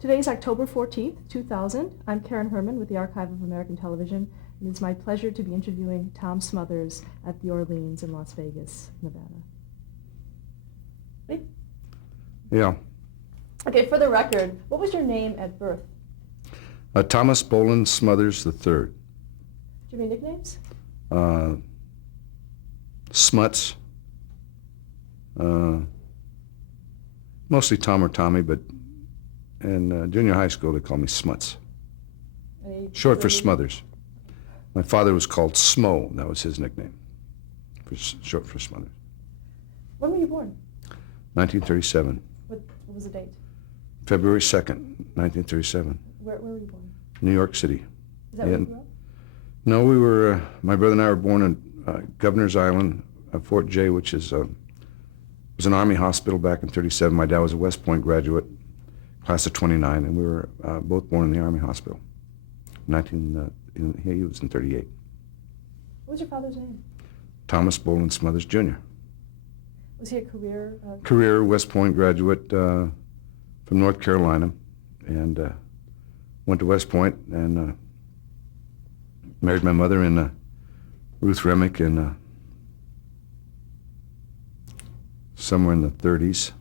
Today is October 14th, 2000. I'm Karen Herman with the Archive of American Television, and it's my pleasure to be interviewing Tom Smothers at the Orleans in Las Vegas, Nevada. Ready? Yeah. Okay, for the record, what was your name at birth? Thomas Boland Smothers III. Do you have any nicknames? Smuts. Mostly Tom or Tommy, but in junior high school they called me Smuts. Short for Smothers. My father was called Smo. That was his nickname, short for Smothers. When were you born? 1937. What was the date? February 2nd, 1937. Where were you born? New York City. Is that where you grew up? No, we were, my brother and I were born in Governor's Island, Fort Jay, which is was an Army hospital back in 37. My dad was a West Point graduate, class of 29, and we were both born in the Army hospital. He was in 38. What was your father's name? Thomas Boland Smothers, Jr. Was he a career? Career West Point graduate from North Carolina, and went to West Point and married my mother in Ruth Remick in somewhere in the 30s,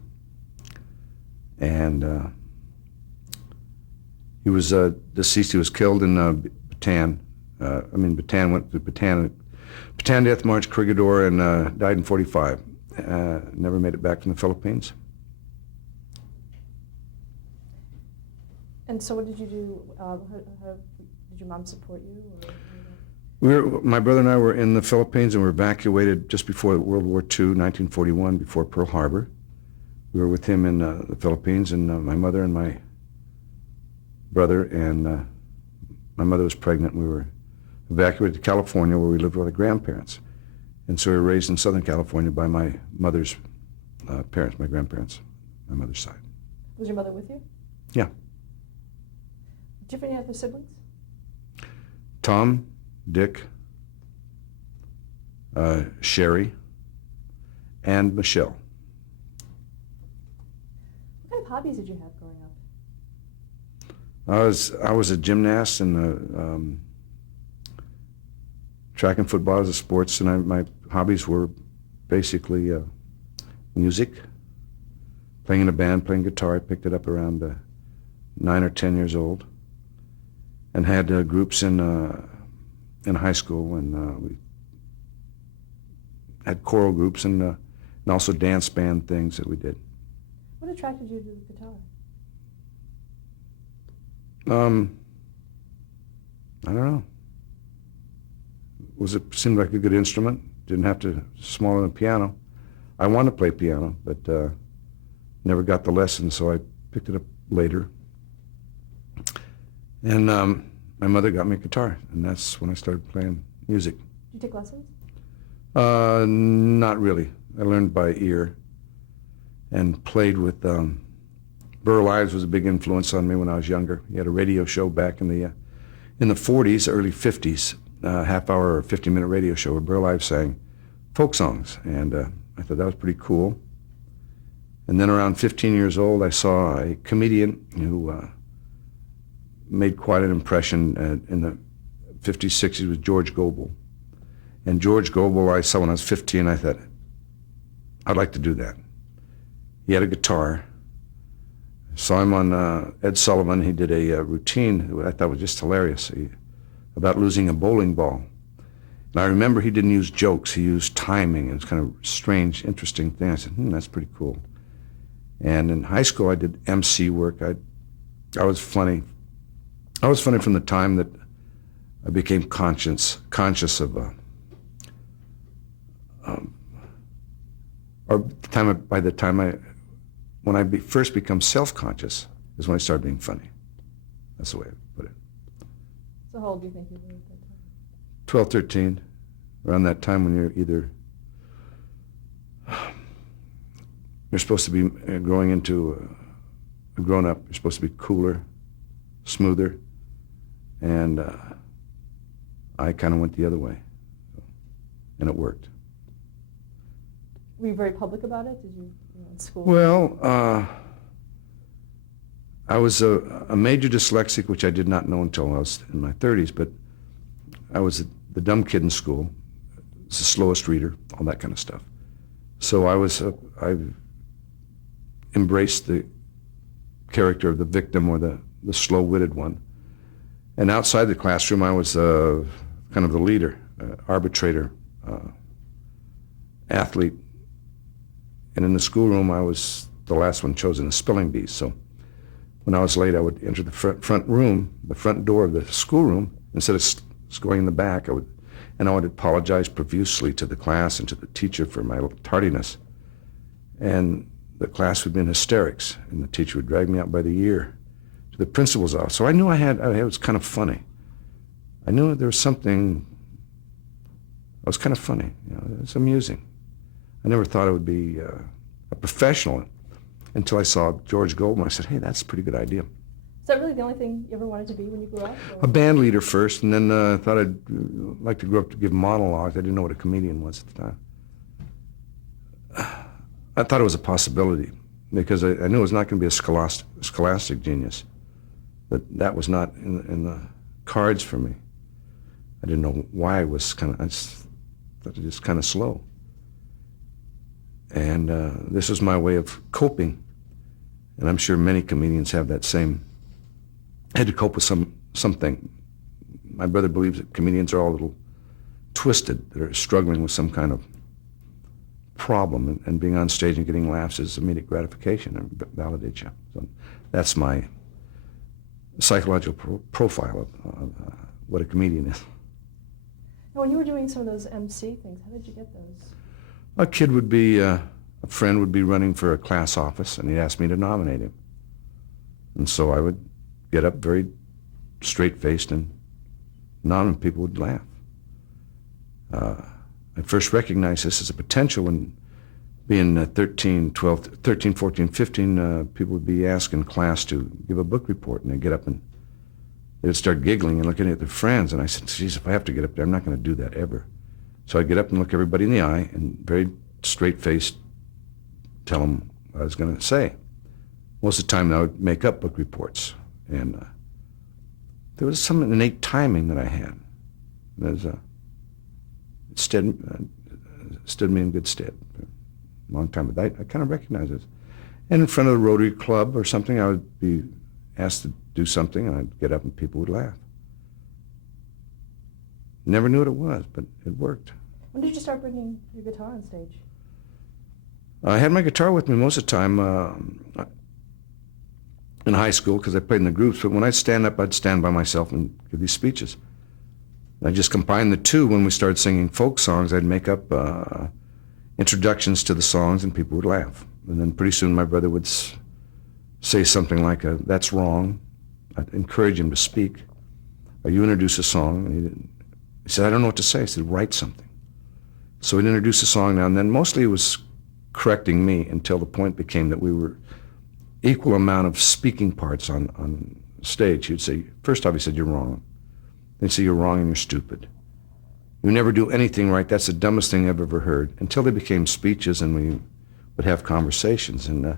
and he was deceased. He was killed in Bataan. Bataan went to Bataan Death March, Corregidor, and died in 45. Never made it back from the Philippines. And so what did you do? Did your mom support you? My brother and I were in the Philippines and were evacuated just before World War II, 1941, before Pearl Harbor. We were with him in the Philippines, and my mother and my brother, and my mother was pregnant. We were evacuated to California, where we lived with our grandparents. And so we were raised in Southern California by my mother's parents, my grandparents, my mother's side. Was your mother with you? Yeah. Did you have any other siblings? Tom, Dick, Sherry, and Michelle. What kind of hobbies did you have growing up? I was a gymnast and track and football as a sports, and my hobbies were basically music, playing in a band, playing guitar. I picked it up around 9 or 10 years old, and had groups in high school, and we had choral groups and also dance band things that we did. What attracted you to the guitar? I don't know. Seemed like a good instrument. Didn't have to smaller than a piano. I wanted to play piano, but never got the lesson, so I picked it up later. And my mother got me a guitar, and that's when I started playing music. Did you take lessons? Not really. I learned by ear and played with Burl Ives was a big influence on me when I was younger. He had a radio show back in the 40s, early 50s, half-hour or 50-minute radio show where Burl Ives sang folk songs, and I thought that was pretty cool. And then around 15 years old, I saw a comedian who made quite an impression in the 50s, 60s with George Gobel. And George Gobel I saw when I was 15. I thought, I'd like to do that. He had a guitar. Saw him on Ed Sullivan. He did a routine that I thought was just hilarious about losing a bowling ball. And I remember he didn't use jokes. He used timing. It was kind of strange, interesting thing. I said, that's pretty cool. And in high school, I did MC work. I was funny. I was funny from the time that I became conscious of, when I first become self-conscious is when I started being funny. That's the way I put it. So how old do you think you were at that time? 12, 13, around that time when you're supposed to be growing into a grown-up. You're supposed to be cooler, smoother, and I kind of went the other way, and it worked. Were you very public about it? Did you, in school? Well, I was a major dyslexic, which I did not know until I was in my 30s, but I was the dumb kid in school, was the slowest reader, all that kind of stuff. So I embraced the character of the victim or the slow-witted one. And outside the classroom, I was kind of the leader, arbitrator, athlete. And in the schoolroom, I was the last one chosen, a spelling bee. So when I was late, I would enter the front room, the front door of the schoolroom. Instead of going in the back, I would apologize profusely to the class and to the teacher for my tardiness. And the class would be in hysterics, and the teacher would drag me out by the ear to the principal's office. So I knew it was kind of funny. I knew there was something, it was kind of funny, it was amusing. I never thought it would be a professional until I saw George Goldman. I said, hey, that's a pretty good idea. Is that really the only thing you ever wanted to be when you grew up? Or? A band leader first, and then I thought I'd like to grow up to give monologues. I didn't know what a comedian was at the time. I thought it was a possibility because I knew it was not going to be a scholastic genius. That was not in the cards for me. I didn't know why I was I just thought it was just kind of slow. And this was my way of coping. And I'm sure many comedians have that same, had to cope with something. My brother believes that comedians are all a little twisted. They're struggling with some kind of problem, and being on stage and getting laughs is immediate gratification and validates you. So that's my psychological profile of what a comedian is. Now, when you were doing some of those MC things, how did you get those? A kid would be, a friend would be running for a class office, and he'd ask me to nominate him. And so I would get up very straight-faced and nominate. People would laugh. I first recognized this as a potential when being 13, 14, 15, people would be asked in class to give a book report, and they'd get up and they'd start giggling and looking at their friends. And I said, geez, if I have to get up there, I'm not going to do that ever. So I'd get up and look everybody in the eye and very straight-faced tell them what I was going to say. Most of the time I would make up book reports. And there was some innate timing that I had. It stood me in good stead for a long time. But I kind of recognized it. And in front of the Rotary Club or something, I would be asked to do something, and I'd get up and people would laugh. Never knew what it was, but it worked. When did you start bringing your guitar on stage? I had my guitar with me most of the time in high school because I played in the groups, but when I'd stand up, I'd stand by myself and give these speeches. I just combined the two. When we started singing folk songs, I'd make up introductions to the songs and people would laugh. And then pretty soon my brother would say something like, that's wrong. I'd encourage him to speak. Or you introduce a song. And he said, I don't know what to say. I said, write something. So we'd introduce a song now and then. Mostly it was correcting me until the point became that we were equal amount of speaking parts on stage. He'd say, first off, he said, you're wrong. Then he'd say, you're wrong and you're stupid. You never do anything right. That's the dumbest thing I've ever heard. Until they became speeches and we would have conversations. And it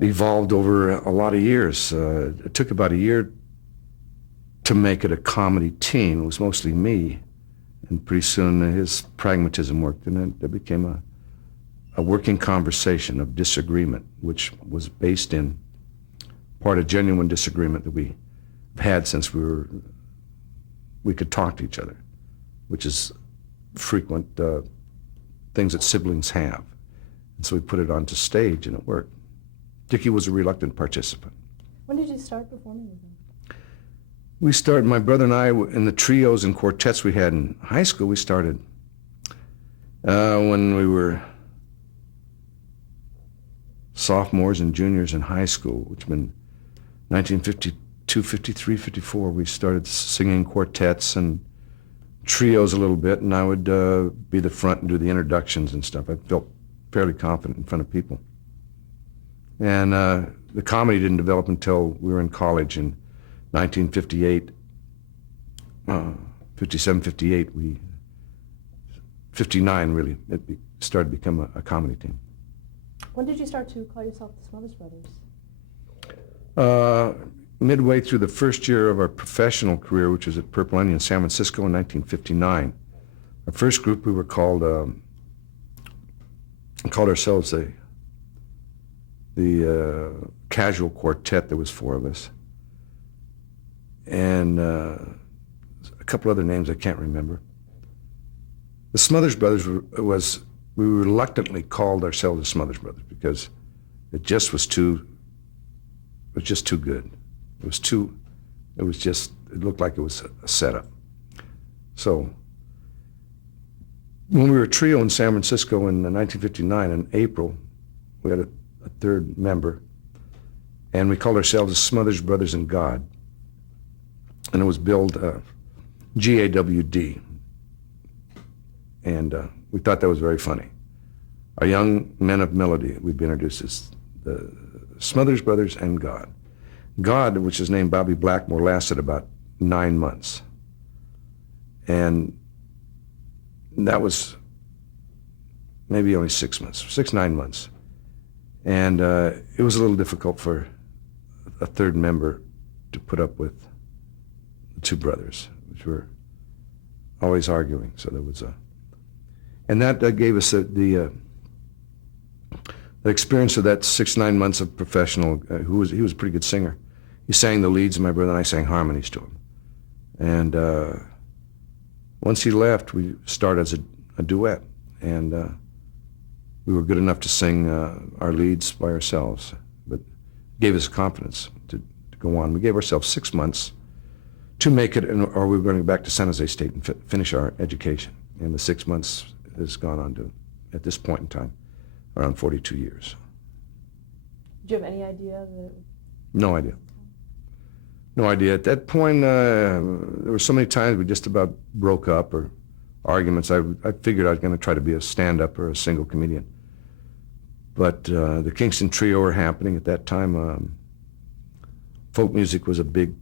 evolved over a lot of years. It took about a year to make it a comedy team. It was mostly me. And pretty soon his pragmatism worked, and it became a working conversation of disagreement, which was based in part of genuine disagreement that we've had since we could talk to each other, which is frequent things that siblings have. And so we put it onto stage, and it worked. Dickie was a reluctant participant. When did you start performing with him? We started, my brother and I, in the trios and quartets we had in high school, we started when we were sophomores and juniors in high school, which had been 1952, 53, 54. We started singing quartets and trios a little bit, and I would be the front and do the introductions and stuff. I felt fairly confident in front of people. And the comedy didn't develop until we were in college in 1958, 57, 58, 59 really, it started to become a comedy team. When did you start to call yourself the Smothers Brothers? Uh, midway through the first year of our professional career, which was at Purple Onion in San Francisco in 1959, our first group, we were called ourselves the casual quartet. There was four of us, and a couple other names I can't remember. The Smothers Brothers we reluctantly called ourselves the Smothers Brothers because it just was too good. It looked like it was a setup. So when we were a trio in San Francisco in 1959, in April, we had a third member, and we called ourselves the Smothers Brothers and God. And it was billed GAWD. And we thought that was very funny. Our young men of melody, we'd be introduced as the Smothers Brothers and God. God, which is named Bobby Blackmore, lasted about 9 months. And that was maybe only 6 months, 9 months. And it was a little difficult for a third member to put up with the two brothers, which were always arguing. So there was and that gave us the experience of that 9 months of professional. He was a pretty good singer. He sang the leads, my brother and I sang harmonies to him. And once he left, we started as a duet, and we were good enough to sing our leads by ourselves, but gave us confidence to go on. We gave ourselves 6 months to make it, or we were going to go back to San Jose State and finish our education. And the 6 months has gone on to, at this point in time, around 42 years. Do you have any idea that? No idea. No idea. At that point, there were so many times we just about broke up, or arguments. I figured I was going to try to be a stand-up or a single comedian. But the Kingston Trio were happening at that time. Folk music was a big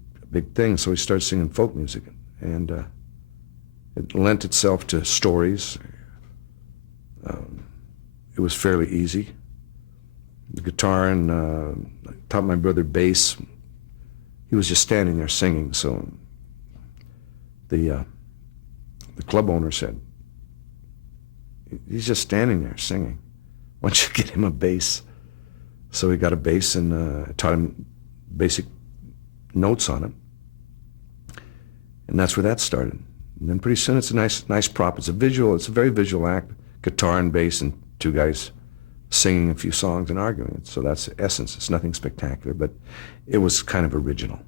thing, so we started singing folk music. And it lent itself to stories. It was fairly easy. The guitar and I taught my brother bass. He was just standing there singing, so the club owner said, "He's just standing there singing. Why don't you get him a bass?" So he got a bass, and taught him basic notes on it. And that's where that started. And then pretty soon it's a nice prop. It's a very visual act. Guitar and bass and two guys singing a few songs and arguing. So that's the essence. It's nothing spectacular, but it was kind of original. I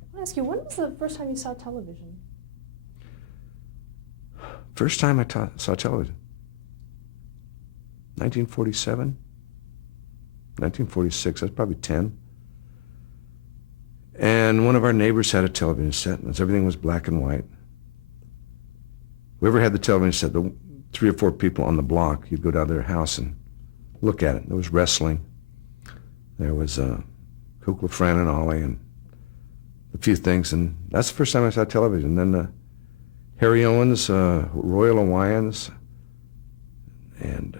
want to ask you, when was the first time you saw television? First time I saw television? 1947? 1946, I was probably 10. And one of our neighbors had a television set, and everything was black and white. Whoever had the television set, the 3 or 4 people on the block, you'd go down to their house and look at it. There was wrestling. There was Kukla, Fran, and Ollie, and a few things. And that's the first time I saw television. Then Harry Owens, Royal Hawaiians, and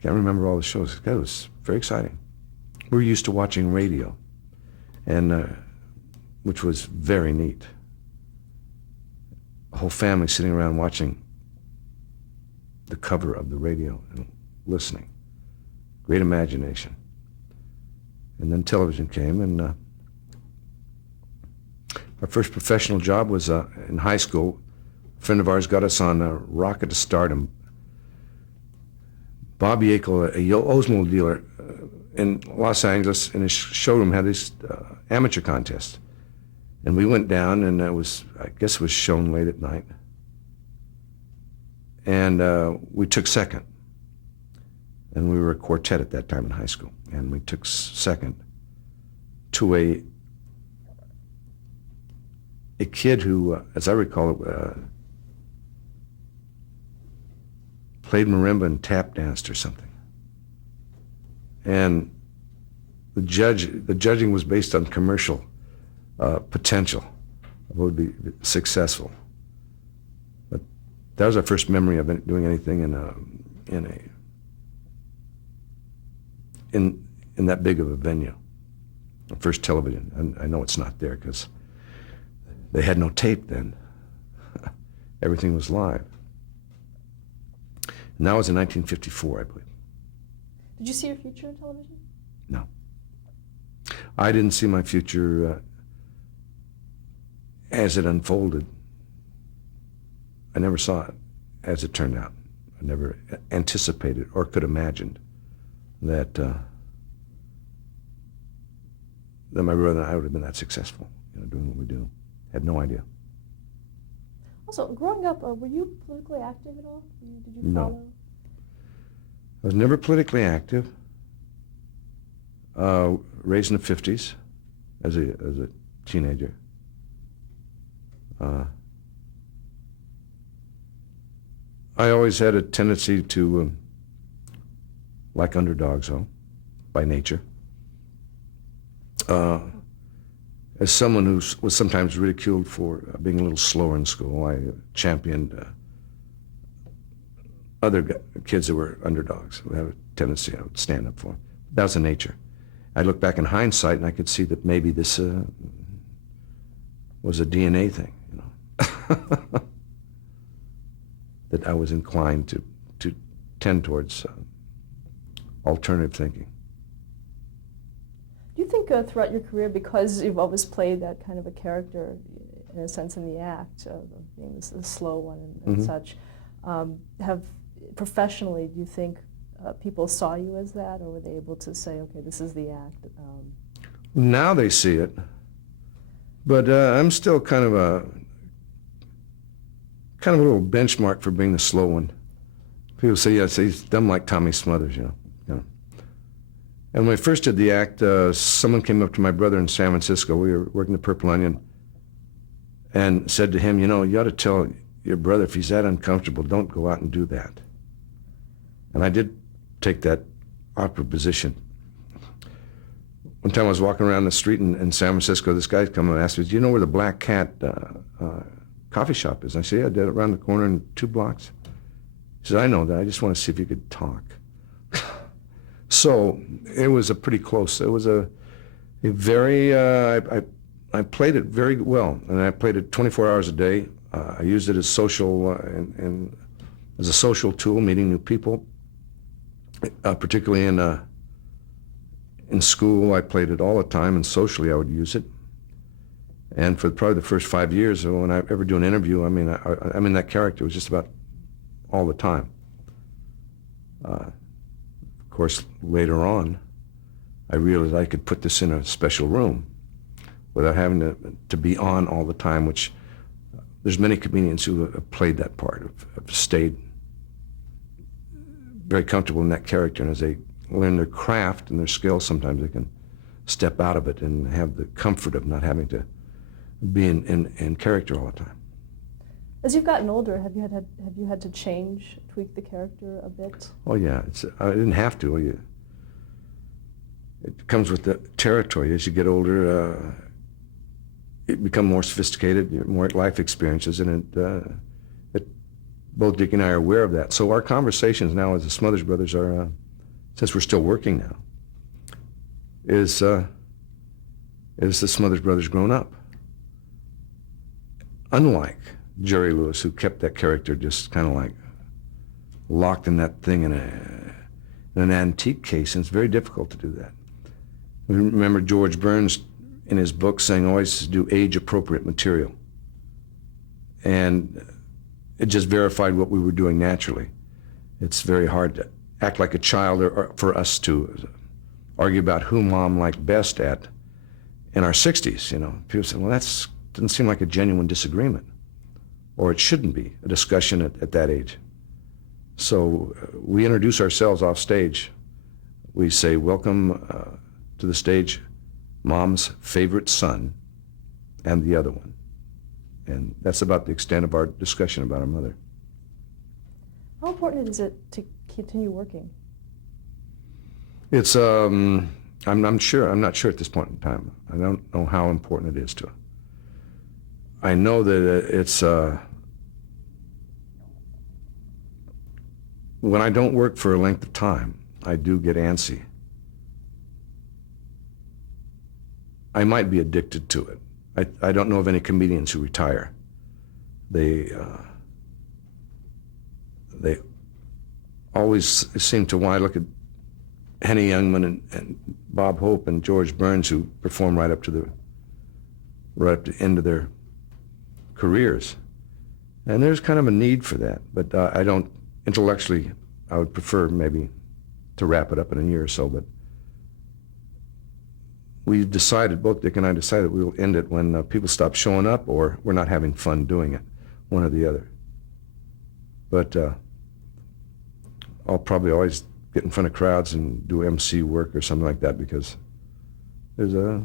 can't remember all the shows. It was very exciting. We were used to watching radio, and which was very neat. A whole family sitting around watching the cover of the radio and listening. Great imagination. And then television came, and our first professional job was in high school. A friend of ours got us on Rocket to Stardom. Bob Yackel, a Oldsmobile dealer in Los Angeles, in his showroom, had this amateur contest. And we went down, and I guess it was shown late at night. And we took second. And we were a quartet at that time in high school. And we took second to a kid who, as I recall it, played marimba and tap danced or something. And the judging was based on commercial potential of what would be successful. But that was our first memory of doing anything in a in that big of a venue. The first television, and I know it's not there because they had no tape then. Everything was live. And that was in 1954, I believe. Did you see your future in television? No. I didn't see my future as it unfolded. I never saw it as it turned out. I never anticipated or could imagine that that my brother and I would have been that successful, doing what we do. Had no idea. Also, growing up, were you politically active at all? Did you No. follow? I was never politically active. Raised in the 50s as a teenager. I always had a tendency to like underdogs, though, by nature. As someone who was sometimes ridiculed for being a little slower in school, I championed other kids that were underdogs who had a tendency I would stand up for. That was the nature. I look back in hindsight and I could see that maybe this was a DNA thing, that I was inclined to tend towards alternative thinking. Do you think throughout your career, because you've always played that kind of a character, in a sense, in the act of being the slow one and such, have professionally, do you think people saw you as that, or were they able to say, okay, this is the act? Now they see it, but I'm still kind of a little benchmark for being the slow one. People say, yes, he's dumb like Tommy Smothers, And when I first did the act, someone came up to my brother in San Francisco. We were working the Purple Onion, and said to him, you ought to tell your brother if he's that uncomfortable, don't go out and do that. And I did take that awkward position. One time I was walking around the street in San Francisco, this guy come and asked me, do you know where the Black Cat coffee shop is? And I said, yeah, dead around the corner in 2 blocks. He said, I know that. I just want to see if you could talk. So it was a pretty close. It was a very. I played it very well, and I played it 24 hours a day. I used it as social and as a social tool, meeting new people. Particularly in school, I played it all the time, and socially I would use it. And for probably the first 5 years, when I ever do an interview, I mean, I'm in that character. It was just about all the time. Of course, later on, I realized I could put this in a special room without having to be on all the time, which there's many comedians who have played that part, have stayed very comfortable in that character, and as they learn their craft and their skills, sometimes they can step out of it and have the comfort of not having to be in character all the time. As you've gotten older, have you had to tweak the character a bit? Oh yeah, I didn't have to. It comes with the territory. As you get older, you become more sophisticated, more life experiences, and both Dick and I are aware of that. So our conversations now as the Smothers Brothers are, since we're still working now, is the Smothers Brothers grown up. Unlike Jerry Lewis, who kept that character just kind of like locked in that thing in an antique case, and it's very difficult to do that. We remember George Burns in his book saying always do age-appropriate material. And it just verified what we were doing naturally. It's very hard to act like a child or for us to argue about who Mom liked best at in our 60s. People say, well, that doesn't seem like a genuine disagreement. Or it shouldn't be a discussion at that age. So we introduce ourselves off stage. We say, welcome to the stage, Mom's favorite son and the other one. And that's about the extent of our discussion about our mother. How important is it to continue working? It's, I'm not sure at this point in time. I don't know how important it is to her. I know that it's, when I don't work for a length of time, I do get antsy. I might be addicted to it. I don't know of any comedians who retire. They always seem to want to look at Henny Youngman and Bob Hope and George Burns, who perform right up to the end of their careers. And there's kind of a need for that, but I don't, intellectually, I would prefer maybe to wrap it up in a year or so, but we decided, both Dick and I decided we will end it when people stop showing up or we're not having fun doing it, one or the other. But I'll probably always get in front of crowds and do MC work or something like that, because there's a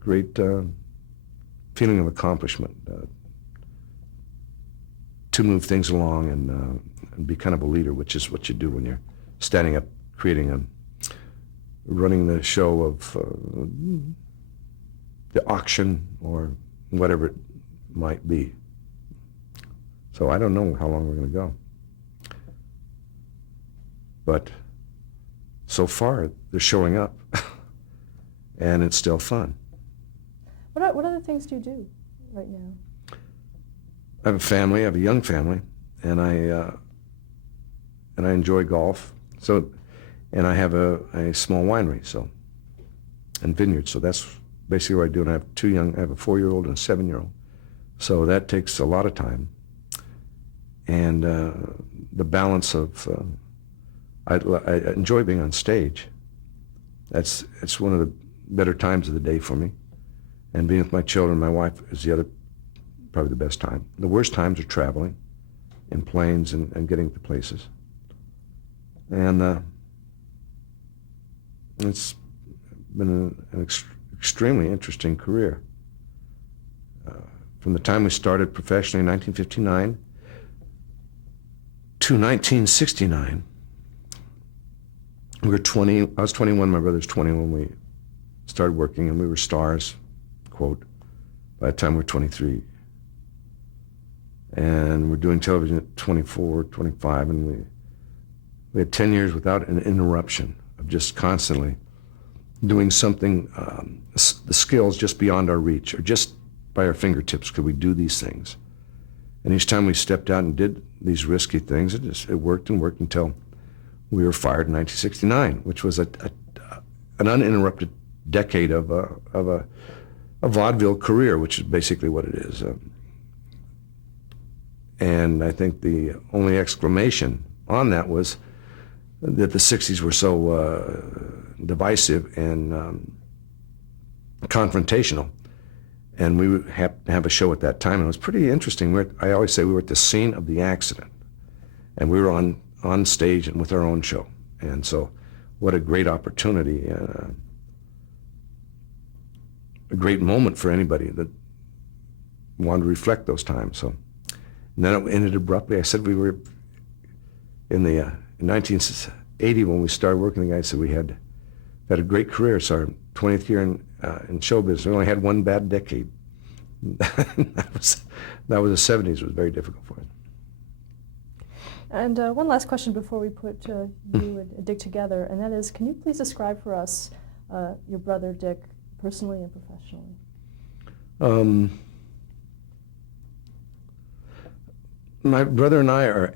great feeling of accomplishment to move things along and be kind of a leader, which is what you do when you're standing up, running the show of the auction or whatever it might be. So I don't know how long we're going to go. But so far, they're showing up, and it's still fun. What other things do you do right now? I have a family. I have a young family, and I enjoy golf. So, and I have a small winery, and vineyard. So that's basically what I do. And I have I have a 4-year-old and a 7-year-old. So that takes a lot of time. And the balance of I enjoy being on stage. It's one of the better times of the day for me. And being with my children, my wife is probably the best time. The worst times are traveling in planes and getting to places. And it's been an extremely interesting career. From the time we started professionally in 1959 to 1969, we were 20. I was 21. My brother's 20 when we started working, and we were stars, quote, by the time we were 23. And we're doing television at 24, 25, and we had 10 years without an interruption of just constantly doing something, the skills just beyond our reach, or just by our fingertips could we do these things. And each time we stepped out and did these risky things, it worked and worked until we were fired in 1969, which was an uninterrupted decade of a vaudeville career, which is basically what it is. And I think the only exclamation on that was that the 60s were so divisive and confrontational. And we would have a show at that time, and it was pretty interesting. I always say we were at the scene of the accident, and we were on stage and with our own show. And so what a great opportunity, a great moment for anybody that wanted to reflect those times. So, and then it ended abruptly. I said we were in 1980 when we started working. The guy said we had a great career. It's our 20th year in show business. We only had one bad decade. that was the 70s. It was very difficult for us. And one last question before we put you and Dick together, and that is, can you please describe for us your brother Dick personally and professionally? My brother and I are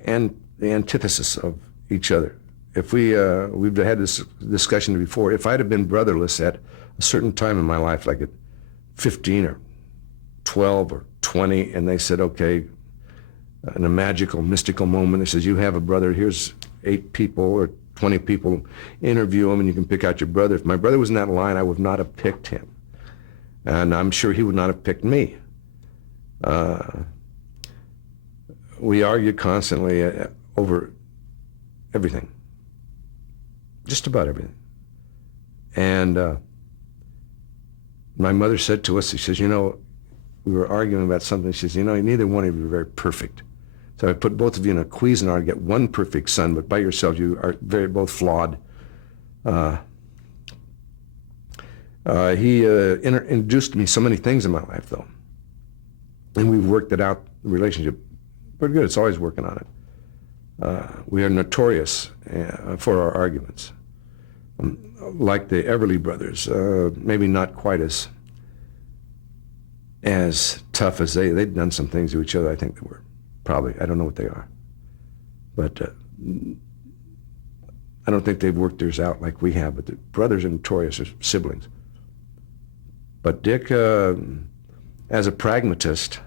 the antithesis of each other. If we've had this discussion before, if I'd have been brotherless at a certain time in my life, like at 15 or 12 or 20, and they said, okay, in a magical, mystical moment, they says, you have a brother, here's 8 people or 20 people, interview him and you can pick out your brother. If my brother was in that line, I would not have picked him. And I'm sure he would not have picked me. We argue constantly over everything. Just about everything. And my mother said to us, she says, you know, we were arguing about something. She says, you know, neither one of you are very perfect. So I put both of you in a Cuisinart to get one perfect son, but by yourselves you are both flawed. He introduced me so many things in my life, though. And we've worked it out, the relationship. Pretty good. It's always working on it. We are notorious for our arguments. like the Everly Brothers, maybe not quite as tough as they'd done some things to each other. I think they were probably, I don't know what they are, but I don't think they've worked theirs out like we have. But the brothers are notorious as siblings. But Dick, as a pragmatist,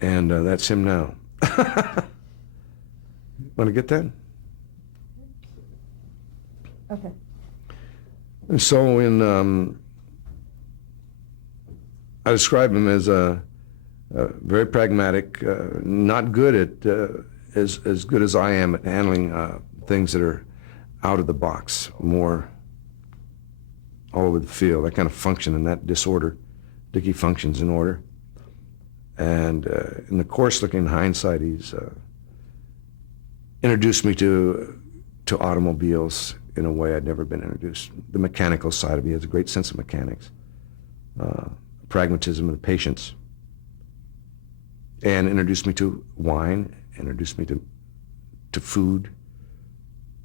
and that's him now. Want to get that? Okay. And so I describe him as a very pragmatic, not good at, as good as I am at handling things that are out of the box, more all over the field. I kind of function in that disorder. Dickie functions in order. And in the course, looking in hindsight, he's introduced me to automobiles in a way I'd never been introduced. The mechanical side of it. He has a great sense of mechanics, pragmatism and patience. And introduced me to wine, introduced me to food,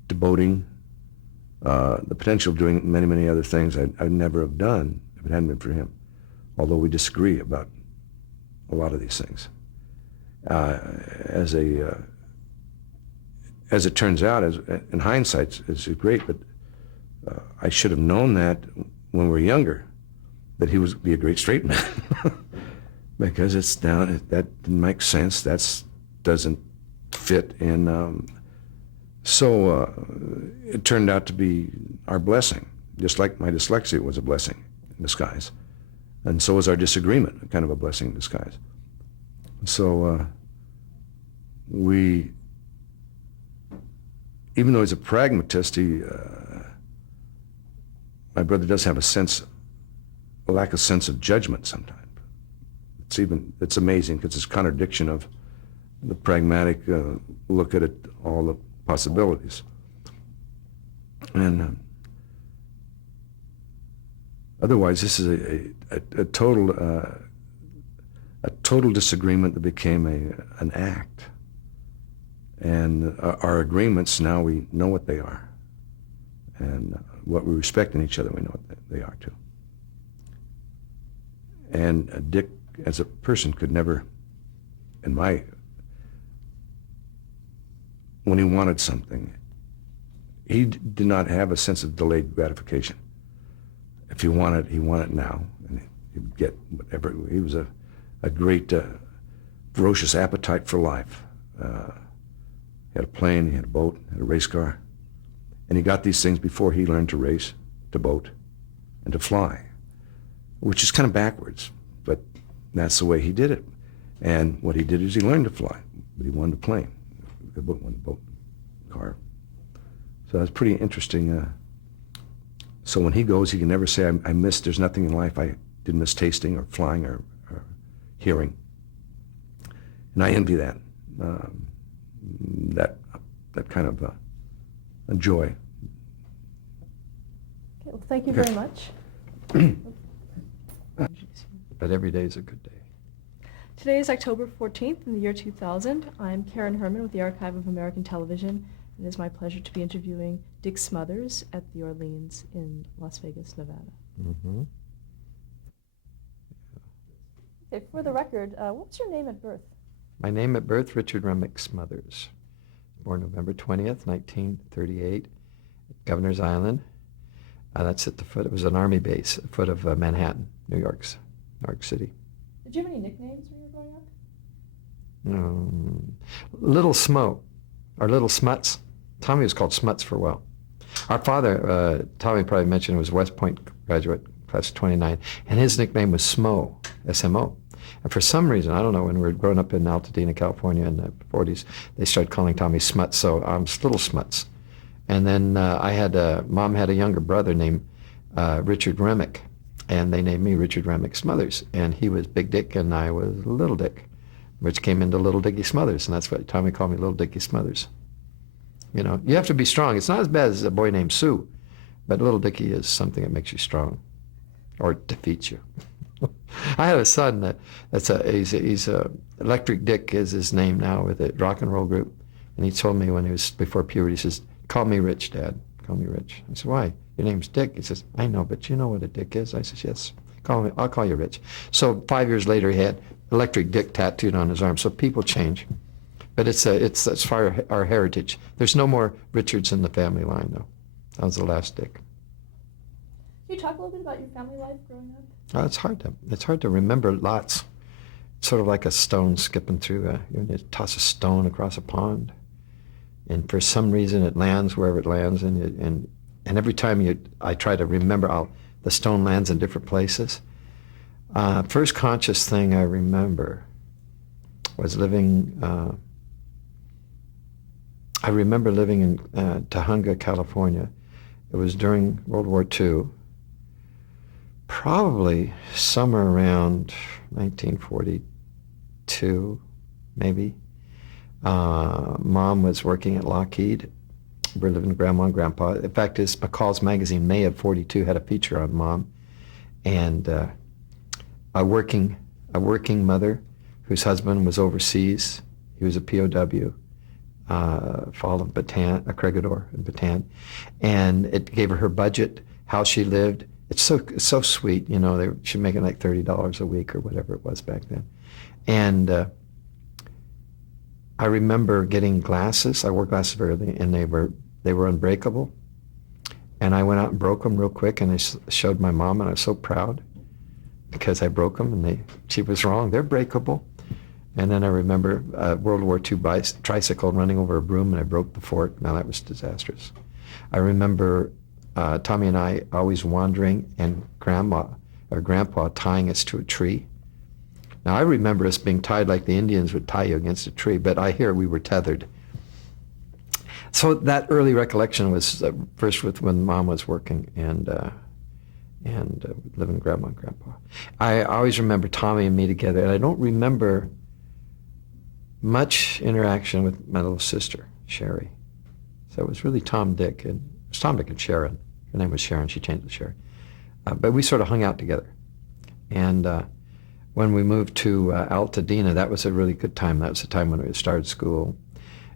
to boating, the potential of doing many, many other things I'd never have done if it hadn't been for him, although we disagree about a lot of these things. As it turns out, in hindsight, it's great, but I should have known that when we were younger, that he would be a great straight man. Because it's down, that didn't make sense, that doesn't fit in. So it turned out to be our blessing, just like my dyslexia was a blessing in disguise. And so was our disagreement, kind of a blessing in disguise. So even though he's a pragmatist, my brother does have a lack of sense of judgment sometimes. It's amazing because it's a contradiction of the pragmatic look at it, all the possibilities. And otherwise, this is a total disagreement that became an act. And our agreements, now we know what they are. And what we respect in each other, we know what they are too. And Dick, as a person, could never, when he wanted something, he did not have a sense of delayed gratification. If he wanted it now, and he would get whatever. He was a great, ferocious appetite for life. He had a plane, he had a boat, had a race car, and he got these things before he learned to race, to boat, and to fly, which is kind of backwards, but that's the way he did it. And what he did is he learned to fly, but he wanted a plane, a boat, car. So that's pretty interesting. So when he goes, he can never say, I missed, there's nothing in life I did miss tasting or flying or hearing. And I envy that, that kind of a joy. Okay, well, thank you very much. But every day is a good day. Today is October 14th in the year 2000. I'm Karen Herman with the Archive of American Television. It is my pleasure to be interviewing Dick Smothers at the Orleans in Las Vegas, Nevada. Mm-hmm. Okay, for the record, what was your name at birth? My name at birth, Richard Remick Smothers. Born November 20th, 1938, at Governor's Island. That's at the foot, it was an Army base, at the foot of Manhattan, New York City. Did you have any nicknames when you were growing up? Little Smo, or Little Smuts. Tommy was called Smuts for a while. Our father, Tommy probably mentioned, was West Point graduate, class of 29, and his nickname was Smo, S-M-O. And for some reason, I don't know, when we were growing up in Altadena, California in the 40s, they started calling Tommy Smuts, so I'm Little Smuts. And then Mom had a younger brother named Richard Remick, and they named me Richard Remick Smothers. And he was Big Dick, and I was Little Dick, which came into Little Dickie Smothers, and that's why Tommy called me Little Dickie Smothers. You know, you have to be strong. It's not as bad as a boy named Sue, but Little Dickie is something that makes you strong, or defeats you. I have a son he's Electric Dick is his name now with a rock and roll group, and he told me when he was before puberty, he says, "Call me Rich, Dad. call me Rich. I said, why? Your name's Dick. He says, I know, but you know what a Dick is? I said, yes. I'll call you Rich. So 5 years later, he had Electric Dick tattooed on his arm. So people change. But it's as far our heritage. There's no more Richards in the family line, though. That was the last Dick. Can you talk a little bit about your family life growing up? It's hard to remember lots. It's sort of like a stone skipping through. You toss a stone across a pond, and for some reason it lands wherever it lands, and every time I try to remember, the stone lands in different places. First conscious thing I remember was living. I remember living in Tahunga, California. It was during World War II, probably somewhere around 1942, maybe. Mom was working at Lockheed. We're living with Grandma and Grandpa. In fact, McCall's magazine, May of '42, had a feature on Mom, and a working mother whose husband was overseas. He was a POW. Fall of Bataan, a Corregidor in Bataan, and it gave her budget, how she lived. It's so sweet, you know. She's making like $30 a week or whatever it was back then, and I remember getting glasses. I wore glasses very early, and they were unbreakable, and I went out and broke them real quick, and I showed my mom, and I was so proud because I broke them, and she was wrong. They're breakable. And then I remember World War II tricycle running over a broom, and I broke the fork. Now that was disastrous. I remember Tommy and I always wandering, and Grandpa tying us to a tree. Now I remember us being tied like the Indians would tie you against a tree, but I hear we were tethered. So that early recollection was first with when Mom was working and living with Grandma and Grandpa. I always remember Tommy and me together, and I don't remember much interaction with my little sister, Sherry. So it was really Tom, Dick, and it was Tom, Dick, and Sharon. Her name was Sharon. She changed to Sherry. But we sort of hung out together. And when we moved to Altadena, that was a really good time. That was the time when we started school.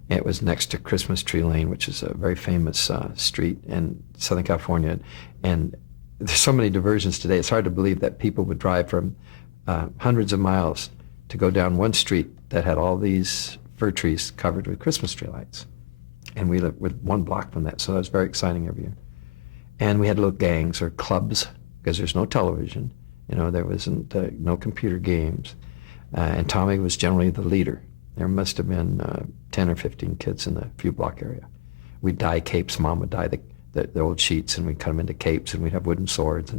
It was next to Christmas Tree Lane, which is a very famous street in Southern California. And there's so many diversions today. It's hard to believe that people would drive from hundreds of miles to go down one street that had all these fir trees covered with Christmas tree lights. And we lived with 1 block from that, so that was very exciting every year. And we had little gangs or clubs, because there's no television. You know, there wasn't no computer games. And Tommy was generally the leader. There must have been 10 or 15 kids in the few block area. We'd dye capes. Mom would dye the old sheets, and we'd cut them into capes, and we'd have wooden swords,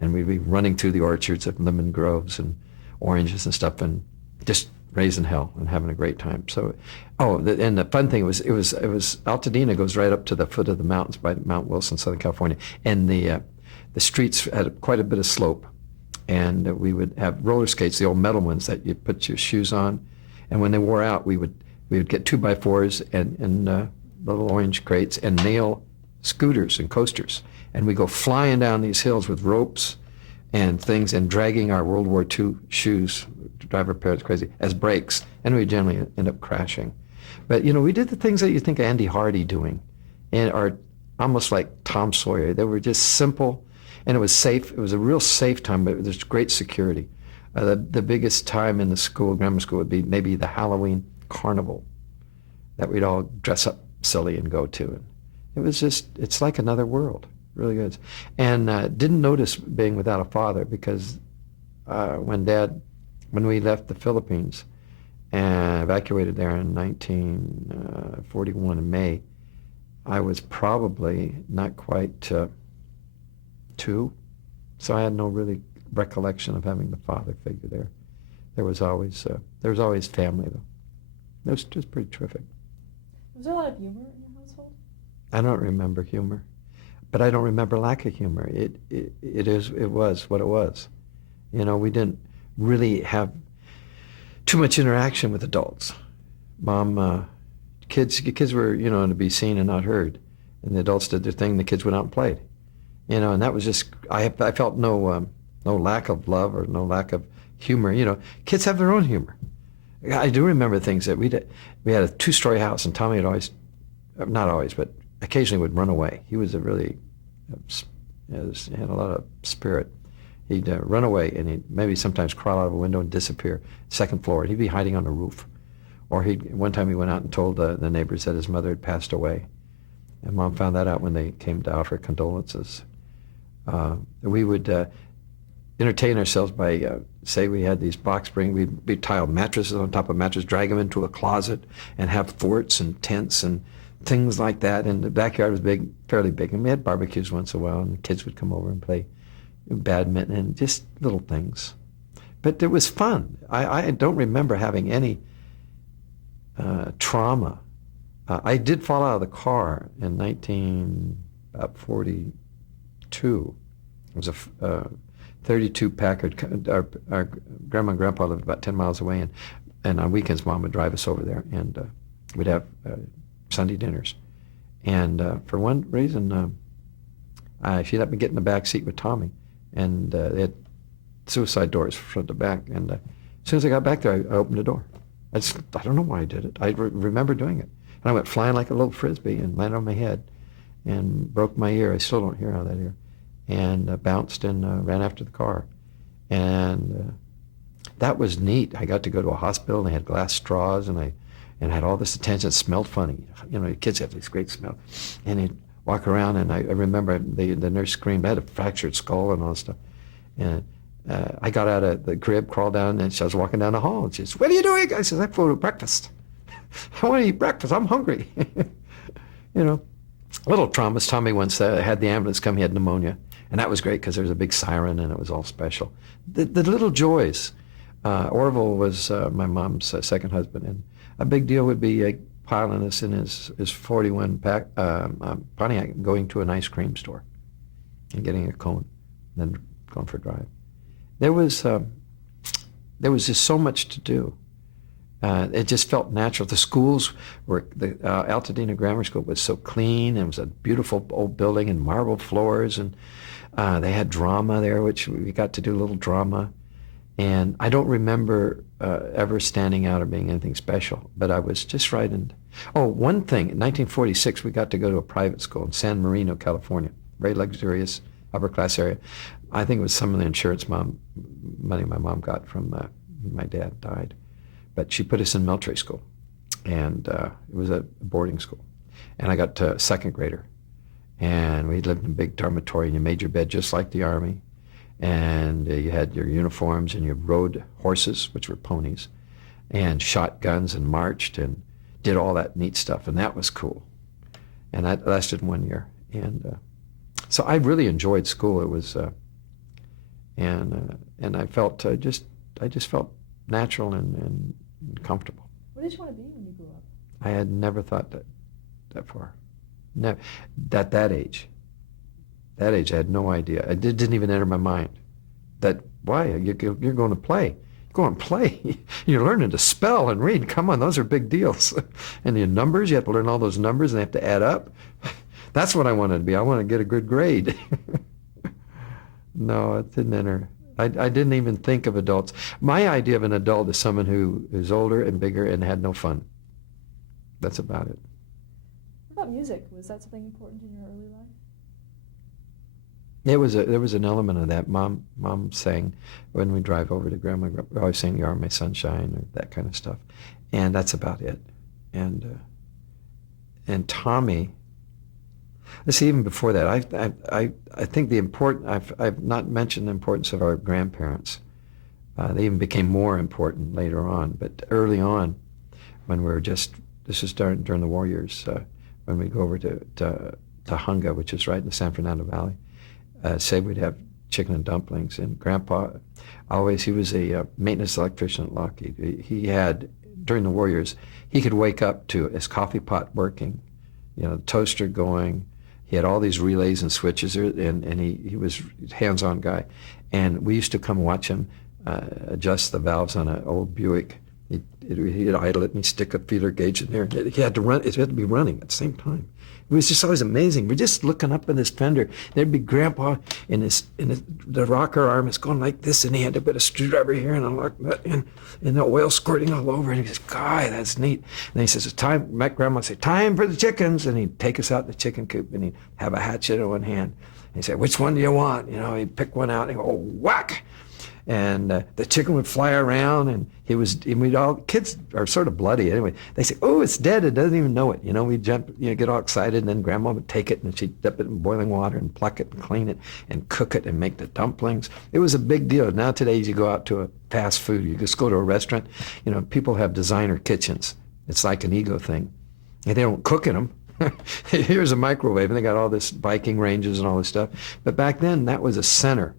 and we'd be running through the orchards of lemon groves and oranges and stuff, and just raising hell and having a great time. So, and the fun thing was, it was Altadena goes right up to the foot of the mountains by Mount Wilson, Southern California, and the streets had quite a bit of slope, and we would have roller skates, the old metal ones that you put your shoes on, and when they wore out, we would get 2x4s and little orange crates and nail scooters and coasters, and we go flying down these hills with ropes and things, and dragging our World War II shoes to drive our parents crazy as brakes, and we generally end up crashing. But you know, we did the things that you think of Andy Hardy doing, and are almost like Tom Sawyer. They were just simple, and it was safe. It was a real safe time, but there's great security. The biggest time in the school, grammar school, would be maybe the Halloween carnival that we'd all dress up silly and go to. And it was just, it's like another world. Really good. And didn't notice being without a father, because when we left the Philippines and evacuated there in 1941 in May, I was probably not quite 2, so I had no really recollection of having the father figure there. There was always family, though. It was just pretty terrific. Was there a lot of humor in your household? I don't remember humor. But I don't remember lack of humor. It was what it was. You know, we didn't really have too much interaction with adults. Mom, kids were, you know, to be seen and not heard, and the adults did their thing. The kids went out and played, you know, and that was just. I felt no lack of love or no lack of humor. You know, kids have their own humor. I do remember things that we did. We had a 2-story house, and Tommy had always, not always, but occasionally would run away. He was a really, he had a lot of spirit. He'd run away, and he'd maybe sometimes crawl out of a window and disappear. Second floor, and he'd be hiding on the roof. Or one time he went out and told the neighbors that his mother had passed away. And Mom found that out when they came to offer condolences. We would entertain ourselves by, say we had these box springs, we'd tile mattresses on top of mattresses, drag them into a closet, and have forts and tents and things like that. And the backyard was big, fairly big, and we had barbecues once in a while, and the kids would come over and play badminton and just little things. But it was fun. I don't remember having any trauma. I did fall out of the car in 1942. It was a 32 Packard. Our grandma and grandpa lived about 10 miles away, and on weekends Mom would drive us over there, and we'd have Sunday dinners. And for one reason, she let me get in the back seat with Tommy, and they had suicide doors front to back. And as soon as I got back there, I opened the door. I don't know why I did it. I remember doing it. And I went flying like a little frisbee and landed on my head and broke my ear. I still don't hear out of that ear. And bounced and ran after the car. And that was neat. I got to go to a hospital, and they had glass straws, and I had all this attention. It smelled funny. You know, kids have this great smell. And they'd walk around, and I remember the nurse screamed. I had a fractured skull and all that stuff. And I got out of the crib, crawled down, and I was walking down the hall, and she says, "What are you doing?" I said, "I flew to breakfast. I want to eat breakfast. I'm hungry." You know, little traumas. Tommy once had the ambulance come. He had pneumonia, and that was great because there was a big siren, and it was all special. The little joys. Orville was my mom's second husband, and a big deal would be piling us in his 41 Pontiac, going to an ice cream store and getting a cone, and then going for a drive. There was just so much to do. It just felt natural. The schools were, the Altadena Grammar School was so clean. It was a beautiful old building and marble floors, and they had drama there, which we got to do a little drama. And I don't remember ever standing out or being anything special, but I was just right. One thing, in 1946, we got to go to a private school in San Marino, California, very luxurious, upper-class area. I think it was some of the insurance money my mom got from my dad died. But she put us in military school, and it was a boarding school. And I got to second grader, and we lived in a big dormitory, and you made your bed just like the Army, and you had your uniforms, and you rode horses, which were ponies, and shot guns and marched and did all that neat stuff, and that was cool. And that lasted 1 year. And so I really enjoyed school. It was, and I felt I just felt natural and comfortable. What did you want to be when you grew up? I had never thought that far. Never. That age. That age, I had no idea. It didn't even enter my mind. That, why? You're going to play. Go and play. You're learning to spell and read. Come on, those are big deals. And the numbers, you have to learn all those numbers, and they have to add up. That's what I wanted to be. I wanted to get a good grade. No, it didn't enter. I didn't even think of adults. My idea of an adult is someone who is older and bigger and had no fun. That's about it. What about music? Was that something important in your early life? There was an element of that. Mom sang when we drive over to Grandma. We always sang "You Are My Sunshine" or that kind of stuff, and that's about it. And Tommy. Let's see, even before that, I think I've not mentioned the importance of our grandparents. They even became more important later on. But early on, when we were this is during the war years, when we go over to Hunga, which is right in the San Fernando Valley, say we'd have chicken and dumplings. And Grandpa, he was a maintenance electrician at Lockheed. He had, during the war years, he could wake up to his coffee pot working, the toaster going. He had all these relays and switches, and he was a hands-on guy. And we used to come watch him adjust the valves on an old Buick. He'd idle it, and he'd stick a feeler gauge in there. He had to run. It had to be running at the same time. It was just always amazing. We're just looking up in this fender. There'd be Grandpa the rocker arm is going like this, and he had to put a screwdriver here and a lock nut in, and the oil squirting all over. And he says, "God, that's neat." And he says, "It's time." My grandma would say, "Time for the chickens," and he'd take us out in the chicken coop, and he'd have a hatchet in one hand. And he'd say, "Which one do you want?" You know, he'd pick one out and he'd go, whack. And the chicken would fly around, and we'd all, kids are sort of bloody anyway. They say, "Oh, it's dead. It doesn't even know it." You know, we'd jump, get all excited, and then Grandma would take it, and she'd dip it in boiling water and pluck it and clean it and cook it and make the dumplings. It was a big deal. Now today, you go out to a fast food, you just go to a restaurant, people have designer kitchens. It's like an ego thing. And they don't cook in them. Here's a microwave, and they got all this Viking ranges and all this stuff. But back then, that was a center.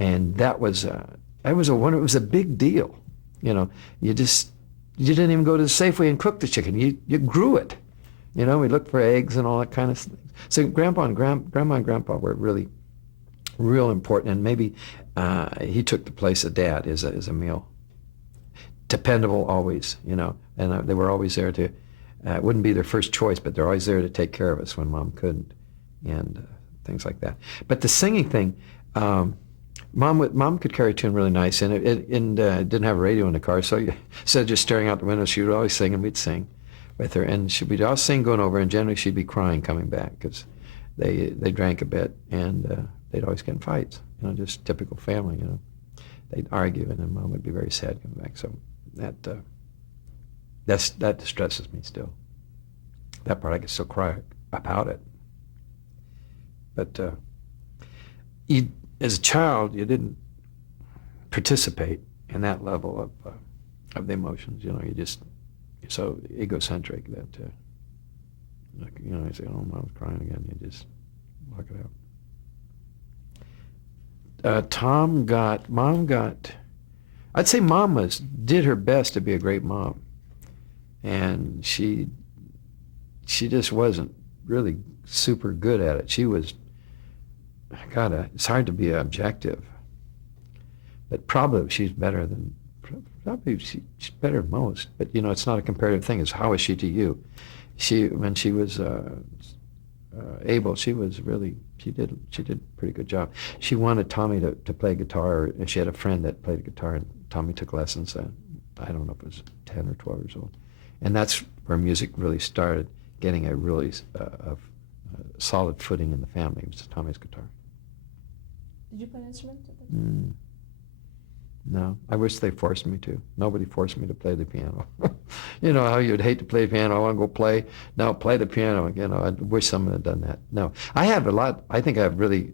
And it was a big deal. You didn't even go to the Safeway and cook the chicken. You grew it. We looked for eggs and all that kind of stuff. So Grandma and Grandpa were really real important. And maybe he took the place of Dad as a meal. Dependable always, and they were always there to, it wouldn't be their first choice, but they're always there to take care of us when Mom couldn't, and things like that. But the singing thing, Mom could carry a tune really nice, and it didn't have a radio in the car, so instead of just staring out the window, she would always sing, and we'd sing with her, and we'd all sing going over, and generally she'd be crying coming back because they drank a bit, and they'd always get in fights, just typical family, They'd argue, and then Mom would be very sad coming back. So that distresses me still. That part I can still cry about it, but as a child, you didn't participate in that level of the emotions. You're so egocentric that, you say, "Oh, Mom's crying again." You just block it out. Mom got, I'd say Mom did her best to be a great mom. And she just wasn't really super good at it. She was, it's hard to be objective, but probably she's better than most. But it's not a comparative thing. It's how is she to you? When she was able, she did a pretty good job. She wanted Tommy to play guitar, and she had a friend that played guitar, and Tommy took lessons. I don't know if it was 10 or 12 years old, and that's where music really started getting a really solid footing in the family. It was Tommy's guitar. Did you play an instrument at that time? No, I wish they forced me to. Nobody forced me to play the piano. You know how you'd hate to play the piano. I want to go play. No, play the piano. I wish someone had done that. No, I have a lot. I think I have really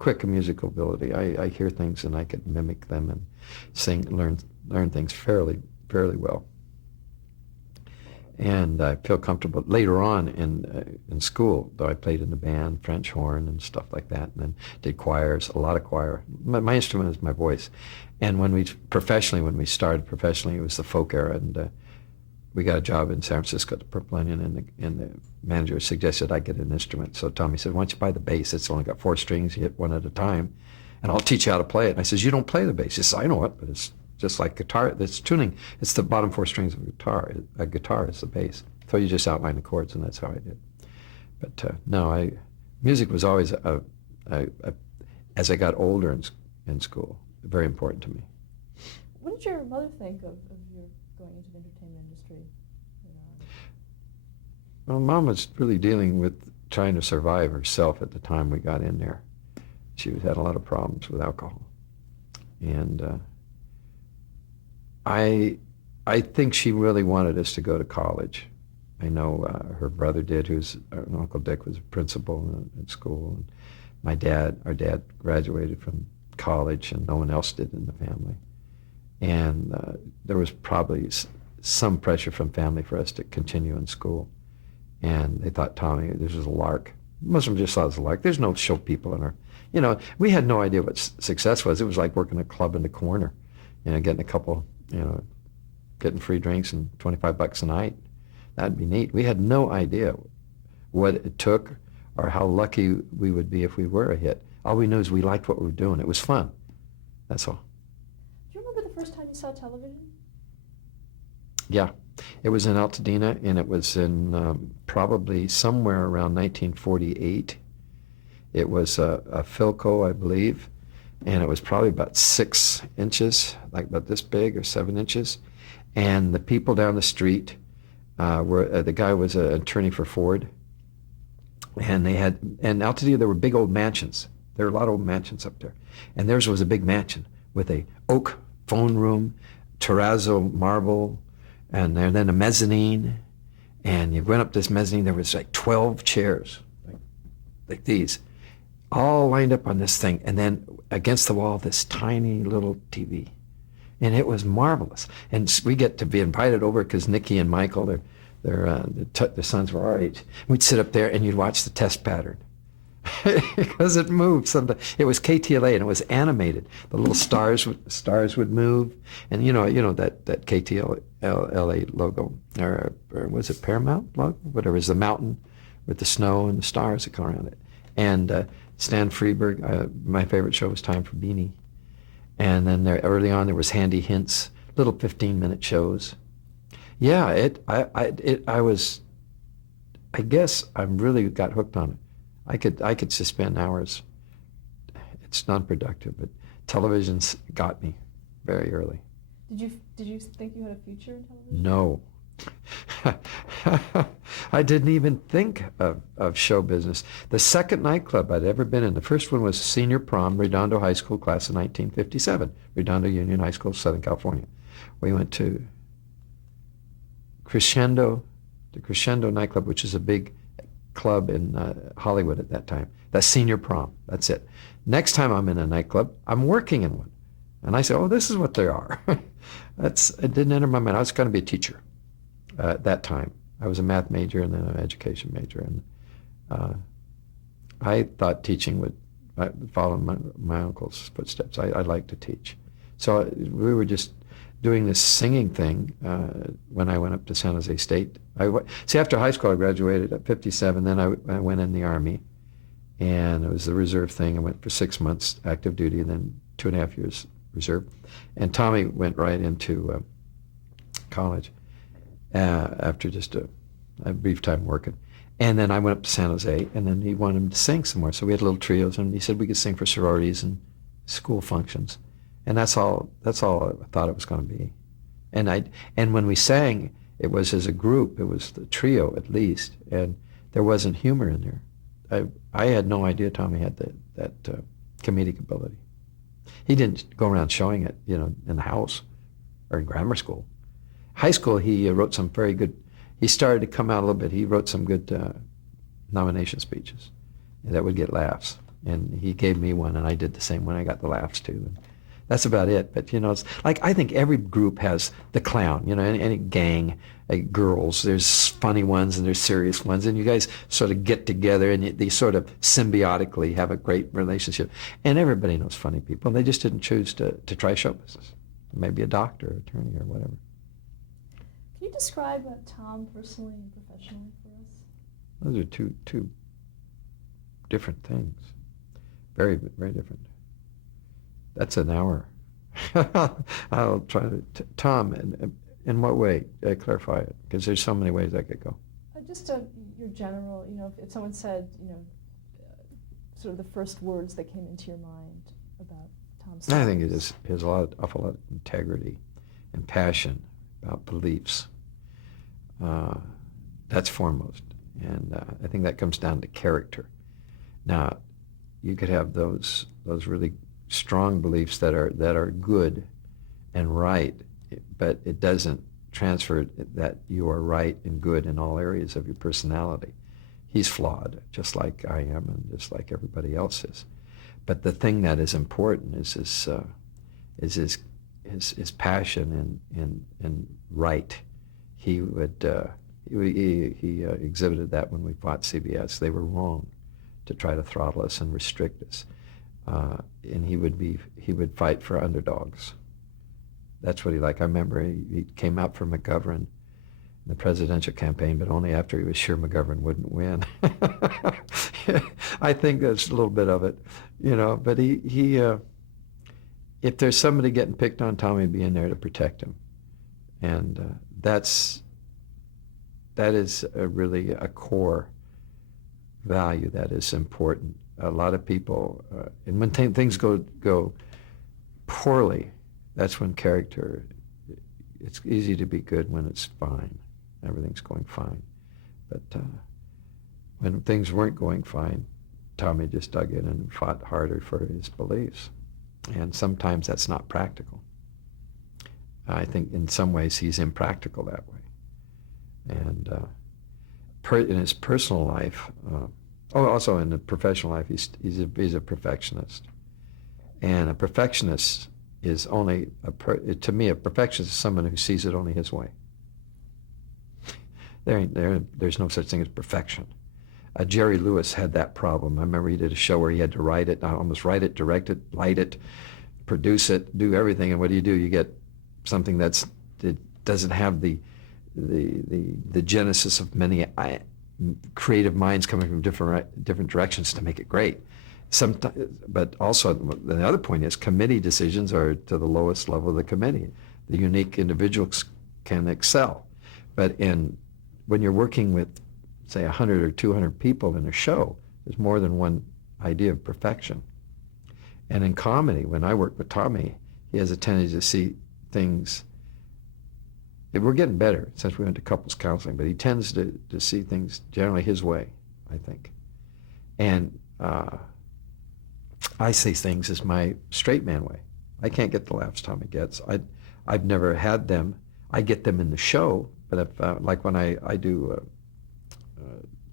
quick musical ability. I hear things and I can mimic them and sing, learn things fairly well. And I feel comfortable. Later on in school, though, I played in the band, French horn and stuff like that, and then did choirs, a lot of choir. My instrument is my voice. And when we started professionally, it was the folk era, and we got a job in San Francisco at the Purple Onion, and the manager suggested I get an instrument. So Tommy said, "Why don't you buy the bass? It's only got 4 strings, you hit one at a time, and I'll teach you how to play it." And I says, "You don't play the bass." He says, "I know it, but it's just like guitar, it's tuning. It's the bottom 4 strings of a guitar. A guitar is the bass. So you just outline the chords, and that's how I did. But no, music was always, as I got older in school, very important to me. What did your mother think of your going into the entertainment industry? Well, Mom was really dealing with trying to survive herself at the time we got in there. She had a lot of problems with alcohol. And I think she really wanted us to go to college. I know her brother did, Uncle Dick was a principal at school. And our dad graduated from college, and no one else did in the family. And there was probably some pressure from family for us to continue in school. And they thought, Tommy, this was a lark. Most of them just thought it was a lark. There's no show people in our, we had no idea what success was. It was like working a club in the corner, getting a couple, getting free drinks and $25 a night. That'd be neat. We had no idea what it took or how lucky we would be if we were a hit. All we knew is we liked what we were doing. It was fun. That's all. Do you remember the first time you saw television? Yeah, it was in Altadena, and it was in probably somewhere around 1948. It was a Philco, I believe, and it was probably about 6 inches, like about this big or 7 inches. And the people down the street were, the guy was an attorney for Ford, and they had, in Altadena there were big old mansions. There were a lot of old mansions up there. And theirs was a big mansion with a oak phone room, terrazzo marble, and then a mezzanine. And you went up this mezzanine, there was like 12 chairs, like these, all lined up on this thing. And then against the wall, this tiny little TV. And it was marvelous. And we get to be invited over because Nikki and Michael, their sons were our age. We'd sit up there and you'd watch the test pattern. Because it moved sometimes. It was KTLA and it was animated. The little stars would move, and you know that KTLA logo, or was it Paramount logo? Whatever, is the mountain with the snow and the stars that come around it. And Stan Freberg, my favorite show was Time for Beanie, and then early on there was Handy Hints, little 15-minute shows. Yeah, I guess I really got hooked on it. I could suspend hours. It's non-productive, but television's got me very early. Did you think you had a future in television? No. I didn't even think of show business. The second nightclub I'd ever been in, the first one was Senior Prom, Redondo High School, class of 1957, Redondo Union High School, Southern California. We went to the Crescendo nightclub, which is a big club in Hollywood at that time. That's Senior Prom. That's it. Next time I'm in a nightclub, I'm working in one. And I said, oh, this is what they are. It didn't enter my mind. I was going to be a teacher at that time. I was a math major and then an education major. And I thought teaching would follow my uncle's footsteps. I like to teach. So we were just doing this singing thing when I went up to San Jose State. See, after high school, I graduated at 57. Then I went in the Army, and it was the reserve thing. I went for 6 months active duty, and then 2.5 years reserve. And Tommy went right into college after just a brief time working. And then I went up to San Jose, and then he wanted him to sing some more. So we had little trios, and he said we could sing for sororities and school functions. And that's all I thought it was going to be. And when we sang, it was as a group. It was the trio at least, and there wasn't humor in there. I had no idea Tommy had that comedic ability. He didn't go around showing it, in the house or in grammar school. High school, he wrote some very good. He started to come out a little bit. He wrote some good nomination speeches that would get laughs, and he gave me one, and I did the same when I got the laughs too. And that's about it. But it's like I think every group has the clown. Any gang, girls. There's funny ones and there's serious ones, and you guys sort of get together and they sort of symbiotically have a great relationship. And everybody knows funny people. They just didn't choose to try show business. Maybe a doctor, or attorney, or whatever. Can you describe Tom personally and professionally for us? Those are two different things. Very, very different. That's an hour. I'll try to. Tom, in what way? Clarify it, because there's so many ways I could go. Just your general, if someone said, sort of the first words that came into your mind about Tom's. I think it is. He has awful lot of integrity and passion about beliefs. That's foremost, and I think that comes down to character. Now, you could have those really strong beliefs that are good and right, but it doesn't transfer that you are right and good in all areas of your personality. He's flawed, just like I am, and just like everybody else is. But the thing that is important is his passion and right. He exhibited that when we fought CBS. They were wrong to try to throttle us and restrict us. And he would fight for underdogs. That's what he liked. I remember he came out for McGovern in the presidential campaign, but only after he was sure McGovern wouldn't win. I think that's a little bit of it, But he if there's somebody getting picked on, Tommy would be in there to protect him. And that is really a core value that is important. A lot of people, and when things go poorly, that's when character, it's easy to be good when it's fine. Everything's going fine. But when things weren't going fine, Tommy just dug in and fought harder for his beliefs. And sometimes that's not practical. I think in some ways he's impractical that way. And in his personal life, also in the professional life, he's a perfectionist. And a perfectionist is only, to me, a perfectionist is someone who sees it only his way. There's no such thing as perfection. Jerry Lewis had that problem. I remember he did a show where he had to write it, almost write it, direct it, light it, produce it, do everything. And what do? You get something that doesn't have the genesis of many creative minds coming from different directions to make it great. But also, the other point is committee decisions are to the lowest level of the committee. The unique individuals can excel. But when you're working with, say, 100 or 200 people in a show, there's more than one idea of perfection. And in comedy, when I work with Tommy, he has a tendency to see things. We're getting better since we went to couples counseling, but he tends to see things generally his way, I think. And I see things as my straight man way. I can't get the laughs Tommy gets. I've never had them. I get them in the show, but if, like when I do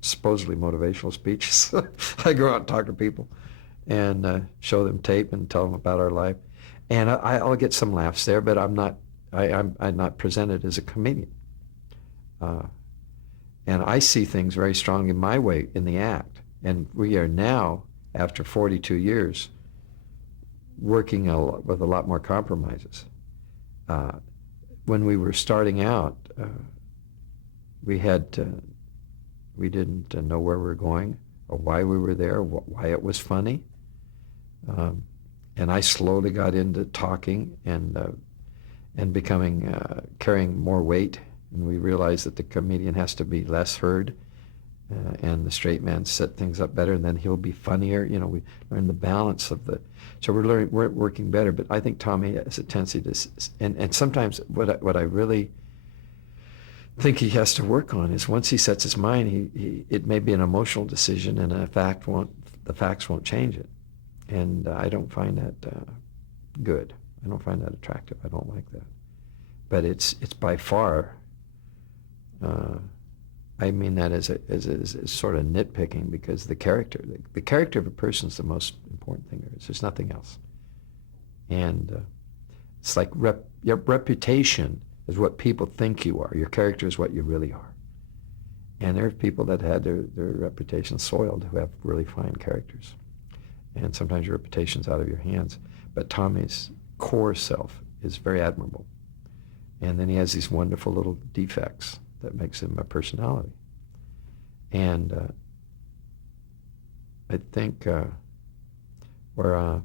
supposedly motivational speeches, I go out and talk to people and show them tape and tell them about our life. And I'll get some laughs there, but I'm not presented as a comedian. And I see things very strongly my way in the act. And we are now, after 42 years, working with a lot more compromises. When we were starting out, we didn't know where we were going or why we were there, why it was funny. And I slowly got into talking and becoming, carrying more weight. And we realized that the comedian has to be less heard, and the straight man set things up better, and then he'll be funnier. We learn the balance of so we're working better. But I think Tommy has a tendency to, and sometimes what I really think he has to work on is once he sets his mind, it may be an emotional decision, and the facts won't change it. And I don't find that good. I don't find that attractive. I don't like that. But it's by far. I mean that as sort of nitpicking, because the character of a person is the most important thing there is. There's nothing else. And it's like your reputation is what people think you are. Your character is what you really are. And there are people that had their reputation soiled who have really fine characters. And sometimes your reputation's out of your hands. But Tommy's core self is very admirable. And then he has these wonderful little defects that makes him a personality. And I think where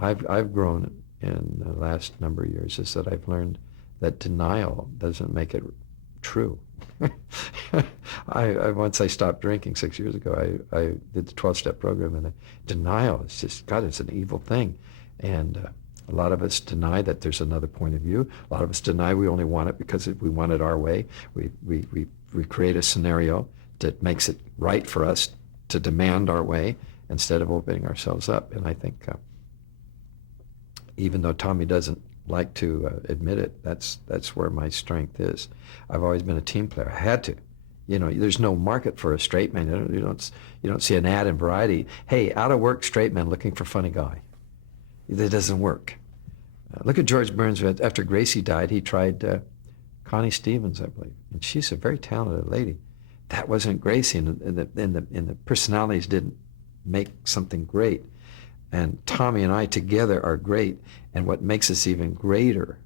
I've grown in the last number of years is that I've learned that denial doesn't make it true. Once I stopped drinking 6 years ago, I did the 12-step program, and denial is just, God, it's an evil thing. And a lot of us deny that there's another point of view. A lot of us deny we only want it because we want it our way. We create a scenario that makes it right for us to demand our way instead of opening ourselves up. And I think even though Tommy doesn't like to admit it, that's where my strength is. I've always been a team player. I had to. There's no market for a straight man. You don't see an ad in Variety, hey, out of work straight man looking for funny guy. That doesn't work. Look at George Burns. After Gracie died, he tried Connie Stevens, I believe, and she's a very talented lady. That wasn't Gracie, and the personalities didn't make something great. And Tommy and I together are great, and what makes us even greater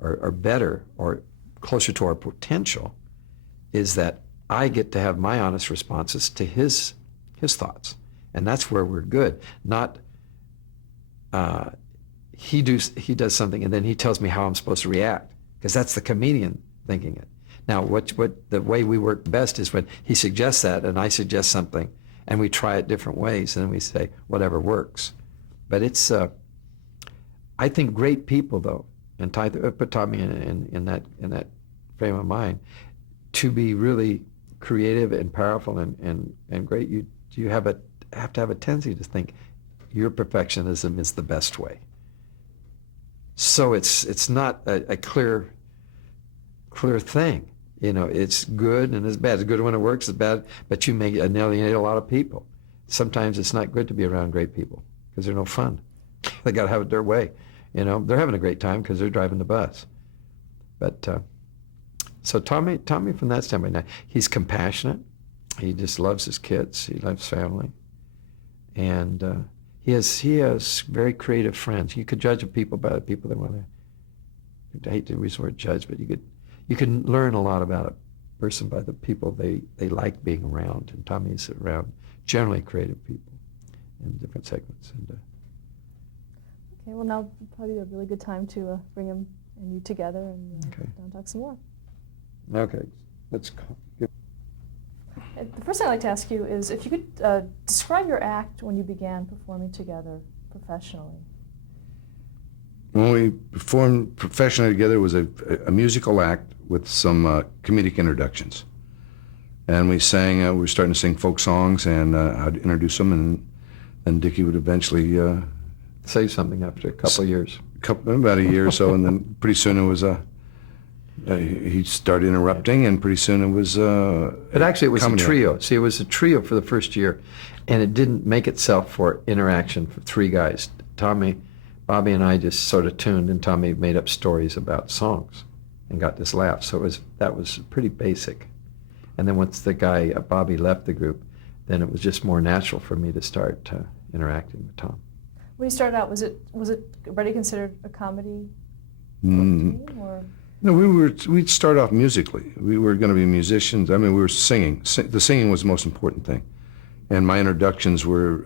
or better or closer to our potential is that I get to have my honest responses to his thoughts. And that's where we're good. Not he does something and then he tells me how I'm supposed to react, because that's the comedian thinking it. Now, what the way we work best is when he suggests that and I suggest something, and we try it different ways, and then we say whatever works. But it's, I think, great people though, and put Tommy in that frame of mind, to be really creative and powerful and great. You have to have a tendency to think your perfectionism is the best way. So it's not a clear thing. You know, it's good and it's bad. It's good when it works, it's bad, but you may alienate a lot of people. Sometimes it's not good to be around great people because they're no fun. They got to have it their way. You know, they're having a great time because they're driving the bus. But so Tommy from that standpoint, now, he's compassionate. He just loves his kids. He loves family. And he has very creative friends. You could judge people by the people they want to, I hate to use the word judge, but you can learn a lot about a person by the people they like being around. And Tommy's around generally creative people in different segments. And, Okay, well now probably a really good time to bring him and you together and talk some more. okay, let's go. The first thing I'd like to ask you is if you could describe your act when you began performing together professionally. When we performed professionally together, it was a musical act with some comedic introductions. And we sang, we were starting to sing folk songs, and I'd introduce them, and Dickie would eventually... Say something after a couple of years. About a year or so, and then pretty soon it was he started interrupting, and pretty soon it was But actually it was a trio. See, it was a trio for the first year, and it didn't make itself for interaction for three guys. Tommy, Bobby, and I just sort of tuned, and Tommy made up stories about songs and got this laugh. So that was pretty basic. And then once the guy, Bobby, left the group, then it was just more natural for me to start interacting with Tom. When you started out, was it already considered a comedy team, or? No, we'd start off musically. We were going to be musicians. I mean, we were singing. The singing was the most important thing. And my introductions were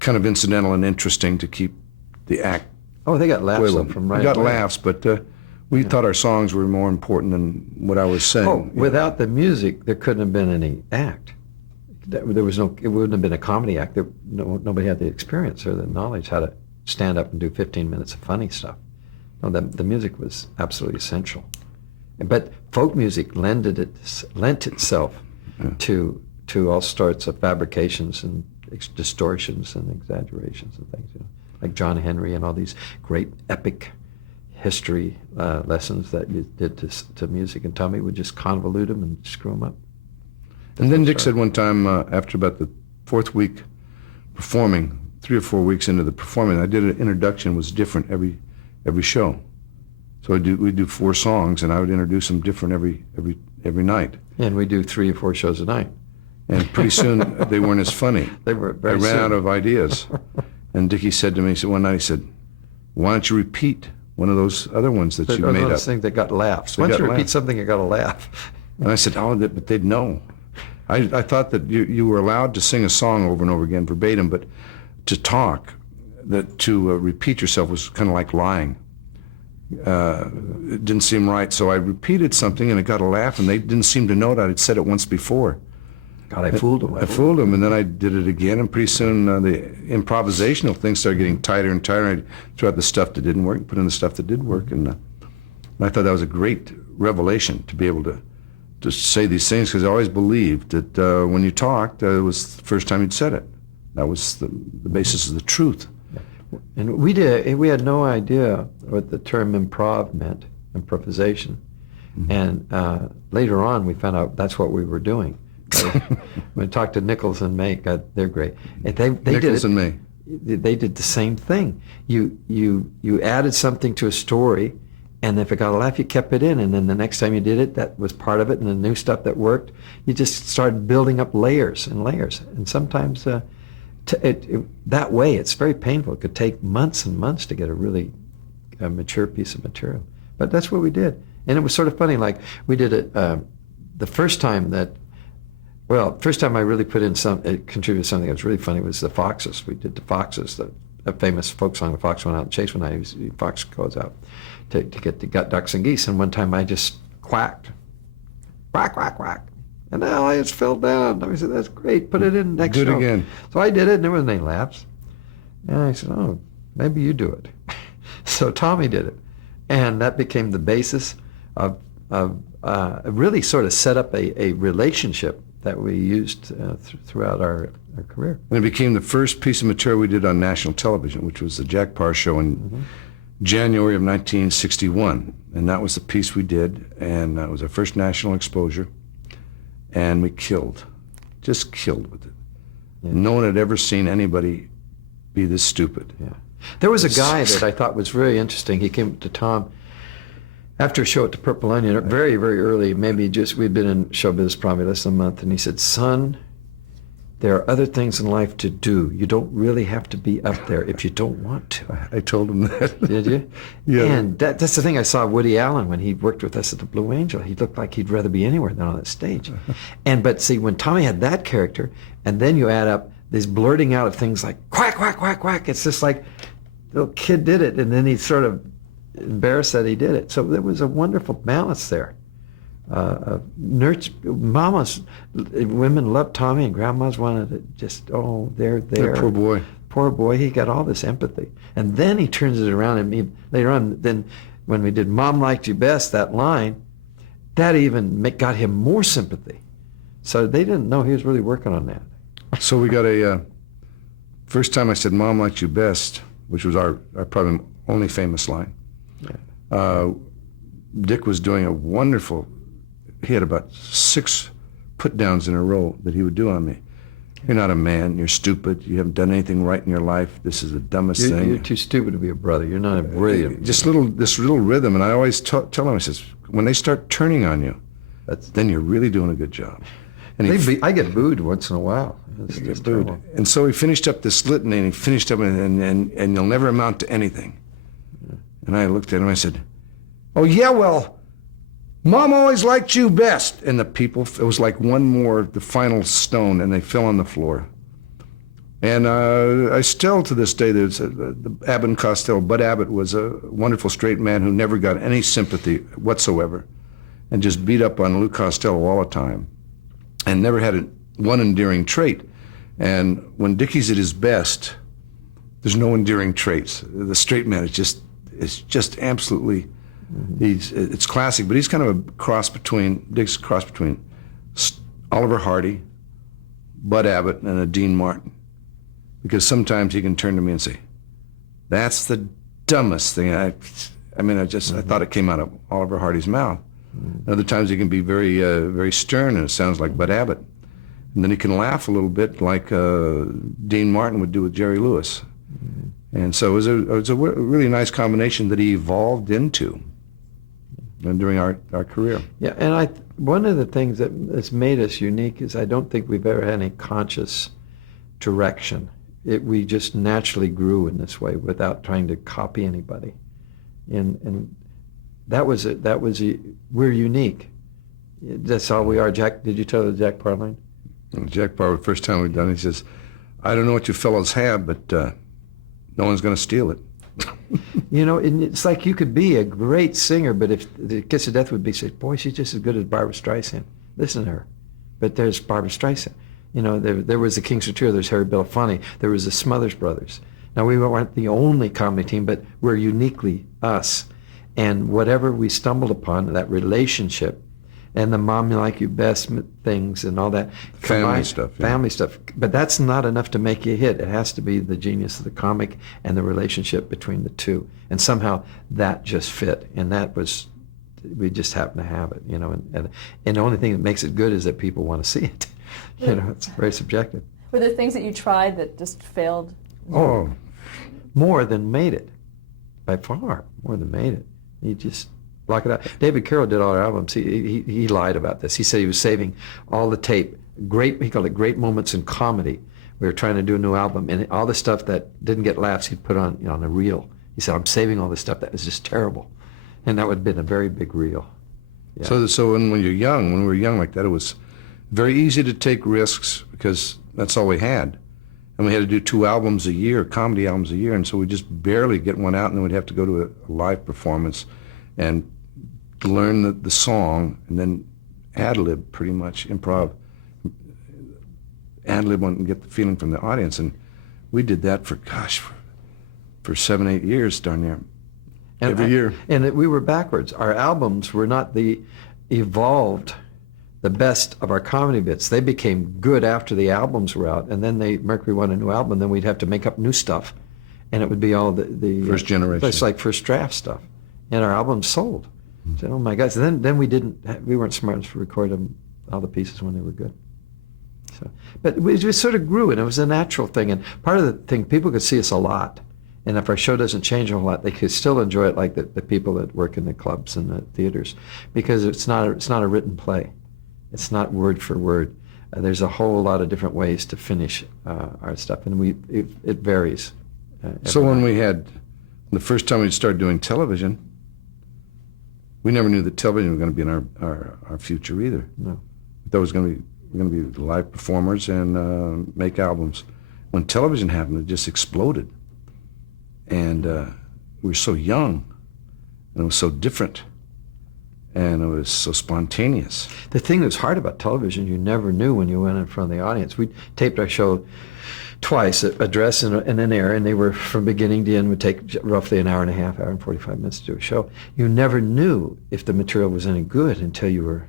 kind of incidental and interesting to keep the act. Oh, they got laughs from right away. We got laughs, but we thought our songs were more important than what I was saying. Oh, without the music, there couldn't have been any act. There was no. It wouldn't have been a comedy act. Nobody had the experience or the knowledge how to stand up and do 15 minutes of funny stuff. No, the music was absolutely essential. But folk music lent itself to all sorts of fabrications and distortions and exaggerations and things. You know, like John Henry and all these great epic history lessons that you did to music, and Tommy would just convolute them and screw them up. And then Dick said one time, after about the fourth week performing, 3 or 4 weeks into the performing, I did an introduction was different every show. So we'd do 4 songs, and I would introduce them different every night. And we do 3 or 4 shows a night. And pretty soon they weren't as funny. They were I ran out of ideas. And Dickie said to me, one night he said, "Why don't you repeat one of those other ones that you made up?" Those things that got laughs. Once you repeat something, you got to laugh. And I said, "Oh, but they'd know." I thought that you were allowed to sing a song over and over again verbatim, but to talk, to repeat yourself was kind of like lying. It didn't seem right, so I repeated something and it got a laugh, and they didn't seem to know that I'd said it once before. God, I fooled them. I fooled them, and then I did it again, and pretty soon the improvisational things started getting tighter and tighter. I'd throw out the stuff that didn't work, put in the stuff that did work, and I thought that was a great revelation to be able to say these things, because I always believed that when you talked, it was the first time you'd said it. That was the basis of the truth. And we had no idea what the term improv meant, improvisation. Mm-hmm. And later on, we found out that's what we were doing. When I talked to Nichols and May, God, they're great. And they Nichols and May. They did the same thing. You added something to a story, and if it got a laugh, you kept it in. And then the next time you did it, that was part of it, and the new stuff that worked, you just started building up layers and layers. And sometimes that way, it's very painful. It could take months and months to get a really mature piece of material. But that's what we did. And it was sort of funny. Like, we did it the first time I really put in contributed something that was really funny was the Foxes. We did the Foxes, the a famous folk song. The fox went out and chased one night. The fox goes out to get the ducks and geese. And one time I just quacked. Quack, quack, quack. And the audience fell down. I said, that's great. Put it in next Do it show. again. So I did it, and there wasn't any laughs. And I said, oh, maybe you do it. So Tommy did it. And that became the basis of really sort of set up a relationship that we used throughout our career. And it became the first piece of material we did on national television, which was the Jack Parr Show in January of 1961. And that was the piece we did, and it was our first national exposure. And we just killed with it. Yeah. No one had ever seen anybody be this stupid. Yeah. There was a guy that I thought was very interesting. He came to Tom after a show at the Purple Onion, very, very early, maybe we'd been in show business probably less than a month, and he said, son, there are other things in life to do. You don't really have to be up there if you don't want to. I told him that. Did you? Yeah. And that's the thing I saw Woody Allen when he worked with us at the Blue Angel. He looked like he'd rather be anywhere than on that stage. But see, when Tommy had that character, and then you add up this blurting out of things like quack, quack, quack, quack, it's just like the little kid did it, and then he sort of embarrassed that he did it. So there was a wonderful balance there. Mamas, women loved Tommy, and grandmas wanted to just, oh, they're there. Poor boy. Poor boy, he got all this empathy. And then he turns it around, and later on, then when we did Mom Liked You Best, that line, that even got him more sympathy. So they didn't know he was really working on that. So we got first time I said Mom Liked You Best, which was our probably only famous line. Yeah. Dick was doing a wonderful, he had about 6 put-downs in a row that he would do on me. You're not a man, you're stupid, you haven't done anything right in your life, this is the dumbest thing. You're too stupid to be a brother, you're not a brilliant. Just this little rhythm, and I always tell him, I says, when they start turning on you, then you're really doing a good job. And I get booed once in a while. It's just terrible. And so he finished up this litany, and he finished up, and you'll never amount to anything. And I looked at him, and I said, oh, yeah, well, Mom always liked you best. And the people, it was like one more, the final stone, and they fell on the floor. And I still, to this day, there's the Abbott and Costello. Bud Abbott was a wonderful straight man who never got any sympathy whatsoever, and just beat up on Lou Costello all the time, and never had one endearing trait. And when Dickie's at his best, there's no endearing traits. The straight man is just absolutely, it's classic, but he's kind of a cross between, Dick's a cross between Oliver Hardy, Bud Abbott, and a Dean Martin. Because sometimes he can turn to me and say, that's the dumbest thing. I thought it came out of Oliver Hardy's mouth. Other times he can be very, very stern, and it sounds like Bud Abbott. And then he can laugh a little bit like Dean Martin would do with Jerry Lewis. And so it was a really nice combination that he evolved into during our career. Yeah, and one of the things that has made us unique is I don't think we've ever had any conscious direction. We just naturally grew in this way without trying to copy anybody. And we're unique. That's all we are. Jack, did you tell the Jack Parr line? Jack Parr, the first time we've done it, he says, I don't know what you fellows have, but no one's going to steal it. And it's like you could be a great singer, but if the Kiss of Death would be said, boy, she's just as good as Barbra Streisand. Listen to her. But there's Barbra Streisand. There was the Kingston Trio, there's Harry Belafonte, there was the Smothers Brothers. Now, we weren't the only comedy team, but we're uniquely us. And whatever we stumbled upon, that relationship, and the Mom Like You Best things and all that. Family stuff. Yeah. Family stuff. But that's not enough to make you a hit. It has to be the genius of the comic and the relationship between the two. And somehow that just fit. And we just happen to have it, And the only thing that makes it good is that people want to see it. It's very subjective. Were there things that you tried that just failed? Oh, more than made it. By far, more than made it. You just block it out. David Carroll did all our albums. He lied about this. He said he was saving all the tape. He called it great moments in comedy. We were trying to do a new album, and all the stuff that didn't get laughs, he'd put on a reel. He said, I'm saving all this stuff that was just terrible. And that would have been a very big reel. Yeah. So when we were young like that, it was very easy to take risks because that's all we had. and we had to do 2 albums a year, comedy albums a year, and so we just barely get one out, and then we'd have to go to a live performance and learn the song, and then ad-lib, pretty much, improv, ad-lib and get the feeling from the audience. And we did that for 7, 8 years, darn near. And Every year. And we were backwards. Our albums were not the best of our comedy bits. They became good after the albums were out, and then Mercury wanted a new album, and then we'd have to make up new stuff, and it would be all the First generation. It's like first draft stuff, and our albums sold. So, oh my gosh! And then we weren't smart enough to record them, all the pieces when they were good. So, but we just sort of grew, and it was a natural thing. And part of the thing, people could see us a lot, and if our show doesn't change a whole lot, they could still enjoy it, like the people that work in the clubs and the theaters, because it's not a written play. It's not word for word. There's a whole lot of different ways to finish our stuff, and it varies. So when the first time we started doing television, we never knew that television was going to be in our future either. No. We thought we're going to be live performers and make albums. When television happened, it just exploded. And we were so young, and it was so different, and it was so spontaneous. The thing that's hard about television, you never knew when you went in front of the audience. We taped our show twice, a dress and an air, and they were from beginning to end, would take roughly an hour and a half, hour and 45 minutes to do a show. You never knew if the material was any good until you were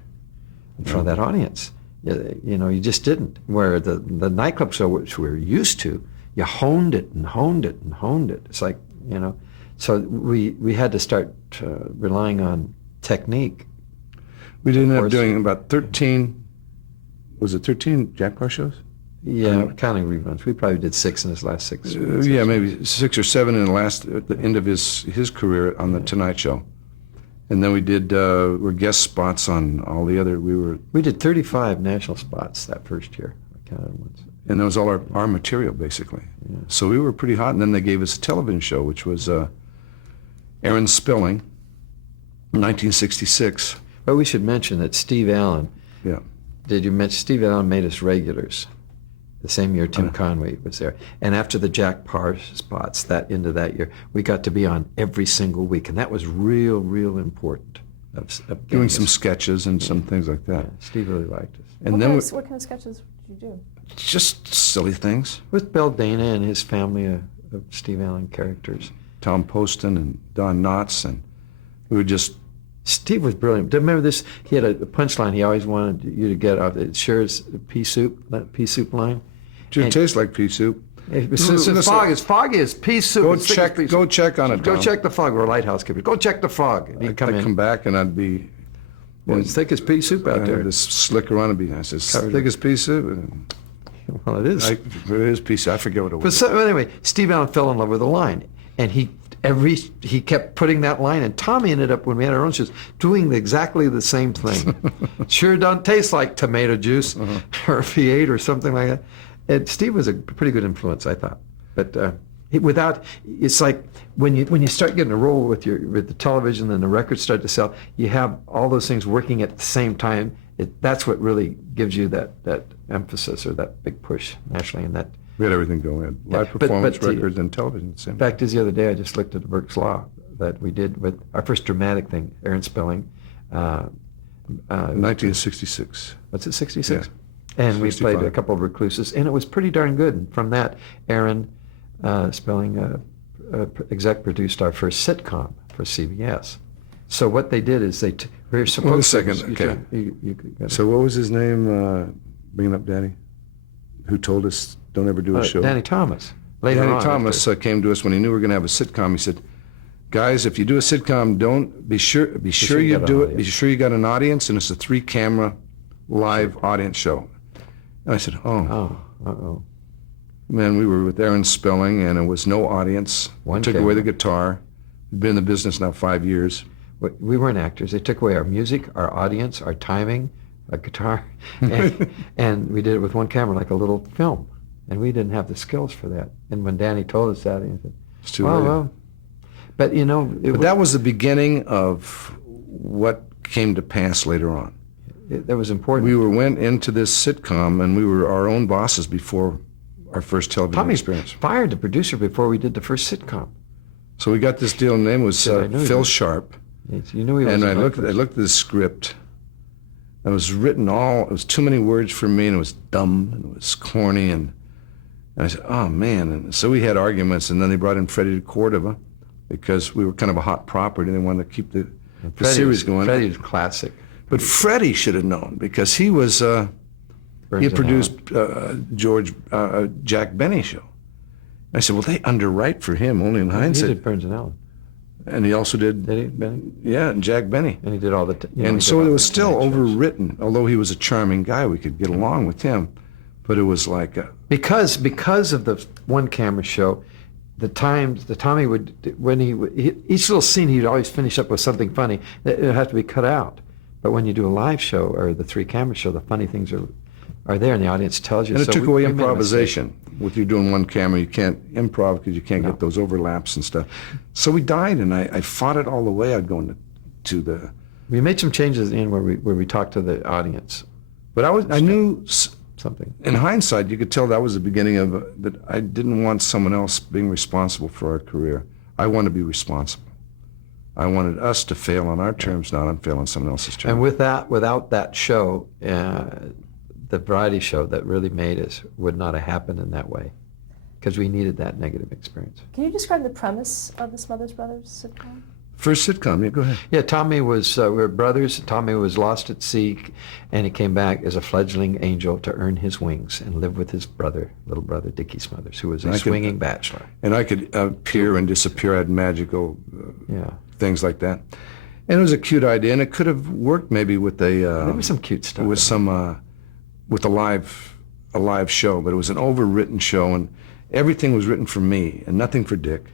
in front of that audience. You just didn't. Where the nightclub show, which we were used to, you honed it and honed it and honed it. It's like, so we had to start relying on technique. We did end up doing about 13, was it 13 Jack Paar shows? Yeah, counting reruns. We probably did 6 in his last 6. Yeah, maybe 6 or 7 in at the end of his career on the Tonight Show. And then we did, were guest spots on all the other, We did 35 national spots that first year. I counted once. And that was all our material, basically. Yeah. So we were pretty hot. And then they gave us a television show, which was Aaron Spelling, 1966. Well, we should mention that Steve Allen. Yeah. Did you mention Steve Allen made us regulars? The same year Tim Conway was there. And after the Jack Paar spots, that into that year, we got to be on every single week. And that was real, real important. Of doing some sketches and some things like that. Yeah, Steve really liked us. And what kind of sketches did you do? Just silly things. With Bill Dana and his family of Steve Allen characters. Tom Poston and Don Knotts, and we would just... Steve was brilliant. Remember this? He had a punchline he always wanted you to get off. It shares pea soup line. It tastes like pea soup. It's foggy as pea soup. Go check on it, Go Tom. check the fog. We're lighthouse keepers. Go check the fog. And I'd come back and I'd be... It's thick as pea soup out there. This slicker on it. I said, thick as pea soup. Well, it is. It is pea soup. I forget what it was. But anyway, Steve Allen fell in love with the line, and he kept putting that line, and Tommy ended up, when we had our own shows, doing exactly the same thing. Sure don't taste like tomato juice or V8 or something like that. And Steve was a pretty good influence, I thought. But it's like when you start getting a role with the television and the records start to sell, you have all those things working at the same time. That's what really gives you that emphasis or that big push nationally. And that we had everything going. Live performance, records, and television. In fact, the other day I just looked at the Burke's Law that we did with our first dramatic thing, Aaron Spelling. 1966. What's it, 66? Yeah. And 65. we played a couple of recluses, and it was pretty darn good. And from that, Aaron Spelling exec produced our first sitcom for CBS. So what they did is very supposed. Wait a second. Okay. So what was his name? Bring it up, Danny. Who told us don't ever do a show? Danny Thomas. Danny Thomas came to us when he knew we were going to have a sitcom. He said, "Guys, if you do a sitcom, be sure you do it. Be sure you got an audience, and it's a 3-camera live audience show." And I said, "Oh, man, we were with Aaron Spelling, and it was no audience. Took away the guitar. We've been in the business now 5 years. We weren't actors. They took away our music, our audience, our timing, our guitar, and we did it with one camera, like a little film. And we didn't have the skills for that. And when Danny told us that, he said, "It's too late." Well, but that was the beginning of what came to pass later on. That was important. We went into this sitcom, and we were our own bosses before our first television Tommy experience. fired the producer before we did the first sitcom. So we got this deal, and the name was I knew he Phil was- Sharp. You knew he was. And I a looked at the script. It was written it was too many words for me, and it was dumb, and it was corny, and I said, oh, man. And so we had arguments, and then they brought in Freddie Cordova because we were kind of a hot property, and they wanted to keep the series going. Freddie was classic. But Freddie should have known because he was, he had produced Jack Benny show. I said, well, they underwrite for him, only in He hindsight. did Burns and Allen. And he also did, Did he, Benny? yeah, and Jack Benny. And he did all the. And so it was still overwritten, although he was a charming guy. We could get along with him. But it was like... Because of the one camera show, the Tommy would, when each little scene, he'd always finish up with something funny. It would have to be cut out. But when you do a live show or the three camera show, the funny things are there and the audience tells you. And it So took we away made a mistake. improvisation. With you doing one camera, you can't improv because you can't get those overlaps and stuff. So we died, and I fought it all the way. I'd go to the... We made some changes in where we talked to the audience. But I knew... Something. In hindsight, you could tell that was the beginning of that. I didn't want someone else being responsible for our career. I wanted to be responsible. I wanted us to fail on our terms, not on fail on someone else's terms. And without that show, the variety show that really made us would not have happened in that way, because we needed that negative experience. Can you describe the premise of the Smothers Brothers sitcom? First sitcom, yeah, go ahead. Yeah, Tommy was, we were brothers. Tommy was lost at sea, and he came back as a fledgling angel to earn his wings and live with his little brother, Dickie Smothers, who was a swinging bachelor. And I could appear and disappear, I had magical things like that. And it was a cute idea, and it could have worked maybe with There was some cute stuff. With a live show, but it was an overwritten show, and everything was written for me and nothing for Dick.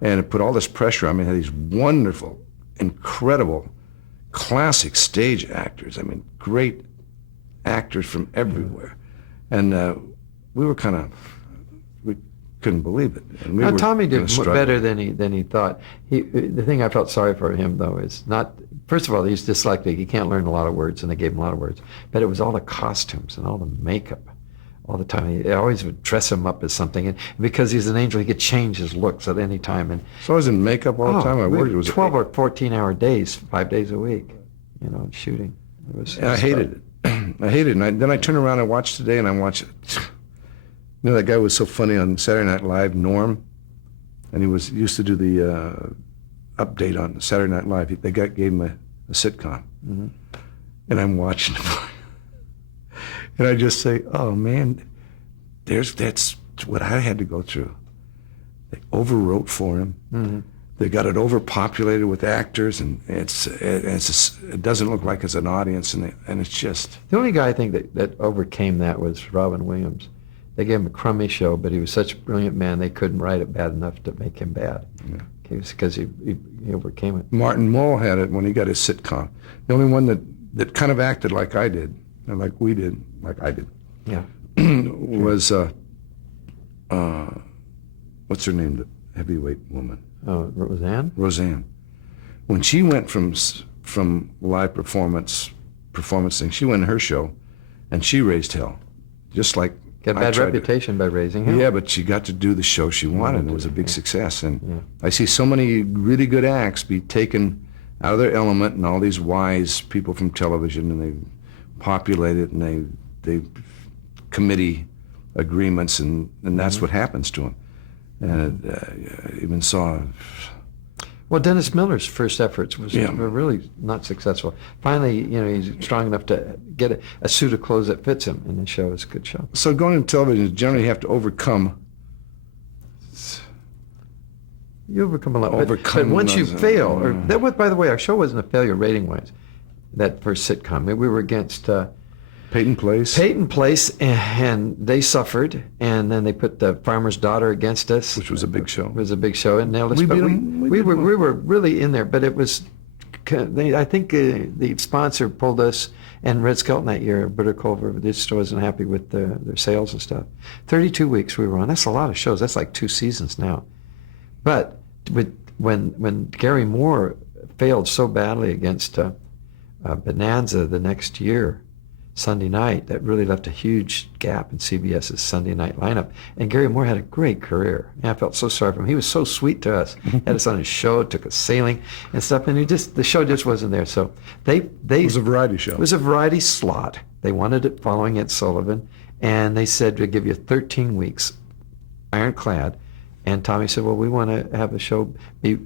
And it put all this pressure on me. I had these wonderful, incredible, classic stage actors. I mean, great actors from everywhere. And we couldn't believe it. And we were Tommy did struggle. better than he thought. The thing I felt sorry for him, though, is not, first of all, he's dyslexic. He can't learn a lot of words, and they gave him a lot of words. But it was all the costumes and all the makeup. All the time. He always would dress him up as something. And because he's an angel, he could change his looks at any time. And So I was in makeup all the time. I worked. It was 12 or 14-hour days, 5 days a week, shooting. I hated it. I hated it. And then I turned around and watched today, and I watched it. You know, that guy was so funny on Saturday Night Live, Norm, and he used to do the update on Saturday Night Live. They gave him a sitcom, and I'm watching it. And I just say, oh, man, that's what I had to go through. They overwrote for him. Mm-hmm. They got it overpopulated with actors, and it doesn't look like it's an audience, and it's just... The only guy I think that overcame that was Robin Williams. They gave him a crummy show, but he was such a brilliant man, they couldn't write it bad enough to make him bad. Yeah. Because he overcame it. Martin Mull had it when he got his sitcom. The only one that kind of acted like I did, and like we did, like I did, was, what's her name, the heavyweight woman? Oh, Roseanne? Roseanne. When she went from live performance thing, she went in her show, and she raised hell, just like Got a bad reputation by raising hell. Yeah, but she got to do the show she wanted, and it was a big success. And I see so many really good acts be taken out of their element, and all these wise people from television, and they populate it, and they committee agreements, and that's what happens to them. And even saw... Well, Dennis Miller's first efforts were really not successful. Finally, he's strong enough to get a suit of clothes that fits him, and the show is a good show. So going into television, generally you have to overcome... You overcome a lot. But once you fail... by the way, our show wasn't a failure rating-wise, that first sitcom. We were against... Peyton Place. Peyton Place, and they suffered, and then they put The Farmer's Daughter against us. Which was a big show. It was a big show, and nailed us. We but beat them. We were really in there, but it was... I think the sponsor pulled us, and Red Skelton that year, Britta Culver, just wasn't happy with their sales and stuff. 32 weeks we were on. That's a lot of shows. That's like 2 seasons now. But when Gary Moore failed so badly against Bonanza the next year, Sunday night that really left a huge gap in CBS's Sunday night lineup. And Gary Moore had a great career. And I felt so sorry for him. He was so sweet to us. Had us on his show, took us sailing and stuff, and the show just wasn't there. So it was a variety show. It was a variety slot. They wanted it following Ed Sullivan, and they said we'll give you 13 weeks, ironclad. And Tommy said, well, we want to have the show be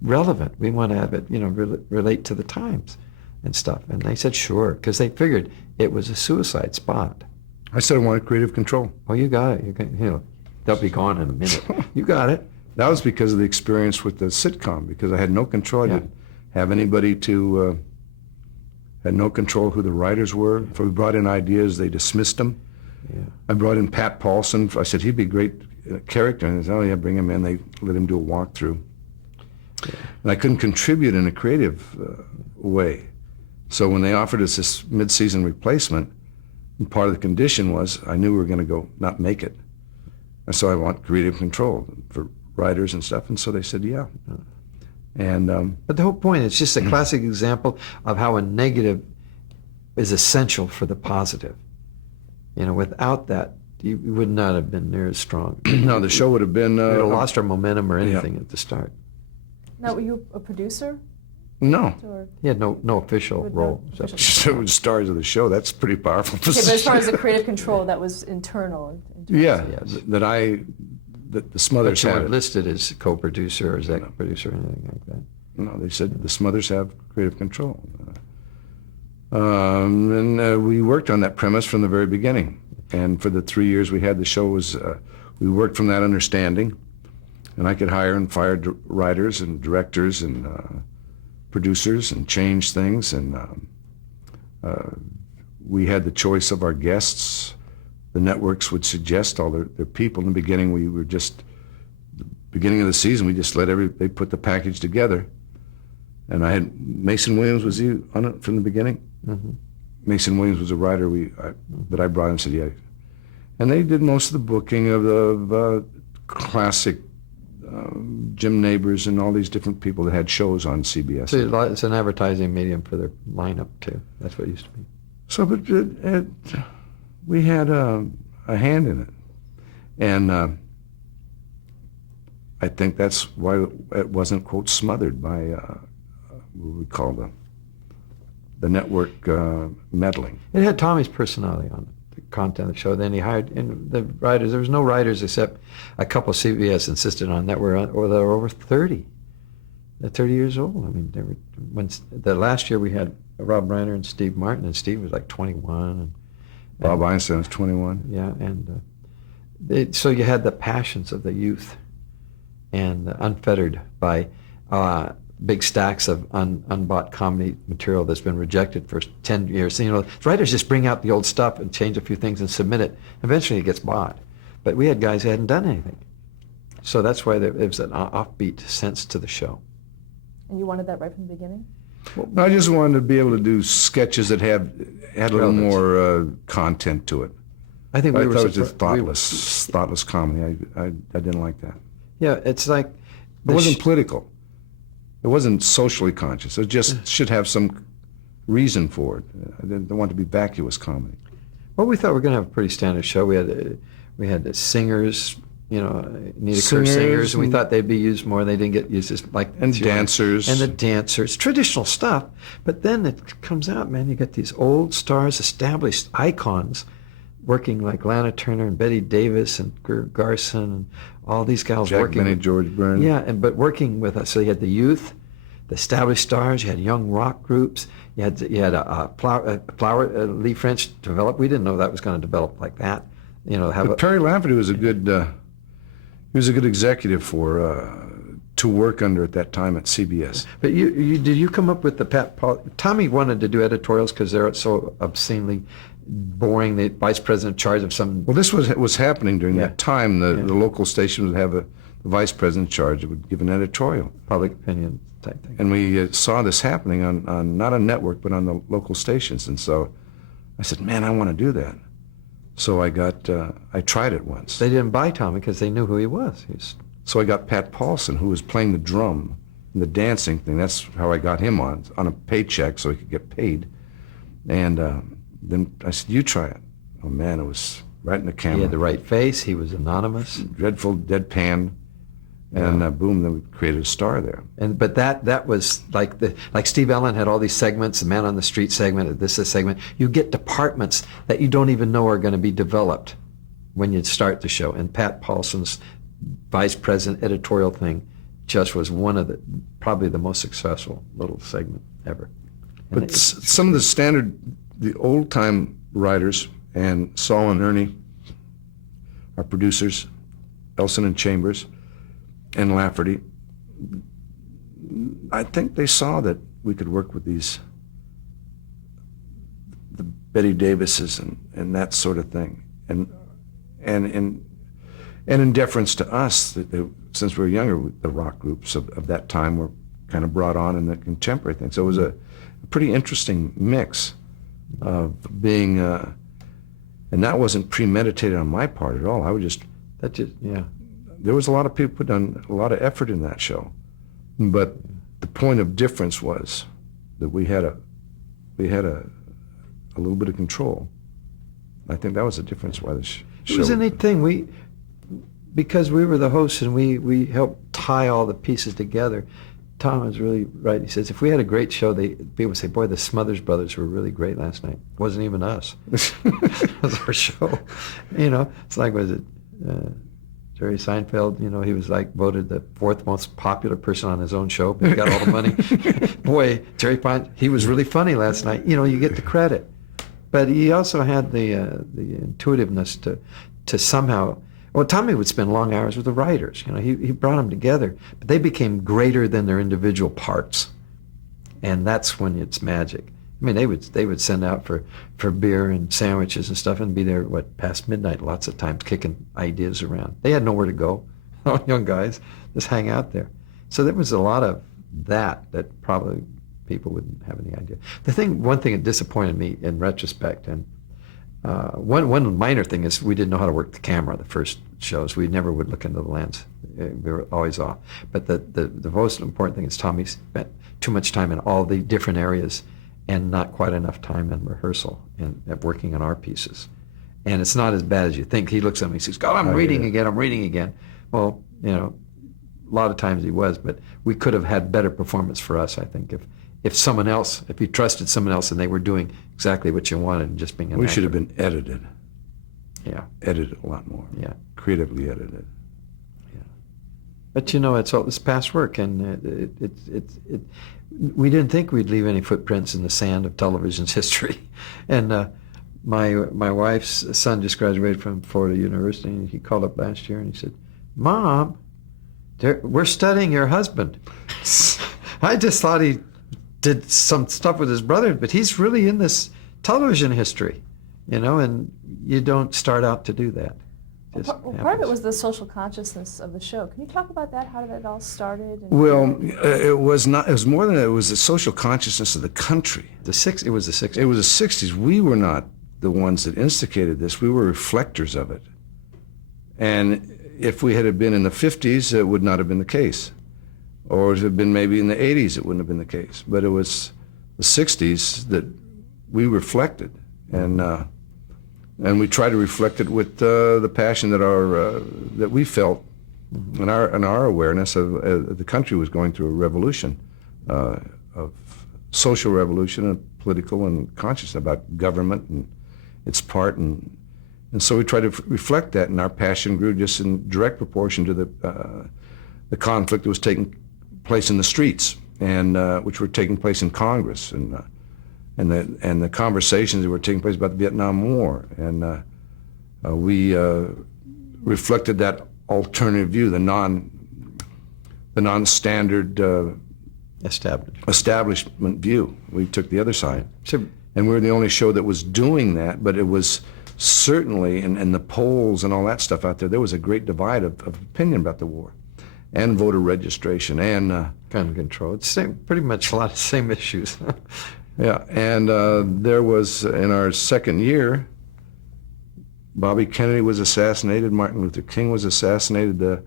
relevant. We want to have it, relate to the times and stuff. And they said, sure, because they figured it was a suicide spot. I said I wanted creative control. Oh, you got it. They'll be gone in a minute. You got it. That was because of the experience with the sitcom, because I had no control. I didn't have anybody had no control who the writers were. If we brought in ideas, they dismissed them. Yeah. I brought in Pat Paulson. I said, he'd be a great character. And they said, oh, yeah, bring him in. They let him do a walkthrough. Yeah. And I couldn't contribute in a creative way. So when they offered us this mid-season replacement, part of the condition was I knew we were going to not make it. And so I want creative control for writers and stuff. And so they said, yeah. And but the whole point, it's just a classic example of how a negative is essential for the positive. Without that, you would not have been near as strong. No, the show would have been... we would have lost our momentum or anything at the start. Now, were you a producer? No. Or? He had no official role. Just the stars of the show. That's a pretty powerful position. Okay, but as far as the creative control, that was internal. Yeah, yes. The Smothers but you had weren't it. listed as co-producer or executive producer or anything like that. No, they said the Smothers have creative control. And we worked on that premise from the very beginning. And for the 3 years we had the show, we worked from that understanding. And I could hire and fire writers and directors and producers and change things. And we had the choice of our guests. The networks would suggest all their people. In the beginning, we were just, the beginning of the season, we just they put the package together. And I had, Mason Williams, was he on it from the beginning? Mm-hmm. Mason Williams was a writer that I brought in and said, yeah. And they did most of the booking of the classic Jim Neighbors and all these different people that had shows on CBS. So it's an advertising medium for their lineup, too. That's what it used to be. So, but we had a hand in it. And I think that's why it wasn't, quote, smothered by what we call the network meddling. It had Tommy's personality on it, the content of the show. Then he hired, and the writers, there was no writers except a couple CBS insisted on that were over 30. They're 30 years old. I mean, the last year we had Rob Reiner and Steve Martin, and Steve was like 21. And Bob Einstein was 21. Yeah, and so you had the passions of the youth, and unfettered by big stacks of unbought comedy material that's been rejected for 10 years. Writers just bring out the old stuff and change a few things and submit it. Eventually it gets bought. But we had guys who hadn't done anything. So that's why there was an offbeat sense to the show. And you wanted that right from the beginning? I just wanted to be able to do sketches that had a little more content to it. I think thought it was just thoughtless comedy. I didn't like that. Yeah, it's like... It wasn't political. It wasn't socially conscious. It just should have some reason for it. I didn't want it to be vacuous comedy. Well, we thought we were going to have a pretty standard show. We had the singers, Nita Kerr singers, and we thought they'd be used more. They didn't get used as like... And dancers. And the dancers. Traditional stuff. But then it comes out, man, you get these old stars, established icons, working like Lana Turner and Betty Davis and Greer Garson and all these guys Jack working. Benny, George Byrne. Yeah, but working with us. So you had the youth, the established stars. You had young rock groups. You had a flower Lee French develop. We didn't know that was going to develop like that. But Perry Lafferty was a good. He was a good executive to work under at that time at CBS. But did you come up with the Pat Paul? Tommy wanted to do editorials because they're so obscenely boring. The vice president in charge of some... Well, this was happening during that time. The local station would have a vice president in charge. It would give an editorial. Public opinion type thing. And we saw this happening on not on network, but on the local stations. And so I said, man, I want to do that. So I tried it once. They didn't buy Tommy because they knew who he was. So I got Pat Paulson, who was playing the drum and the dancing thing. That's how I got him on a paycheck so he could get paid. And Then I said, you try it. Oh man, it was right in the camera. He had the right face. He was anonymous. Dreadful deadpan. And boom, then we created a star there. But that was like Steve Allen had all these segments, the Man on the Street segment, this segment. You get departments that you don't even know are going to be developed when you start the show. And Pat Paulson's vice president editorial thing just was one of probably the most successful little segment ever. And But some of the old time writers, and Saul and Ernie, our producers, Elson and Chambers, and Lafferty, I think they saw that we could work with the Betty Davises and that sort of thing, and in deference to us, since we were younger, the rock groups of that time were kind of brought on in the contemporary thing. So it was a pretty interesting mix of being, and that wasn't premeditated on my part at all. I would just, there was a lot of people put on a lot of effort in that show, but the point of difference was that we had a little bit of control. I think that was the difference why the show. It was a neat thing. Because we were the hosts and we helped tie all the pieces together. Tom was really right. He says, if we had a great show, people would say, boy, the Smothers brothers were really great last night. It wasn't even us. It was our show. It's like, was it Jerry Seinfeld? He was voted the 4th most popular person on his own show, but he got all the money. Boy, Jerry Fine, he was really funny last night. You get the credit. But he also had the intuitiveness to somehow. Well, Tommy would spend long hours with the writers. He brought them together, but they became greater than their individual parts, and that's when it's magic. I mean, they would send out for beer and sandwiches and stuff, and be there past midnight lots of times, kicking ideas around. They had nowhere to go. Young guys just hang out there. So there was a lot of that probably people wouldn't have any idea. One thing that disappointed me in retrospect, and one minor thing is we didn't know how to work the camera the first shows. We never would look into the lens. We were always off. But the most important thing is Tommy spent too much time in all the different areas and not quite enough time in rehearsal and at working on our pieces. And it's not as bad as you think. He looks at me and says, God, I'm reading again. Well, a lot of times he was, but we could have had better performance for us, I think, if you trusted someone else and they were doing exactly what you wanted and just being an We actor. should have been edited. Yeah. Edited a lot more. Yeah. Creatively edited. Yeah. But it's past work, and we didn't think we'd leave any footprints in the sand of television's history. And my wife's son just graduated from Florida University, and he called up last year and he said, Mom, we're studying your husband. I just thought he did some stuff with his brother, but he's really in this television history, and you don't start out to do that. Part of it was the social consciousness of the show. Can you talk about that? How did that all started? Well, it was not. It was more than that. It was the social consciousness of the country. It was the 60s. It was the 60s. We were not the ones that instigated this. We were reflectors of it. And if we had been in the 50s, it would not have been the case. Or if it had been maybe in the 80s, it wouldn't have been the case. But it was the 60s that we reflected, and we tried to reflect it with the passion that we felt, and our awareness of the country was going through a revolution, of social revolution, and political and conscious about government and its part, and so we tried to reflect that, and our passion grew just in direct proportion to the conflict that was taking place in the streets, and which were taking place in Congress, and the conversations that were taking place about the Vietnam War, and we reflected that alternative view, the non-standard establishment view. We took the other side, and we were the only show that was doing that. But it was certainly, in the polls and all that stuff out there was a great divide of opinion about the war, and voter registration, and gun control. It's pretty much a lot of the same issues. Yeah, and there was, in our second year, Bobby Kennedy was assassinated, Martin Luther King was assassinated, the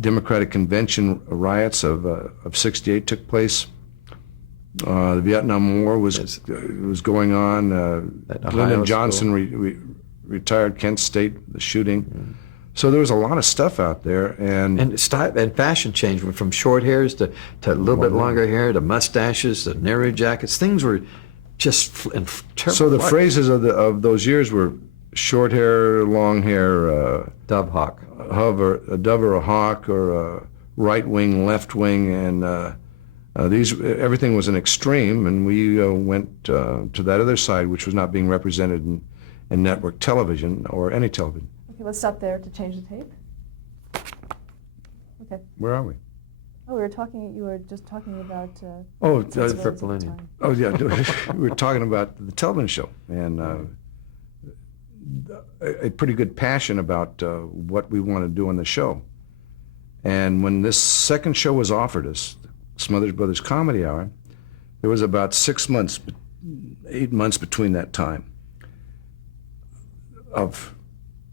Democratic Convention riots of '68 took place, The Vietnam War was going on. At Ohio Lyndon Johnson school. retired, Kent State, the shooting. So there was a lot of stuff out there, and fashion changed from short hairs to a little bit longer hair to mustaches to narrow jackets. Things were just in terrible. so the flight. phrases of those years were short hair, long hair, Dove hawk. a dove or a hawk, or a right wing, left wing, and everything was an extreme, and we went to that other side, which was not being represented in network television or any television. Okay, let's stop there to change the tape. Okay. Where are we? Oh, you were just talking about The Purple Indian. Oh yeah, we were talking about the television show, and a pretty good passion about what we want to do on the show. And when this second show was offered us, Smothers Brothers Comedy Hour, there was about 8 months between that time of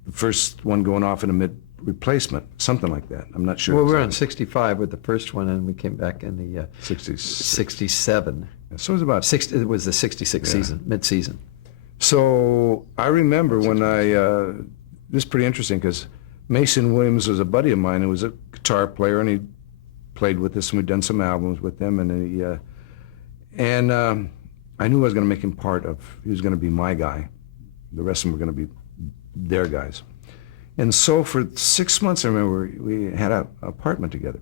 the first one going off in a mid-replacement, something like that. I'm not sure. Well, we were on 65 with the first one, and we came back in the 67. So it was about 60. It was the 66 season, mid-season. So I remember when this is pretty interesting because Mason Williams was a buddy of mine who was a guitar player, and he played with us, and we'd done some albums with him, and I knew I was going to make him he was going to be my guy. The rest of them were going to be their guys. And so for 6 months, I remember we had an apartment together,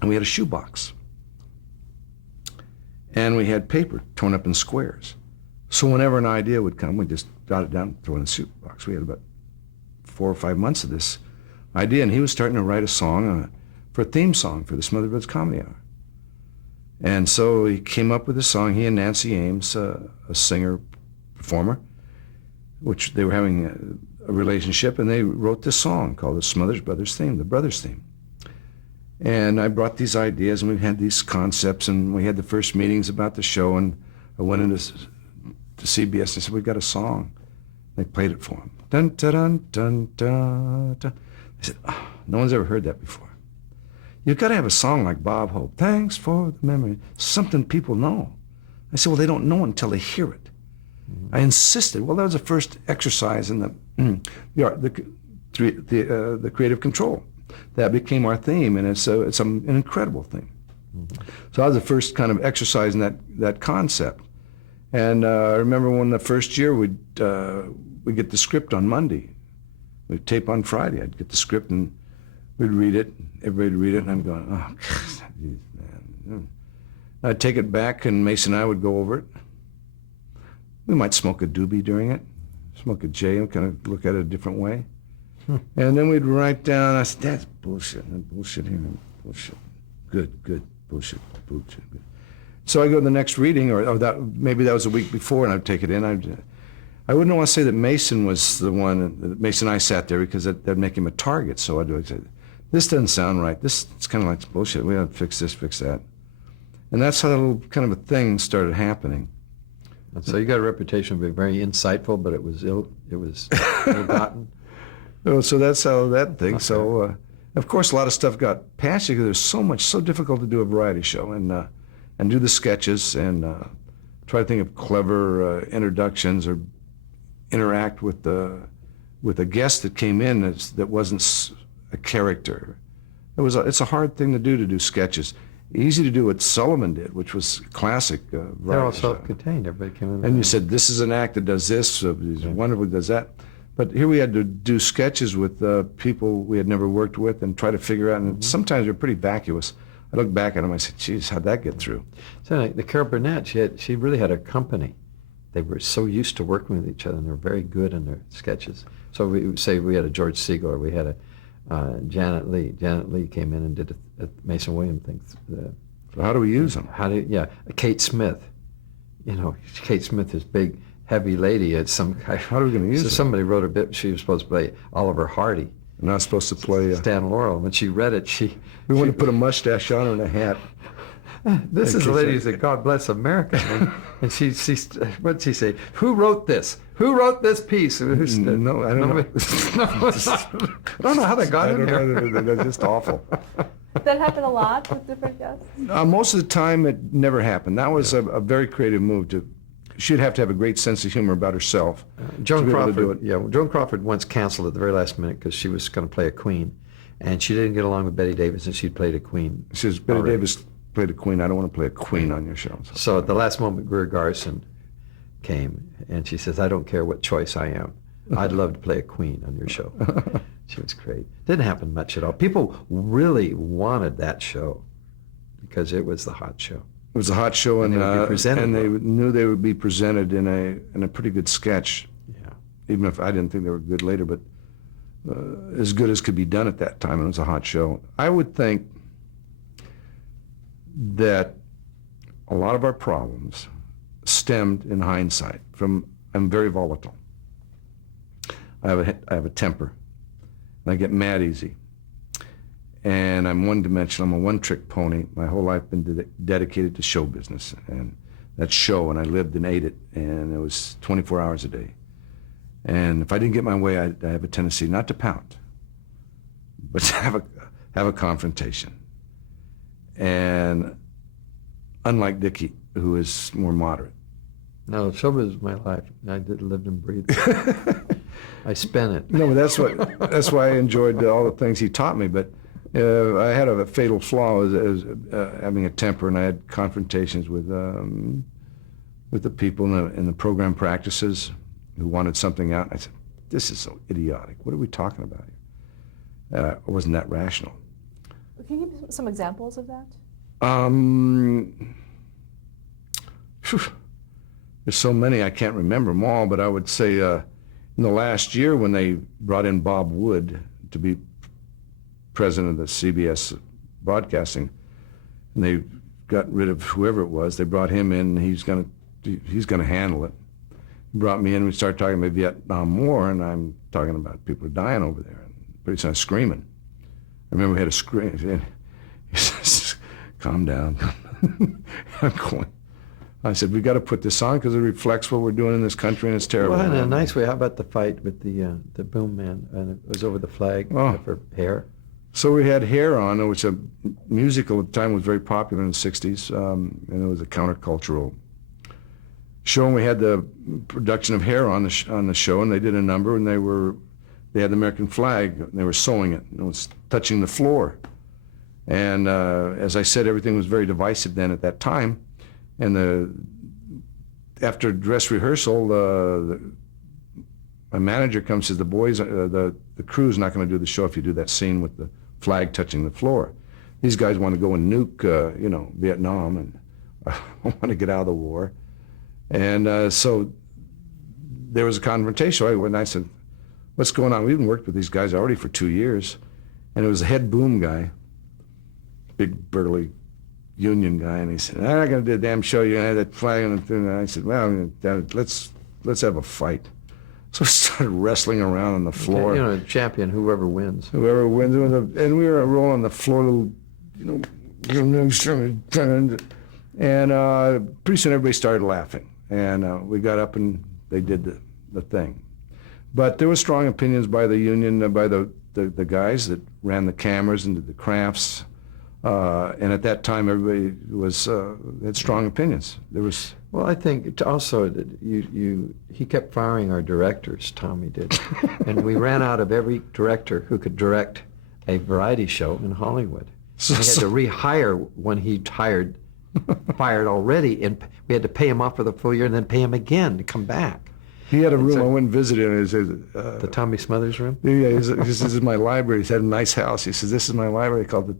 and we had a shoebox. And we had paper torn up in squares. So whenever an idea would come, we just jot it down, throw it in the shoebox. We had about 4 or 5 months of this idea, and he was starting to write a song for a theme song for the Smothers Brothers Comedy Hour. And so he came up with a song, he and Nancy Ames, a singer-performer, which they were having a relationship, and they wrote this song called the Smothers Brothers theme, the Brothers theme. And I brought these ideas, and we had these concepts, and we had the first meetings about the show, and I went into CBS and said, we've got a song. They played it for him. Dun, dun, dun, dun, dun, dun. I said, oh, no one's ever heard that before. You've got to have a song like Bob Hope. Thanks for the memory. Something people know. I said, well, they don't know until they hear it. I insisted. Well, that was the first exercise in the creative control. That became our theme, and it's an incredible theme. So that was the first kind of exercise in that concept. And I remember when the first year we'd get the script on Monday. We'd tape on Friday. I'd get the script and we'd read it. Everybody'd read it, and I'm going, oh, God, geez, man. I'd take it back, and Mason and I would go over it. We might smoke a doobie during it, smoke a J, and kind of look at it a different way. And then we'd write down, I said, that's bullshit, and bullshit here, and bullshit. Good, bullshit, good. So I go to the next reading, or maybe that was a week before, and I'd take it in. I wouldn't want to say that Mason was the one, that Mason and I sat there, because that'd make him a target. So I'd say, this doesn't sound right. It's kind of like bullshit. We have to fix this, fix that. And that's how that little kind of a thing started happening. And so you got a reputation of being very insightful, but it was ill-gotten. So that's how that thing. Okay. So, of course, a lot of stuff got patched because there's so difficult to do a variety show and do the sketches and try to think of clever introductions or interact with a guest that came in that wasn't a character. It's a hard thing to do sketches. Easy to do what Sullivan did, which was classic. They're all self-contained. Everybody came in. And you said, this is an act that does this, he's wonderful, does that. But here we had to do sketches with people we had never worked with and try to figure out, and sometimes they're pretty vacuous. I look back at them, I said, geez, how'd that get through? So the Carol Burnett, she really had a company. They were so used to working with each other, and they're very good in their sketches. So we would say we had a George Siegel, or we had a Janet Lee. Janet Lee came in and did a Mason Williams thing. So how do we use them? Kate Smith. You know, Kate Smith is big, heavy lady. It's some guy. How are we going to use it? Somebody wrote a bit. She was supposed to play Oliver Hardy. You're not supposed to play Stan Laurel. When she read it, we want to put a mustache on her and a hat. This is a lady who said, "God bless America," and she what did she say? Who wrote this? Who wrote this piece? No, I don't know. I don't know how that got in there. That's just awful. That happened a lot with different guests? Most of the time, it never happened. That was a very creative move. She'd have to have a great sense of humor about herself. Joan to be able to do Crawford, it. yeah, Joan Crawford once canceled at the very last minute because she was going to play a queen, and she didn't get along with Betty Davis, and she'd played a queen. She says, Betty already. Davis played a queen. I don't want to play a queen on your show. So at the last moment, Greer Garson came, and she says, I don't care what choice I am. I'd love to play a queen on your show. She was great. Didn't happen much at all. People really wanted that show because it was the hot show. It was a hot show, And and they would be presented they well. knew they would be presented in a pretty good sketch. Yeah. Even if I didn't think they were good later, but as good as could be done at that time. It was a hot show. I would think that a lot of our problems stemmed, in hindsight, from I'm very volatile. I have a temper, and I get mad easy. And I'm one-dimensional. I'm a one-trick pony. My whole life been dedicated to show business, and that show, and I lived and ate it, and it was 24 hours a day. And if I didn't get my way, I have a tendency not to pout, but to have a confrontation. And unlike Dickie, who is more moderate. No, showbiz was my life. I lived and breathed it. I spent it. No, but that's why I enjoyed all the things he taught me. But I had a fatal flaw as having a temper, and I had confrontations with the people in the program practices who wanted something out. I said, "This is so idiotic. What are we talking about here?" I wasn't that rational. Can you give some examples of that? There's so many I can't remember them all, but I would say in the last year when they brought in Bob Wood to be president of the CBS Broadcasting, and they got rid of whoever it was, they brought him in, and he's gonna handle it. He brought me in, we started talking about Vietnam War, and I'm talking about people are dying over there. And pretty soon I was screaming. I remember we had a scream. He says, "Calm down." I'm going. I said, "We got to put this on because it reflects what we're doing in this country, and it's terrible." Well, in a nice way. How about the fight with the boom man? And it was over the flag for hair. So we had Hair on, which a musical at the time was very popular in the 60s, and it was a countercultural show. And we had the production of Hair on the show, and they did a number, and they had the American flag, and they were sewing it, and it was touching the floor. And as I said, everything was very divisive then at that time. And after dress rehearsal, my manager comes and says, "The boys, the crew's not going to do the show if you do that scene with the flag touching the floor. These guys want to go and nuke, Vietnam, and I want to get out of the war." And so there was a confrontation. I went and I said, "What's going on? We've been working with these guys already for 2 years." And it was the head boom guy, big burly union guy, and he said, "I'm not going to do a damn show. You have that flag on the thing." And I said, "Well, let's have a fight." So we started wrestling around on the floor. You know, champion, whoever wins. Whoever wins, and we were rolling on the floor, and pretty soon everybody started laughing, and we got up and they did the thing. But there were strong opinions by the union, by the guys that ran the cameras and did the crafts. And at that time, everybody had strong opinions. There was. Well, I think also that he kept firing our directors. Tommy did, and we ran out of every director who could direct a variety show in Hollywood. We had to rehire when he fired already, and we had to pay him off for the full year and then pay him again to come back. He had a room. I went and visited him. He says, The Tommy Smothers room. Yeah, he says, "This is my library." He had a nice house. He says, "This is my library." Called the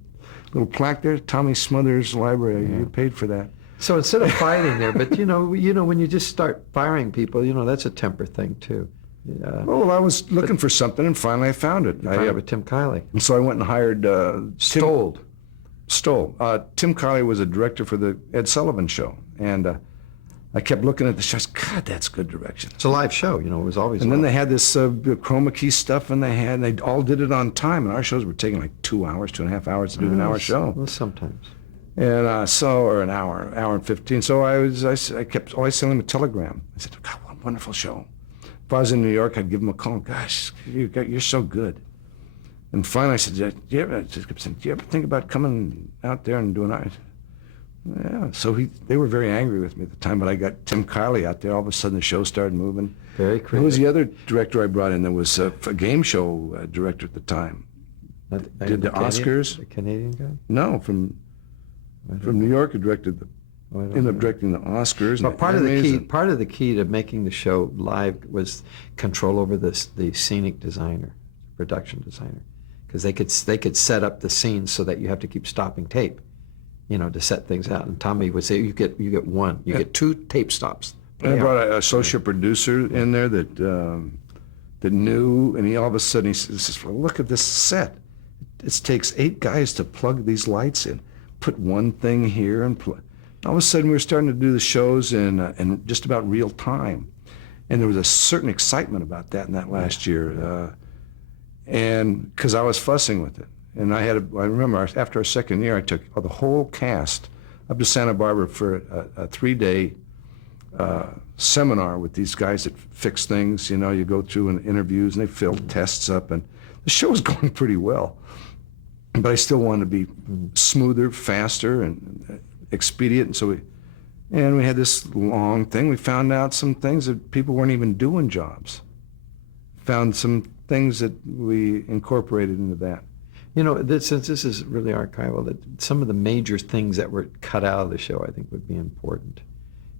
little plaque there, Tommy Smothers Library. Yeah. You paid for that. So instead of fighting there, but you know, when you just start firing people, that's a temper thing too. Well, I was looking for something, and finally I found it. You found it with Tim Kiley. And so I went and hired Stoll. Tim Kiley was a director for the Ed Sullivan Show, and I kept looking at the show. God, that's good direction. It's a live show, it was always. And then they had this chroma key stuff, and they all did it on time. And our shows were taking like 2 hours, 2.5 hours to do an hour show. Well, sometimes. And or an hour and 15. So I kept always sending him a telegram. I said, "God, what a wonderful show." If I was in New York, I'd give him a call. "Gosh, you're so good." And finally I said, I just kept saying, do you ever think about coming out there and doing art? Yeah. So they were very angry with me at the time, but I got Tim Kiley out there. All of a sudden the show started moving. Very Who creative. was the other director I brought in? There was a game show director at the time. Did the Oscars? The Canadian guy? No, from New York, who directed ended up directing the Oscars. But and part Emmys of the key to making the show live was control over the scenic designer, production designer, because they could set up the scenes so that you have to keep stopping tape, to set things out. And Tommy would say, you get two tape stops. I brought an associate producer in there that knew, and he all of a sudden he says, well, look at this set. It takes 8 guys to plug these lights in, put one thing here, and all of a sudden we were starting to do the shows in just about real time. And there was a certain excitement about that in that last year. And because I was fussing with it. And I remember after our second year, I took the whole cast up to Santa Barbara for a 3-day seminar with these guys that fix things. You go through and interviews, and they fill tests up, and the show was going pretty well. But I still wanted to be smoother, faster, and expedient. And we had this long thing. We found out some things that people weren't even doing jobs. Found some things that we incorporated into that. Since this is really archival, that some of the major things that were cut out of the show, I think, would be important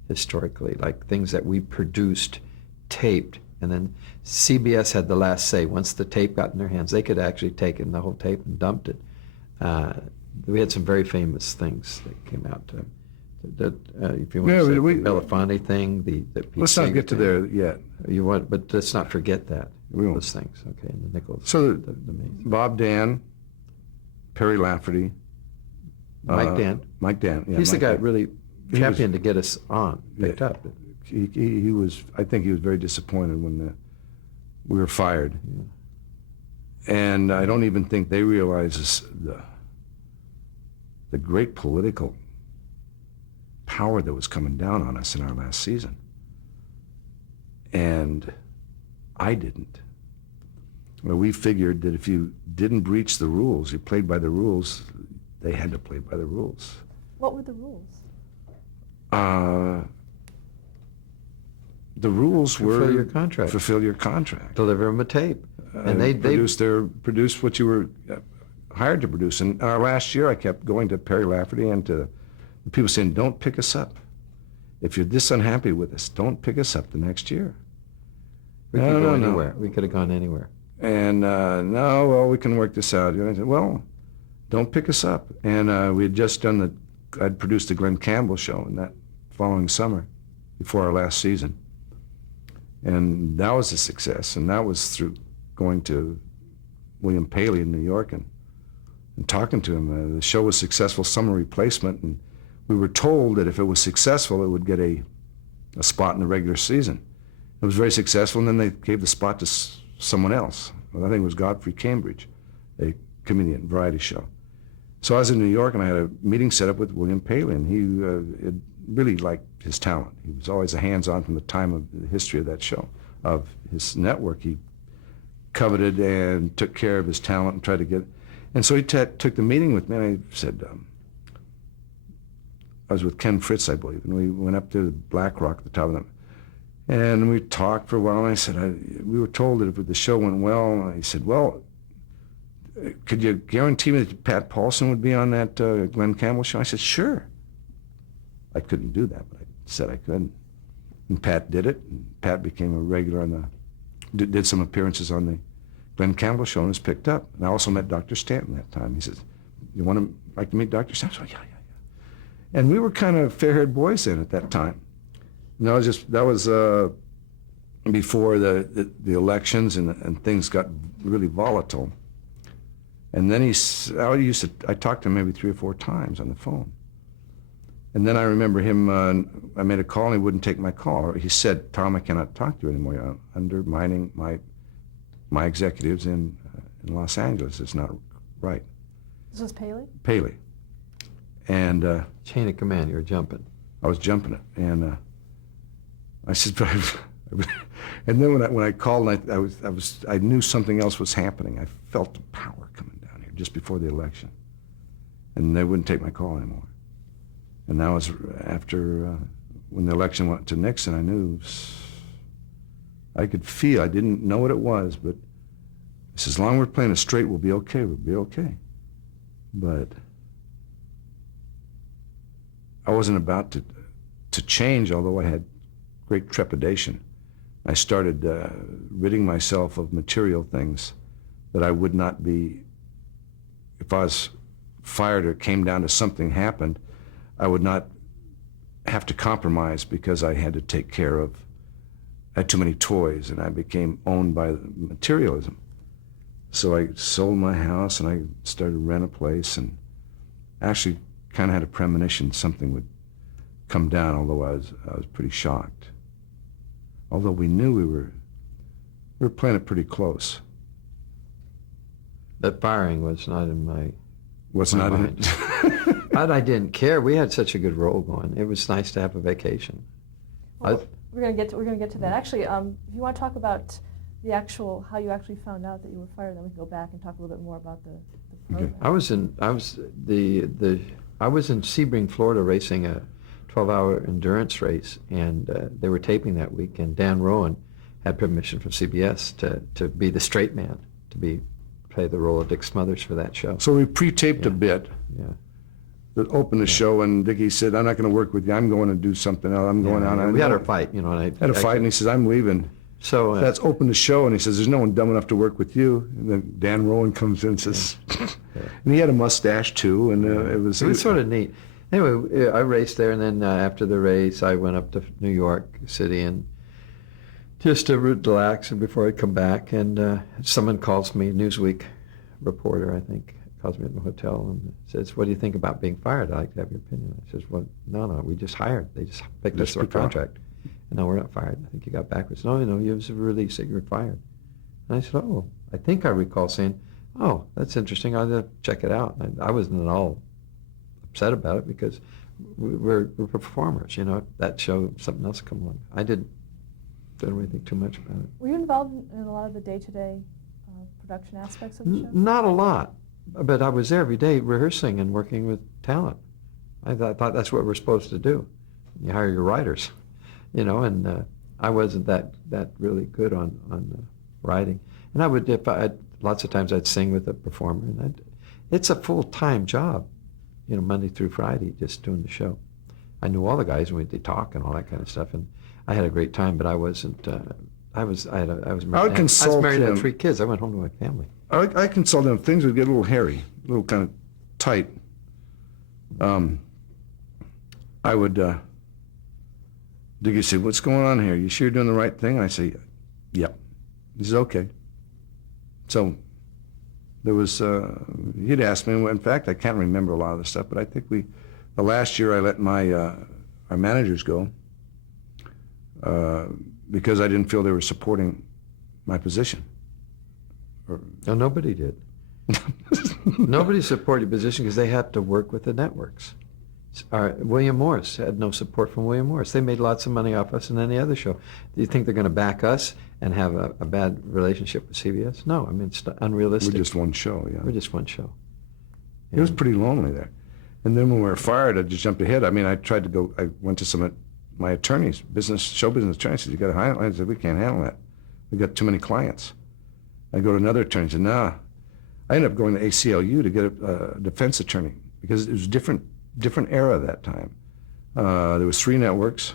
historically, like things that we produced, taped, and then CBS had the last say. Once the tape got in their hands, they could actually take in the whole tape and dumped it. We had some very famous things that came out. If you want to say the Belafonte thing, the Pete let's not Seeger get to thing. there yet. But let's not forget that. We won't. Those things, okay, and the Nichols. So the main. Bob Dan, Perry Lafferty, Mike Dan. Mike Dan. Yeah, He's Mike the guy Dan. that really championed to get us picked up. He was. I think he was very disappointed when we were fired. Yeah. And I don't even think they realize the great political power that was coming down on us in our last season. And I didn't. Well, we figured that if you didn't breach the rules, you played by the rules, they had to play by the rules. What were the rules? The rules were Fulfill your contract. Fulfill your contract. Deliver them a tape. And they produce what you were hired to produce. And our last year, I kept going to Perry Lafferty and to the people saying, don't pick us up. If you're this unhappy with us, don't pick us up the next year. We could go anywhere. We could have gone anywhere. And no, well, we can work this out. And I said, well, don't pick us up. And we had just I'd produced the Glenn Campbell show in that following summer before our last season. And that was a success. And that was through going to William Paley in New York and talking to him. The show was successful summer replacement, and we were told that if it was successful, it would get a spot in the regular season. It was very successful, and then they gave the spot to someone else. Well, I think it was Godfrey Cambridge, a comedian, variety show. So I was in New York, and I had a meeting set up with William Paley, and he really liked his talent. He was always a hands-on from the time of the history of that show, of his network. He coveted and took care of his talent and tried to get. And so he took the meeting with me, and I said, I was with Ken Fritz, I believe, and we went up to Black Rock at the top of them. And we talked for a while, and I said, we were told that if the show went well, and he said, well, could you guarantee me that Pat Paulson would be on that Glenn Campbell show? I said, sure. I couldn't do that, but I said I could. And Pat did it, and Pat became a regular on did some appearances on the Glenn Campbell show and was picked up. And I also met Dr. Stanton that time. He says, you like to meet Dr. Stanton? I said, yeah. And we were kind of fair-haired boys then at that time. And that was before the elections and things got really volatile. And then I talked to him maybe 3 or 4 times on the phone. And then I remember him, I made a call and he wouldn't take my call. He said, Tom, I cannot talk to you anymore. You're undermining my executives in Los Angeles. It's not right. This was Paley? Paley. And chain of command, you were jumping. I was jumping it. And I said, but I And then when I called, I knew something else was happening. I felt the power coming down here just before the election, and they wouldn't take my call anymore. And that was after when the election went to Nixon. I knew, I could feel. I didn't know what it was, but as long as we're playing it straight, we'll be okay. We'll be okay. But I wasn't about to change, although I had great trepidation. I started ridding myself of material things that I would not be, if I was fired or came down to something happened, I would not have to compromise because I had to take care of, I had too many toys, and I became owned by materialism. So I sold my house and I started to rent a place, and actually kind of had a premonition something would come down, although I was pretty shocked. Although we knew we were playing it pretty close. That firing was not in my Mind. But I didn't care. We had such a good role going. It was nice to have a vacation. Well, we're gonna get to that. Actually, if you want to talk about how you actually found out that you were fired, then we can go back and talk a little bit more about the program. Okay. I was in Sebring, Florida, racing a 12-hour endurance race, and they were taping that week, and Dan Rowan had permission from CBS to be the straight man, to play the role of Dick Smothers for that show. So we pre-taped a bit. Yeah. That opened the show, and Dickie said, "I'm not going to work with you. I'm going to do something else. I'm going on." We had our fight, and I had a fight, and he says, "I'm leaving." So that's opened the show, and he says, "There's no one dumb enough to work with you." And then Dan Rowan comes in and says, and he had a mustache too, and it was sort of neat. Anyway, I raced there, and then after the race, I went up to New York City and just to relax, and before I'd come back, and someone calls me, Newsweek reporter, I think, calls me at the hotel and says, "What do you think about being fired? I'd like to have your opinion." I says, "Well, no, we just hired. They just picked us for a contract. And no, we're not fired. I think you got backwards." "No, it was a release that you were fired." And I said, "Oh, I think I recall saying, oh, that's interesting. I'll have to check it out." And I wasn't at all upset about it because we're performers, That show, something else come along. I didn't really think too much about it. Were you involved in a lot of the day-to-day production aspects of the show? Not a lot, but I was there every day rehearsing and working with talent. I thought that's what we're supposed to do. You hire your writers, and I wasn't that really good on writing. And I would, lots of times I'd sing with a performer, and it's a full-time job, Monday through Friday, just doing the show. I knew all the guys, and they talk and all that kind of stuff, and I had a great time, but I wasn't. I was married. I was married and had 3 kids. I went home to my family. I consulted him. Things would get a little hairy, a little kind of tight. I would. Diggy said, "What's going on here? You sure you're doing the right thing?" And I say, "Yep." He says, "Okay." So there was. He'd asked me. In fact, I can't remember a lot of the stuff, but I think the last year I let our managers go. Because I didn't feel they were supporting my position. No, nobody did. Nobody supported your position because they had to work with the networks. William Morris had no support from William Morris. They made lots of money off us in any other show. Do you think they're going to back us and have a bad relationship with CBS? No, it's unrealistic. We're just one show, yeah. We're just one show. It was pretty lonely there. And then when we were fired, I just jumped ahead. I went to my attorneys, show business attorneys, said, "You got to handle it." I said, "We can't handle that. We got too many clients." I go to another attorney and said, "Nah." I ended up going to ACLU to get a defense attorney because it was a different era at that time. There was 3 networks,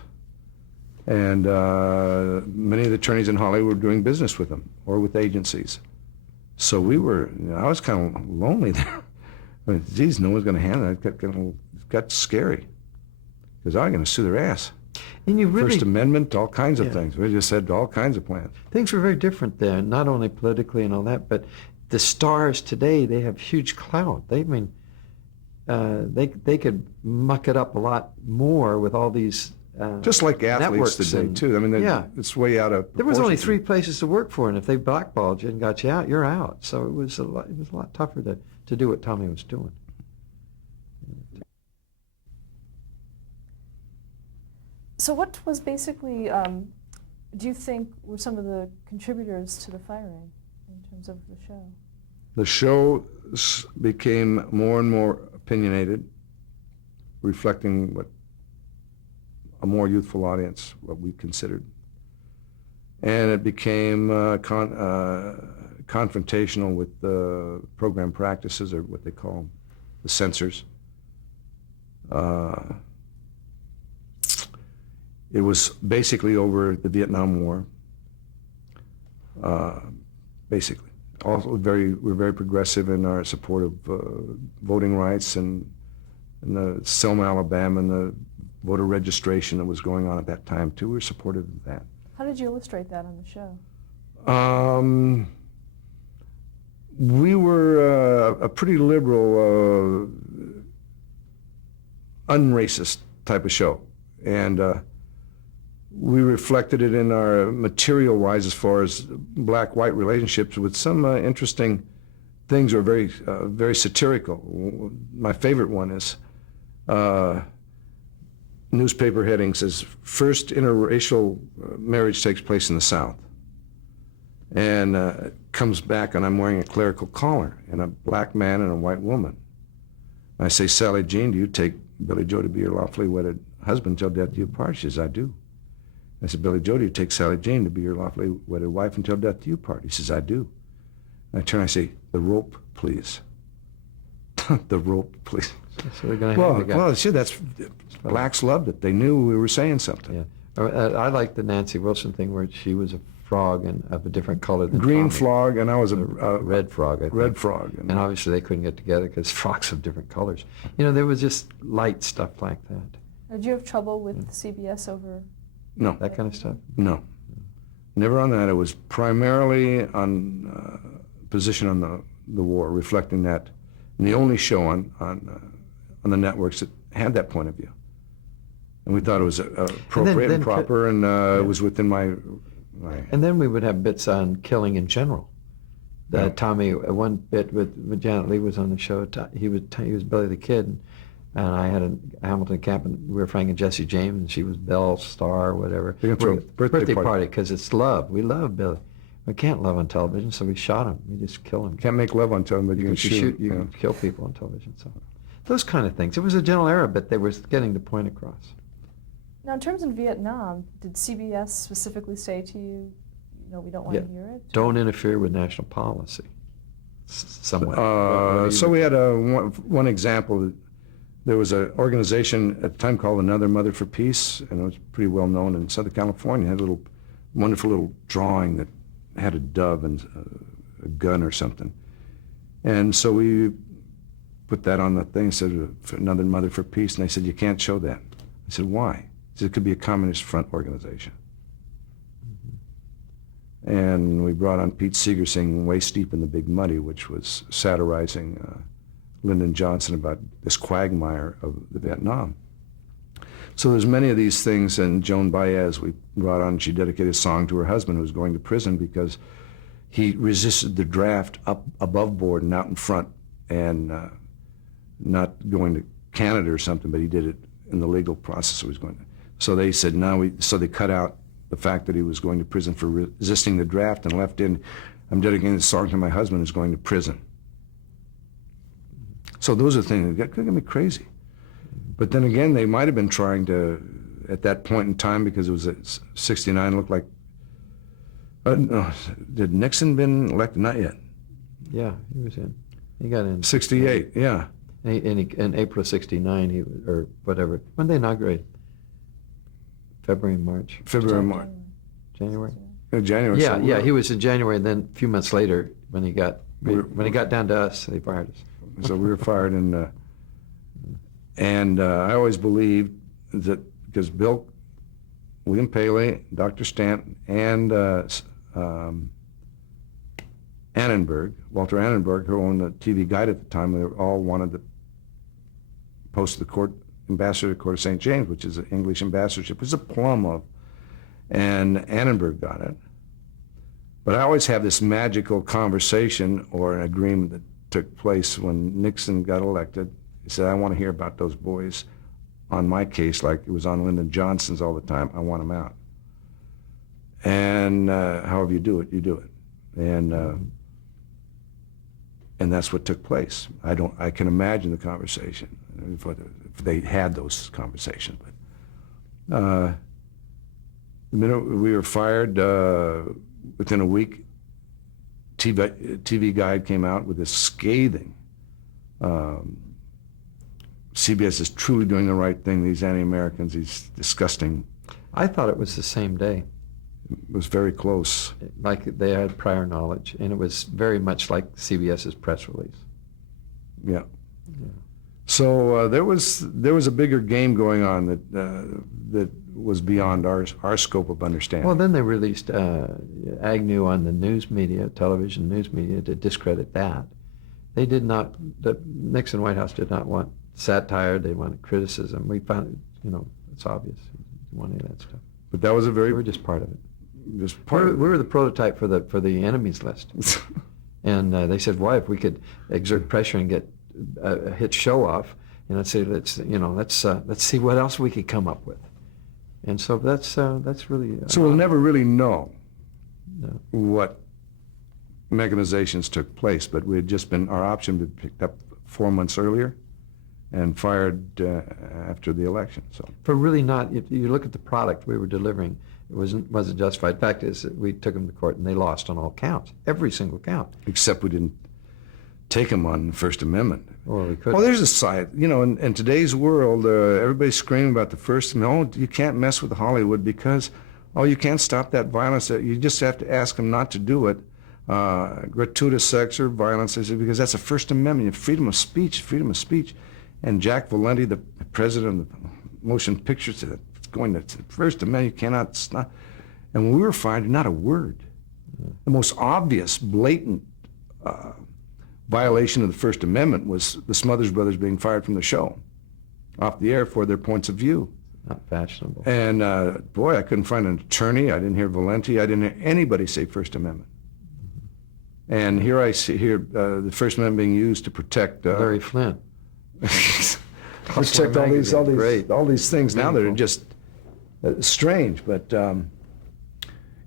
and many of the attorneys in Hollywood were doing business with them or with agencies. So I was kind of lonely there. I mean, geez, no one's going to handle it. It got scary because I'm going to sue their ass. And you really, First Amendment, all kinds of things. We just had all kinds of plans. Things were very different there, not only politically and all that, but the stars today, they have huge clout. They could muck it up a lot more with all these just like athletes today, too. I mean, it's way out of proportion. There was only 3 places to work for, and if they blackballed you and got you out, you're out. So it was a lot tougher to do what Tommy was doing. So what was basically do you think were some of the contributors to the firing in terms of the show? The show became more and more opinionated, reflecting what a more youthful audience, what we considered. And it became confrontational with the program practices, or what they call the censors. It was basically over the Vietnam War, basically. Also, we're very progressive in our support of voting rights and the Selma, Alabama, and the voter registration that was going on at that time too. We were supportive of that. How did you illustrate that on the show? We were a pretty liberal, unracist type of show, and we reflected it in our material-wise as far as black-white relationships with some interesting things that were very satirical. My favorite one is newspaper heading says, "First interracial marriage takes place in the South." And comes back, and I'm wearing a clerical collar, and a black man and a white woman. And I say, "Sally Jean, do you take Billy Joe to be your lawfully wedded husband till death do you part?" She says, "I do." I said, "Billy Joe, do you take Sally Jane to be your lawfully wedded wife until death do you part?" He says, "I do." And I turn, I say, "The rope, please." The rope, please. So they're going to have the guy. Well, sure, that's, blacks loved it. They knew we were saying something. Yeah. I like the Nancy Wilson thing where she was a frog and of a different color than Green Tommy. frog, and I was a red frog, I think. red frog. And obviously they couldn't get together because frogs have different colors. You know, there was just light stuff like that. Did you have trouble with CBS over No, That kind of stuff. no. Never on that. It was primarily on position on the war, reflecting that, and the only show on the networks that had that point of view. And we thought it was appropriate and proper, and it was within my. And then we would have bits on killing in general. Yeah. Tommy, one bit with Janet Leigh was on the show. He was Billy the Kid, and I had a Hamilton camp, and we were Frank and Jesse James, and she was Belle Star, whatever. They're gonna throw a birthday party because it's love. We love Billy. We can't love on television, so we shot him. We just kill him. Can't make love on television, but you can shoot. You can kill people on television. So those kind of things. It was a gentle era, but they were getting the point across. Now, in terms of Vietnam, did CBS specifically say to you, we don't want to hear it? Don't interfere with national policy. Somewhat. So we had one example. There was an organization at the time called Another Mother for Peace, and it was pretty well known in Southern California. It had a wonderful little drawing that had a dove and a gun or something. And so we put that on the thing, said Another Mother for Peace, and they said, "You can't show that." I said, "Why?" He said, "It could be a communist front organization." Mm-hmm. And we brought on Pete Seeger singing Waist Deep in the Big Muddy, which was satirizing Lyndon Johnson about this quagmire of the Vietnam. So there's many of these things, and Joan Baez we brought on, she dedicated a song to her husband who was going to prison because he resisted the draft up above board and out in front, and not going to Canada or something, but he did it in the legal process. He was going to. So they said, so they cut out the fact that he was going to prison for resisting the draft and left in, "I'm dedicating this song to my husband who's going to prison." So those are things that could get me crazy. But then again, they might have been trying to, at that point in time, because it was at 69, looked like, no, did Nixon been elected? Not yet. Yeah, he was in. He got in. 68, yeah. In April of 69, or whatever. When they inaugurated? February, March? February, March. January? January. Yeah, so yeah, he was in January, and then a few months later, when he got down to us, they fired us. So we were fired, and I always believed that because William Paley, Dr. Stanton, and Walter Annenberg, who owned the TV Guide at the time, they all wanted to post the ambassador to the Court of St. James, which is an English ambassadorship. It was a plum of, and Annenberg got it. But I always have this magical conversation or an agreement that took place when Nixon got elected. He said, "I want to hear about those boys on my case like it was on Lyndon Johnson's all the time. I want them out." And however you do it, you do it. And that's what took place. I can imagine the conversation if they had those conversations. But the minute we were fired, within a week, TV Guide came out with this scathing. CBS is truly doing the right thing. These anti-Americans, these disgusting. I thought it was the same day. It was very close. Like they had prior knowledge, and it was very much like CBS's press release. Yeah. So there was a bigger game going on that was beyond our scope of understanding. Well, then they released Agnew on the news media, television news media, to discredit that. They did not. The Nixon White House did not want satire. They wanted criticism. We found, it's obvious. They wanted that stuff. But that was a very. We were just part of it. Just part. We were the prototype for the enemies list. And they said, why, if we could exert pressure and get a hit show off, say let's see what else we could come up with. And so that's really. So we'll never really know No. what mechanizations took place, but we had just been, our option been picked up 4 months earlier and fired after the election. So For really not, if you look at the product we were delivering, it wasn't justified. Fact is that we took them to court and they lost on all counts, every single count. except we didn't take them on the First Amendment. Or we could. Well, there's a side, in today's world, everybody's screaming about the First Amendment. Oh, you can't mess with Hollywood because, you can't stop that violence. You just have to ask them not to do it. Gratuitous sex or violence, because that's a First Amendment. Freedom of speech, freedom of speech. And Jack Valenti, the president of the motion picture, said, it's going to the First Amendment, you cannot stop. And when we were fired, not a word. The most obvious, blatant violation of the First Amendment was the Smothers brothers being fired from the show, off the air for their points of view. Not fashionable. And boy, I couldn't find an attorney. I didn't hear Valenti. I didn't hear anybody say First Amendment. And here I see the First Amendment being used to protect Larry Flint. protect all these things now that are just strange. But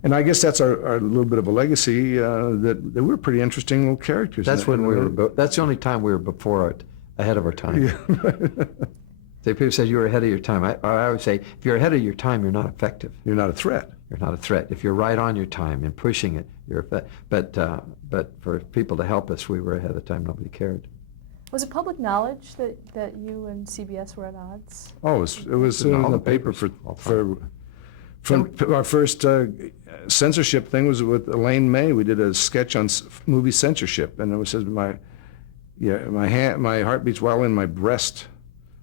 and I guess that's our little bit of a legacy that we're pretty interesting little characters. That's when we were. That's the only time we were ahead of our time. Yeah. People said you were ahead of your time. I would say if you're ahead of your time, you're not effective. You're not a threat. You're not a threat. If you're right on your time and pushing it, you're a threat. But for people to help us, we were ahead of time. Nobody cared. Was it public knowledge that you and CBS were at odds? Oh, it was in the paper from our first censorship thing was with Elaine May. We did a sketch on movie censorship, and it says my heart beats while in my breast,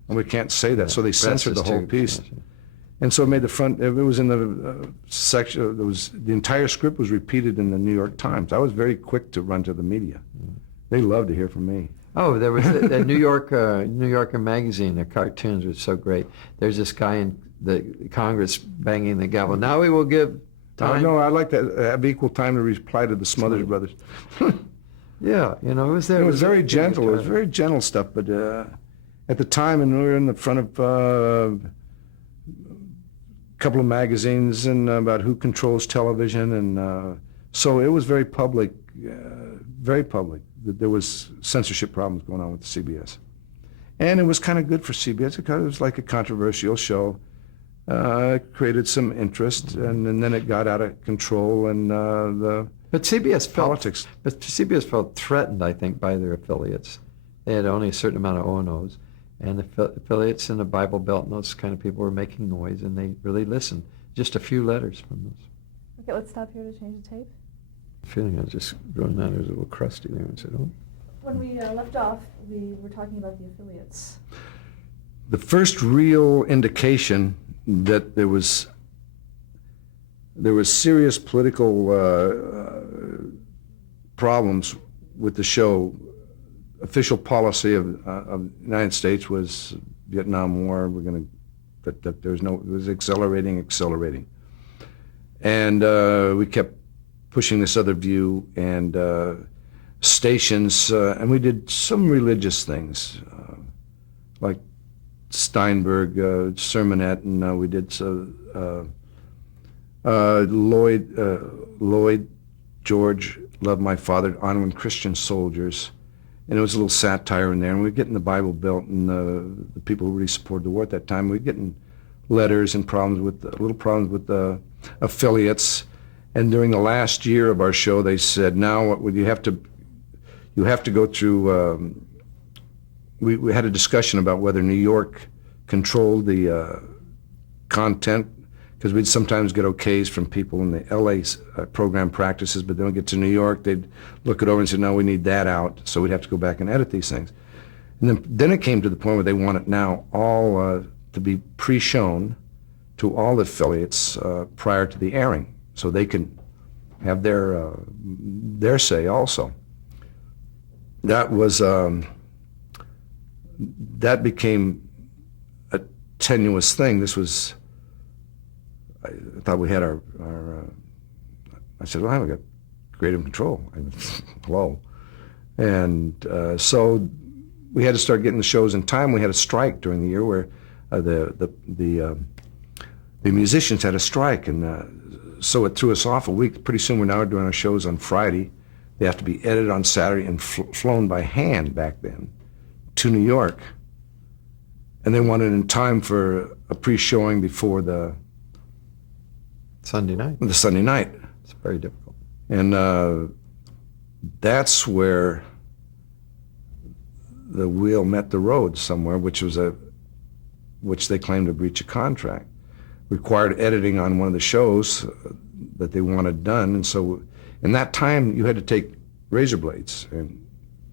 and we can't say that, so they censored the whole piece. And so it made the front. It was in the section. The entire script was repeated in the New York Times. I was very quick to run to the media. They loved to hear from me. Oh, there was the New Yorker magazine. Their cartoons were so great. There's this guy in the Congress banging the gavel. Now we will give time. No, I'd like to have equal time to reply to the Smothers brothers. Yeah, it was there. It was very gentle. It was very gentle stuff. But at the time, and we were in the front of a couple of magazines and about who controls television, and so it was very public. That there was censorship problems going on with CBS. And it was kind of good for CBS because it was like a controversial show. It created some interest, and then it got out of control, and But CBS politics. But CBS felt threatened, I think, by their affiliates. They had only a certain amount of O&Os, and the affiliates in the Bible Belt and those kind of people were making noise, and they really listened. Just a few letters from those. Okay, let's stop here to change the tape. Feeling I was just growing that. It was a little crusty there. I said, oh. When we left off, we were talking about the affiliates. The first real indication that there was serious political problems with the show. Official policy of the United States was Vietnam War. That there's no. It was accelerating, and we kept pushing this other view, and stations, and we did some religious things, like Steinberg sermonette, and we did Lloyd George Loved My Father, Honoring Christian Soldiers. And it was a little satire in there. And we were getting the Bible Belt and the people who really supported the war at that time, we were getting letters and little problems with the affiliates. And during the last year of our show, they said, now what would you have to go through, we had a discussion about whether New York controlled the content, because we'd sometimes get okays from people in the LA program practices, but then we get to New York, they'd look it over and say, no, we need that out, so we'd have to go back and edit these things. And then it came to the point where they want it now all to be pre-shown to all the affiliates prior to the airing, so they can have their say also. That was that became a tenuous thing. This was, I thought we had our I said, well, I haven't got creative control. Hello. And so we had to start getting the shows in time. We had a strike during the year where the musicians had a strike, and so it threw us off a week. Pretty soon we're now doing our shows on Friday. They have to be edited on Saturday and flown by hand back then to New York. And they wanted in time for a pre-showing before the Sunday night. It's very difficult. And that's where the wheel met the road somewhere, which they claimed a breach of contract. Required editing on one of the shows that they wanted done, and so in that time you had to take razor blades and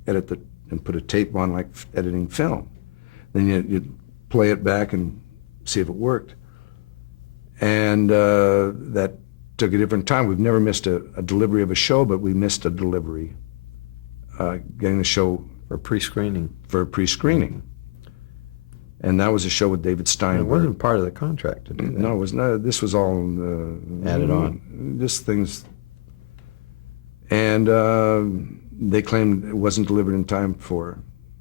edit and put a tape on like editing film. Then you'd play it back and see if it worked. And that took a different time. We've never missed a delivery of a show, but we missed a delivery getting the show For pre-screening. And that was a show with David Steinberg. It wasn't part of the contract to do that. No, it was not. This was all added on. Just things. And they claimed it wasn't delivered in time for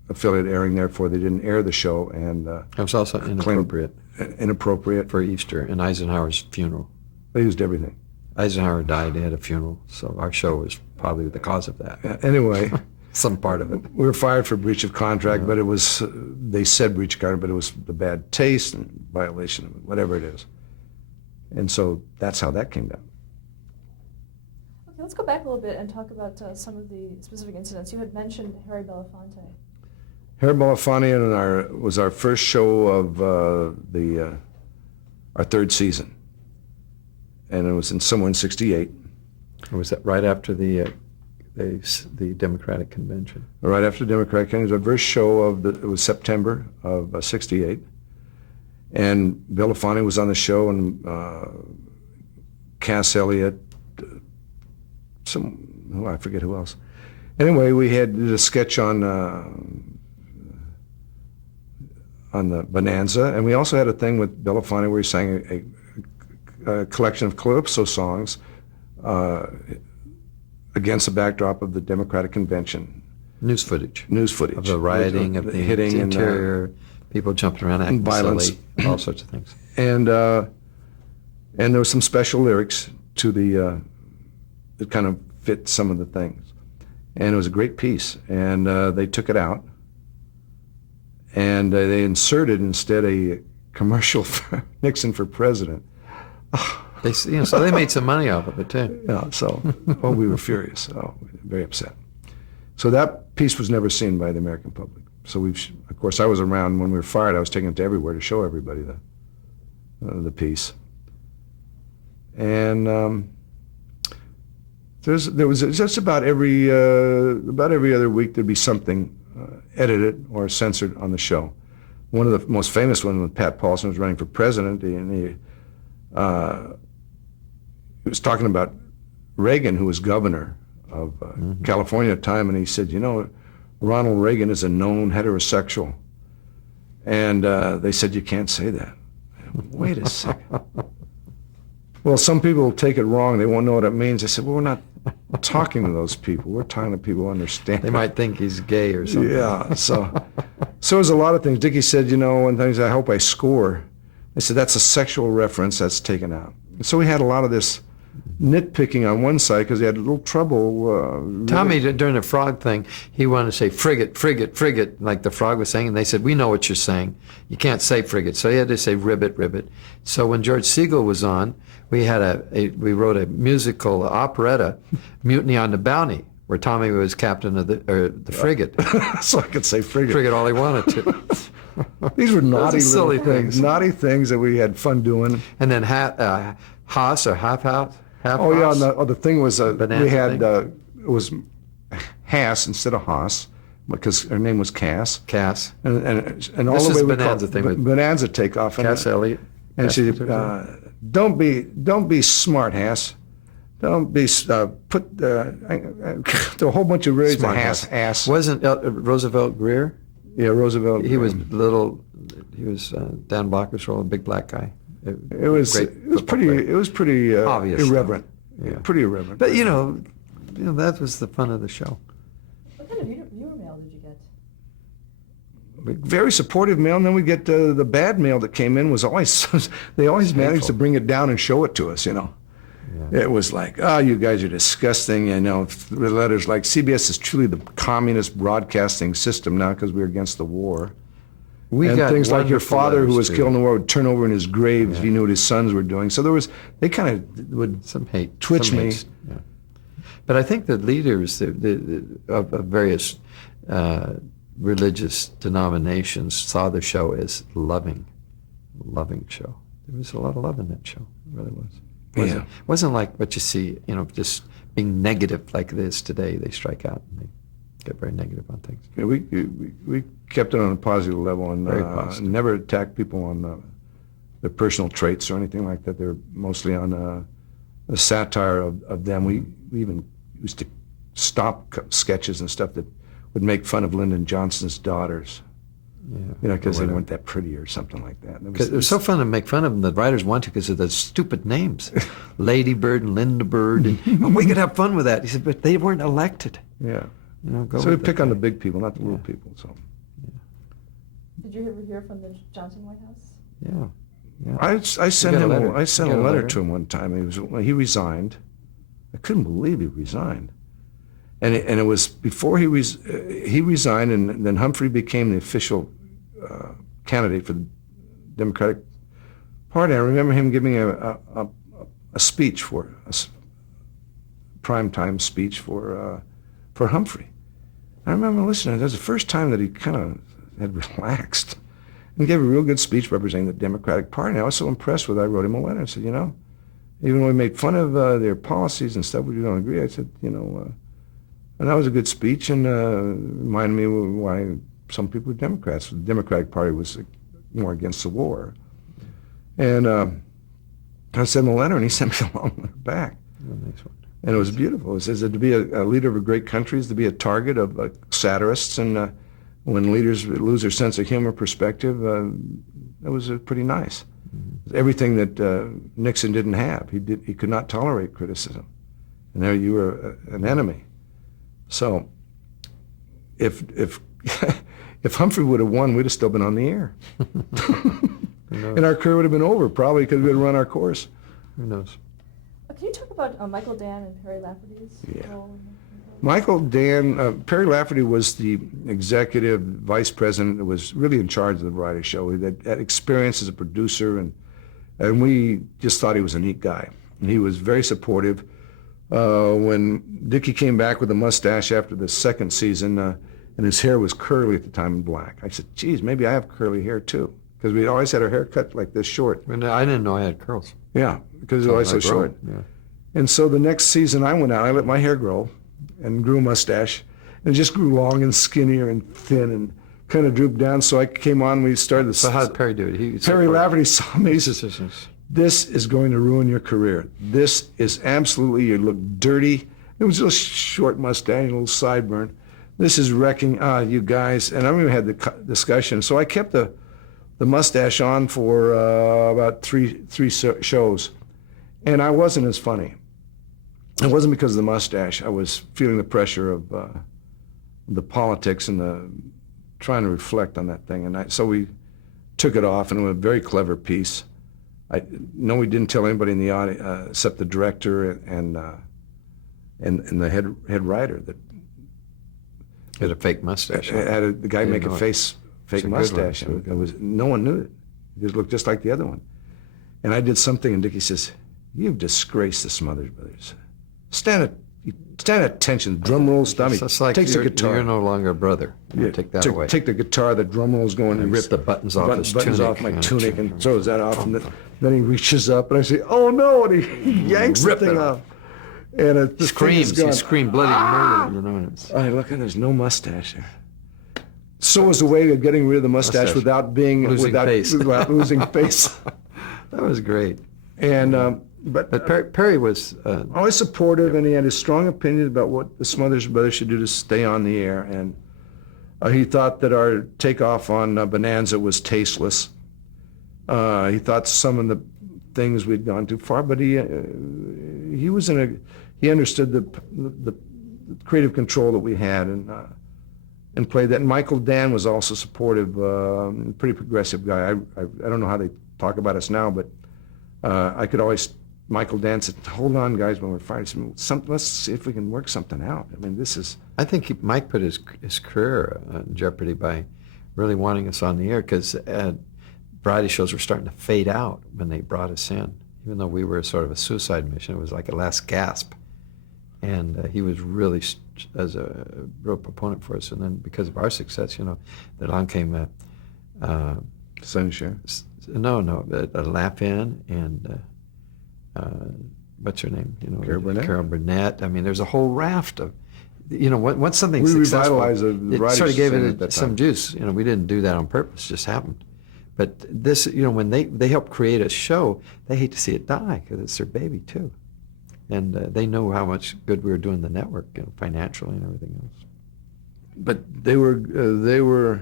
affiliate airing, therefore they didn't air the show. And it was also inappropriate. Inappropriate. For Easter and Eisenhower's funeral. They used everything. Eisenhower died, they had a funeral, so our show was probably the cause of that. Anyway. Some part of it. We were fired for breach of contract, but it was, they said breach of contract, but it was the bad taste and violation of it, whatever it is. And so that's how that came down. Okay, let's go back a little bit and talk about some of the specific incidents. You had mentioned Harry Belafonte. Harry Belafonte was our first show of our third season. And it was somewhere in 68. Was that right after the Democratic Convention? Right after the Democratic Convention. It was our first show it was September of 68. And Belafonte was on the show, and Cass Elliot, I forget who else. Anyway, we did a sketch on the Bonanza, and we also had a thing with Belafonte where he sang a collection of calypso songs against the backdrop of the Democratic Convention. News footage. Of the rioting, of the hitting, interior, people jumping around, acting violence, silly, all sorts of things. And there were some special lyrics to that kind of fit some of the things. And it was a great piece. And they took it out, and they inserted instead a commercial for Nixon for president. So they made some money off of it too. Yeah, so we were furious, very upset. So that piece was never seen by the American public. So of course, I was around when we were fired. I was taking it to everywhere to show everybody the piece. And there was just about every other week there'd be something edited or censored on the show. One of the most famous ones when Pat Paulson was running for president, and he was talking about Reagan, who was governor of California at the time, and he said, Ronald Reagan is a known heterosexual. And they said, you can't say that. Wait a second. Well, some people will take it wrong. They won't know what it means. I said, well, we're not talking to those people. We're talking to people who understand. They might think he's gay or something. Yeah, so there's a lot of things. Dickie said, one thing is, I hope I score. I said, that's a sexual reference, that's taken out. So we had a lot of this nitpicking on one side because he had a little trouble. Tommy, during the frog thing, he wanted to say frigate, frigate, frigate, like the frog was saying, and they said, we know what you're saying. You can't say frigate. So he had to say ribbit, ribbit. So when George Segal was on, we we wrote a musical operetta, Mutiny on the Bounty, where Tommy was captain of the frigate. So I could say frigate. Frigate all he wanted to. These were naughty Those are silly little things. Naughty things that we had fun doing. And then Haas or half Haas. Oh yeah, and the thing was we had thing? It was Haas instead of Haas because her name was Cass. Cass. And all This the is way we Bonanza called thing with Bonanza takeoff. Cass Elliot. And she don't be smart, Haas. Don't be put a whole bunch of words. Smart ass. Wasn't Roosevelt Greer? Yeah, Roosevelt. He was little. He was Dan Blocker's role, a big black guy. It was pretty obvious, irreverent. Yeah. Pretty irreverent. But you know that was the fun of the show. What kind of viewer mail did you get? Very supportive mail, and then we get the bad mail that came in was always they always managed to bring it down and show it to us. Yeah. It was like, oh, you guys are disgusting. The letters like CBS is truly the communist broadcasting system now because we're against the war. And got things like your wonderful father who letters, was too. killed in the war would turn over in his grave if he knew what his sons were doing. So they kind of would Some hate, twitch some me. hates, yeah. But I think the leaders of various religious denominations saw the show as loving show. There was a lot of love in that show. It really was. Yeah. Wasn't like what you see, just being negative like it is today. They strike out and they get very negative on things. Yeah, we kept it on a positive level and Very positive. never attacked people on their personal traits or anything like that. They're mostly on a satire of them. We even used to stop sketches and stuff that would make fun of Lyndon Johnson's daughters. Yeah, Because they weren't that pretty or something like that. And it was so fun to make fun of them. The writers wanted to because of those stupid names, Lady Bird and Linda Bird, and we could have fun with that. He said, but they weren't elected. Yeah. Go So we with pick it. on the big people, not the little people. So Did you ever hear from the Johnson White House? Yeah. I sent got a him. letter. I sent You a got a letter letter? to him one time. He resigned. I couldn't believe he resigned. And it was before he resigned, and then Humphrey became the official candidate for the Democratic Party. I remember him giving a speech for a primetime speech for Humphrey. I remember listening. That was the first time that he kind of had relaxed and gave a real good speech representing the Democratic Party. And I was so impressed with it, I wrote him a letter and said, even though we made fun of their policies and stuff, we don't agree. I said, and that was a good speech and reminded me why some people were Democrats. The Democratic Party was more against the war. And I sent him a letter, and he sent me a long letter back. Nice one. And it was beautiful. It says that to be a leader of a great country is to be a target of satirists, and when leaders lose their sense of humor perspective, that was pretty nice. Mm-hmm. Everything that Nixon didn't have. He could not tolerate criticism. And there you were an enemy. So if Humphrey would have won, we'd have still been on the air. And our career would have been over, probably because we had run our course. Who knows? Can you talk about Michael Dan and Perry Lafferty's role? Michael Dan, Perry Lafferty was the executive vice president that was really in charge of the variety show. He had experience as a producer, and we just thought he was a neat guy. And he was very supportive. When Dickie came back with a mustache after the second season, and his hair was curly at the time and black, I said, geez, maybe I have curly hair too. Because we always had our hair cut like this short. I didn't know I had curls. Yeah, because it was always so short. Yeah. And so the next season I went out, I let my hair grow and grew a mustache. And it just grew long and skinnier and thin and kind of drooped down. So I came on, we started So how did Perry do it? Perry Lafferty saw me. He says, this is going to ruin your career. This is absolutely, you look dirty. It was a little short mustache, a little sideburn. This is wrecking, you guys. And I remember we had the discussion. So I kept the mustache on for about three shows. And I wasn't as funny. It wasn't because of the mustache. I was feeling the pressure of the politics and trying to reflect on that thing. And so we took it off, and it was a very clever piece. No, we didn't tell anybody in the audience except the director and the head writer that Had a fake mustache. had the guy make a fake good mustache. one. It was no one knew it. It just looked just like the other one. And I did something, and Dickie says, "You've disgraced the Smothers Brothers. Stand at attention." Drum roll stop. He It's like takes the you're guitar. no longer a brother. Take that away. Take the guitar, the drum roll's going, And rip the buttons off his buttons tunic, off my you know, tunic and throws that off. And then he reaches up, and I say, "Oh no!" And he yanks the Rip it thing off. off. And the thing is Screams. gone. He screamed bloody murder. You know, and it's- I look, and there's no mustache there. So was a way of getting rid of the mustache without being Losing face. without losing face. that was great. And but Perry was always supportive, and he had a strong opinion about what the Smothers Brothers should do to stay on the air. And he thought that our takeoff on Bonanza was tasteless. He thought some of the things we'd gone too far, but he understood the creative control that we had, and played that. And Michael Dan was also supportive, pretty progressive guy. I don't know how they talk about us now, but I could always. Michael Dan said, "Hold on, guys, when we're fighting, let's see if we can work something out." I mean, this is. I think Mike put his career in jeopardy by really wanting us on the air, because variety shows were starting to fade out when they brought us in. Even though we were sort of a suicide mission, it was like a last gasp. And he was really as a real proponent for us. And then because of our success, then along came Sunshine. a Laugh In and what's her name? Carol Burnett. I mean, there's a whole raft of, once something's successful, revitalized the it variety sort of gave scene at that it some time. juice. We didn't do that on purpose; it just happened. But this, when they help create a show, they hate to see it die because it's their baby too, and they know how much good we were doing the network, financially and everything else. But they were.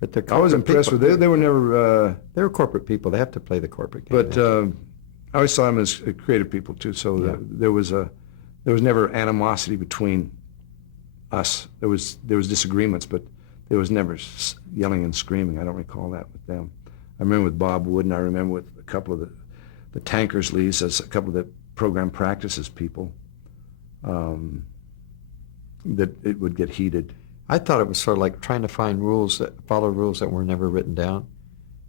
But they're I was corporate impressed people. with. They were never. They were corporate people. They have to play the corporate game. But I always saw them as creative people too. So Yeah. there was never animosity between us. There was disagreements, but there was never yelling and screaming. I don't recall that with them. I remember with Bob Wood, and I remember with a couple of the Tankersleys, as a couple of the program practices people, that it would get heated. I thought it was sort of like trying to find follow rules that were never written down.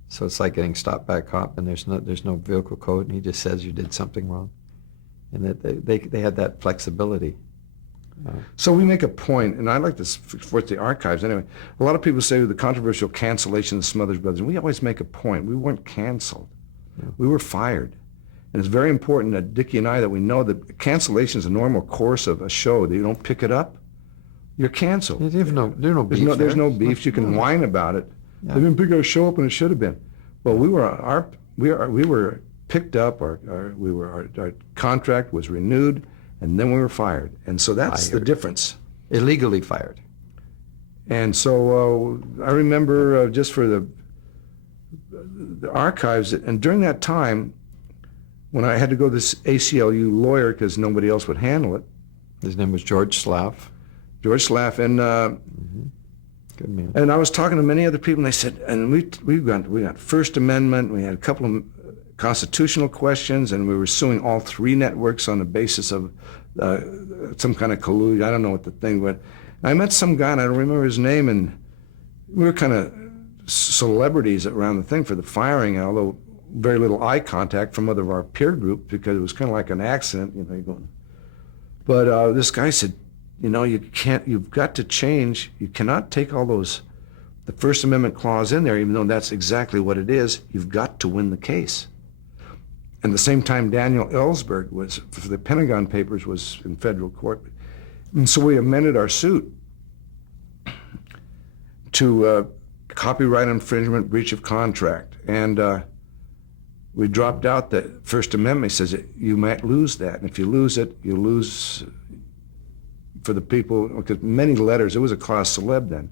So it's like getting stopped by a cop, and there's no vehicle code, and he just says you did something wrong, and that they had that flexibility. So we make a point, and I like this for the archives anyway. A lot of people say the controversial cancellation of the Smothers Brothers, and we always make a point. We weren't canceled. Yeah. We were fired. And it's very important that Dickie and I, that we know that cancellation is a normal course of a show. That you don't pick it up, you're canceled. There's no beef. There's no there. beef. You can whine about it. Yeah. They didn't pick our show up, and it should have been. Well, we were picked up. Our contract was renewed, and then we were fired. And so that's the difference. Illegally fired. And so I remember just for the archives, and during that time, when I had to go to this ACLU lawyer because nobody else would handle it, His name was George Slav. George Slaff, and Good man. and I was talking to many other people, and they said, and we got First Amendment, we had a couple of constitutional questions, and we were suing all three networks on the basis of some kind of collusion. I don't know what the thing was. I met some guy, and I don't remember his name, and we were kind of celebrities around the thing for the firing, although very little eye contact from other of our peer group because it was kind of like an accident, you're going. But this guy said, you've got to change. You cannot take all the First Amendment clause in there, even though that's exactly what it is. You've got to win the case. And at the same time, Daniel Ellsberg was, for the Pentagon Papers, was in federal court. And so we amended our suit to copyright infringement, breach of contract. And we dropped out the First Amendment. He says, you might lose that. And if you lose it, you lose for the people, because many letters, it was a class celeb then.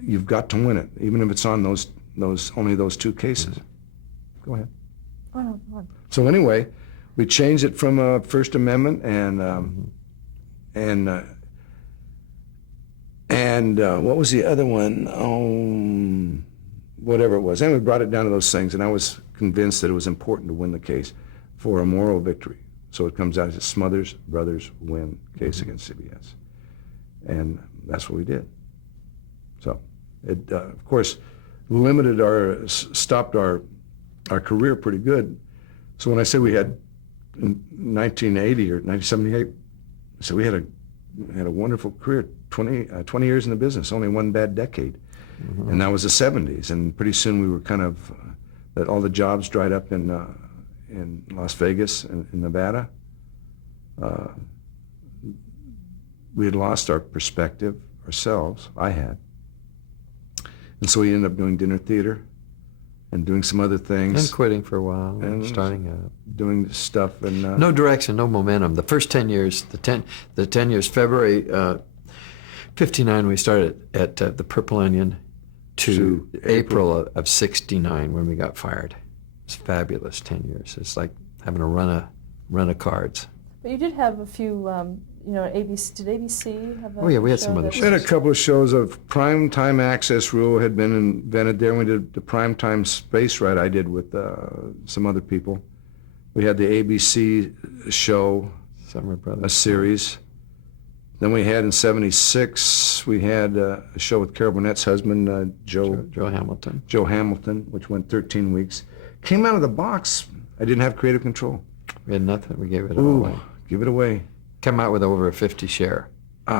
You've got to win it, even if it's on only those two cases. Go ahead. Oh, no, go on. So anyway, we changed it from First Amendment and what was the other one? Oh, whatever it was. Anyway, we brought it down to those things, and I was convinced that it was important to win the case for a moral victory. So it comes out as Smothers Brothers win case against CBS. And that's what we did. So it, of course, stopped our career pretty good. So when I say we had in 1980 or 1978, so we had a wonderful career, 20 years in the business, only one bad decade. And that was the 70s. And pretty soon we were kind of, that all the jobs dried up in Las Vegas and in Nevada. We had lost our perspective ourselves. I had. And so we ended up doing dinner theater and doing some other things. And quitting for a while and starting up. Doing stuff. And no direction, no momentum. The first 10 years, the 10 years, February 59 we started at the Purple Onion to April of 69 when we got fired. It's fabulous 10 years. It's like having a run of cards. But you did have a few, ABC. Did ABC have a Oh yeah, we had show some other that we had a was- couple of shows of prime time access rule had been invented there. We did the prime time space ride I did with some other people. We had the ABC show, Summer Brothers. a series. Then we had in '76, we had a show with Carol Burnett's husband, Joe Hamilton. Joe Hamilton, which went 13 weeks. Came out of the box. I didn't have creative control. We had nothing. We gave it all Ooh, away. give it away. Come out with over a 50 share.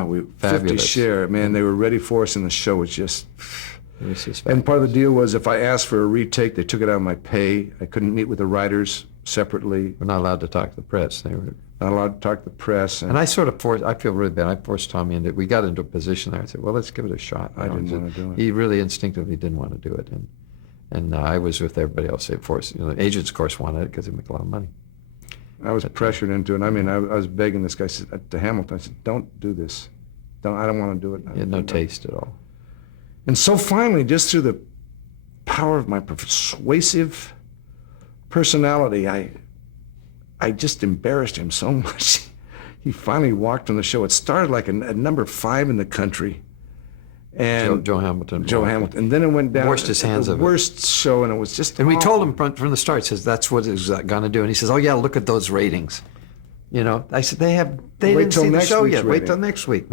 We 50 Fabulous. share. Man, they were ready for us, and the show was just. It was just And part of the deal was if I asked for a retake, they took it out of my pay. I couldn't meet with the writers separately. We're not allowed to talk to the press. They were, Not allowed to talk to the press. and I sort of forced. I feel really bad. I forced Tommy into. We got into a position there. I said, "Well, let's give it a shot." I didn't want to do it. He really instinctively didn't want to do it, and I was with everybody else. They forced. The agents, of course, wanted it because they make a lot of money. I was pressured into it. I mean, I was begging this guy to Hamilton. I said, "Don't do this. I don't want to do it." He had no taste at all. And so finally, just through the power of my persuasive personality, I just embarrassed him so much. He finally walked from the show. It started like a number 5 in the country. And Joe Hamilton. Joe Hamilton. And then it went down. Washed his hands the of it. worst show, and it was just And we awful. told him from the start, says that's what it's going to do. And he says, "Oh yeah, look at those ratings." I said they Wait didn't till see the next show week's yet. Wait rating. till next week.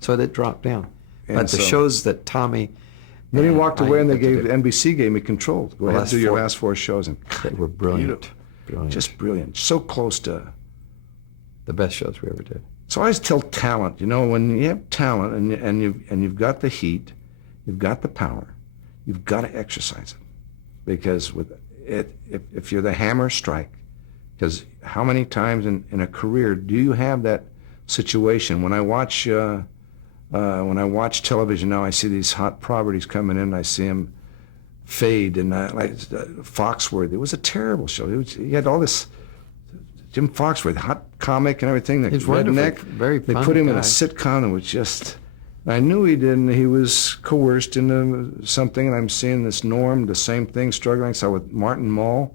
So it dropped down. And But the so- shows that Tommy. Then he and walked I away, and got to do, NBC gave me control. Go ahead and do your last 4 shows. And They were brilliant. Brilliant. just brilliant. So close to. the best shows we ever did. So I always tell talent, when you have talent and you've got the heat, you've got the power, you've got to exercise it, because with it, if you're the hammer, strike. Because how many times in a career do you have that situation? When I watch television now, I see these hot properties coming in. I see them fade, and like Foxworthy. It was a terrible show. He had all this. Jim Foxworthy, hot comic and everything. He's wonderful, redneck. very They funny put him in guy. a sitcom that was just. I knew he didn't. He was coerced into something, and I'm seeing this Norm, the same thing, struggling. I saw with Martin Mull,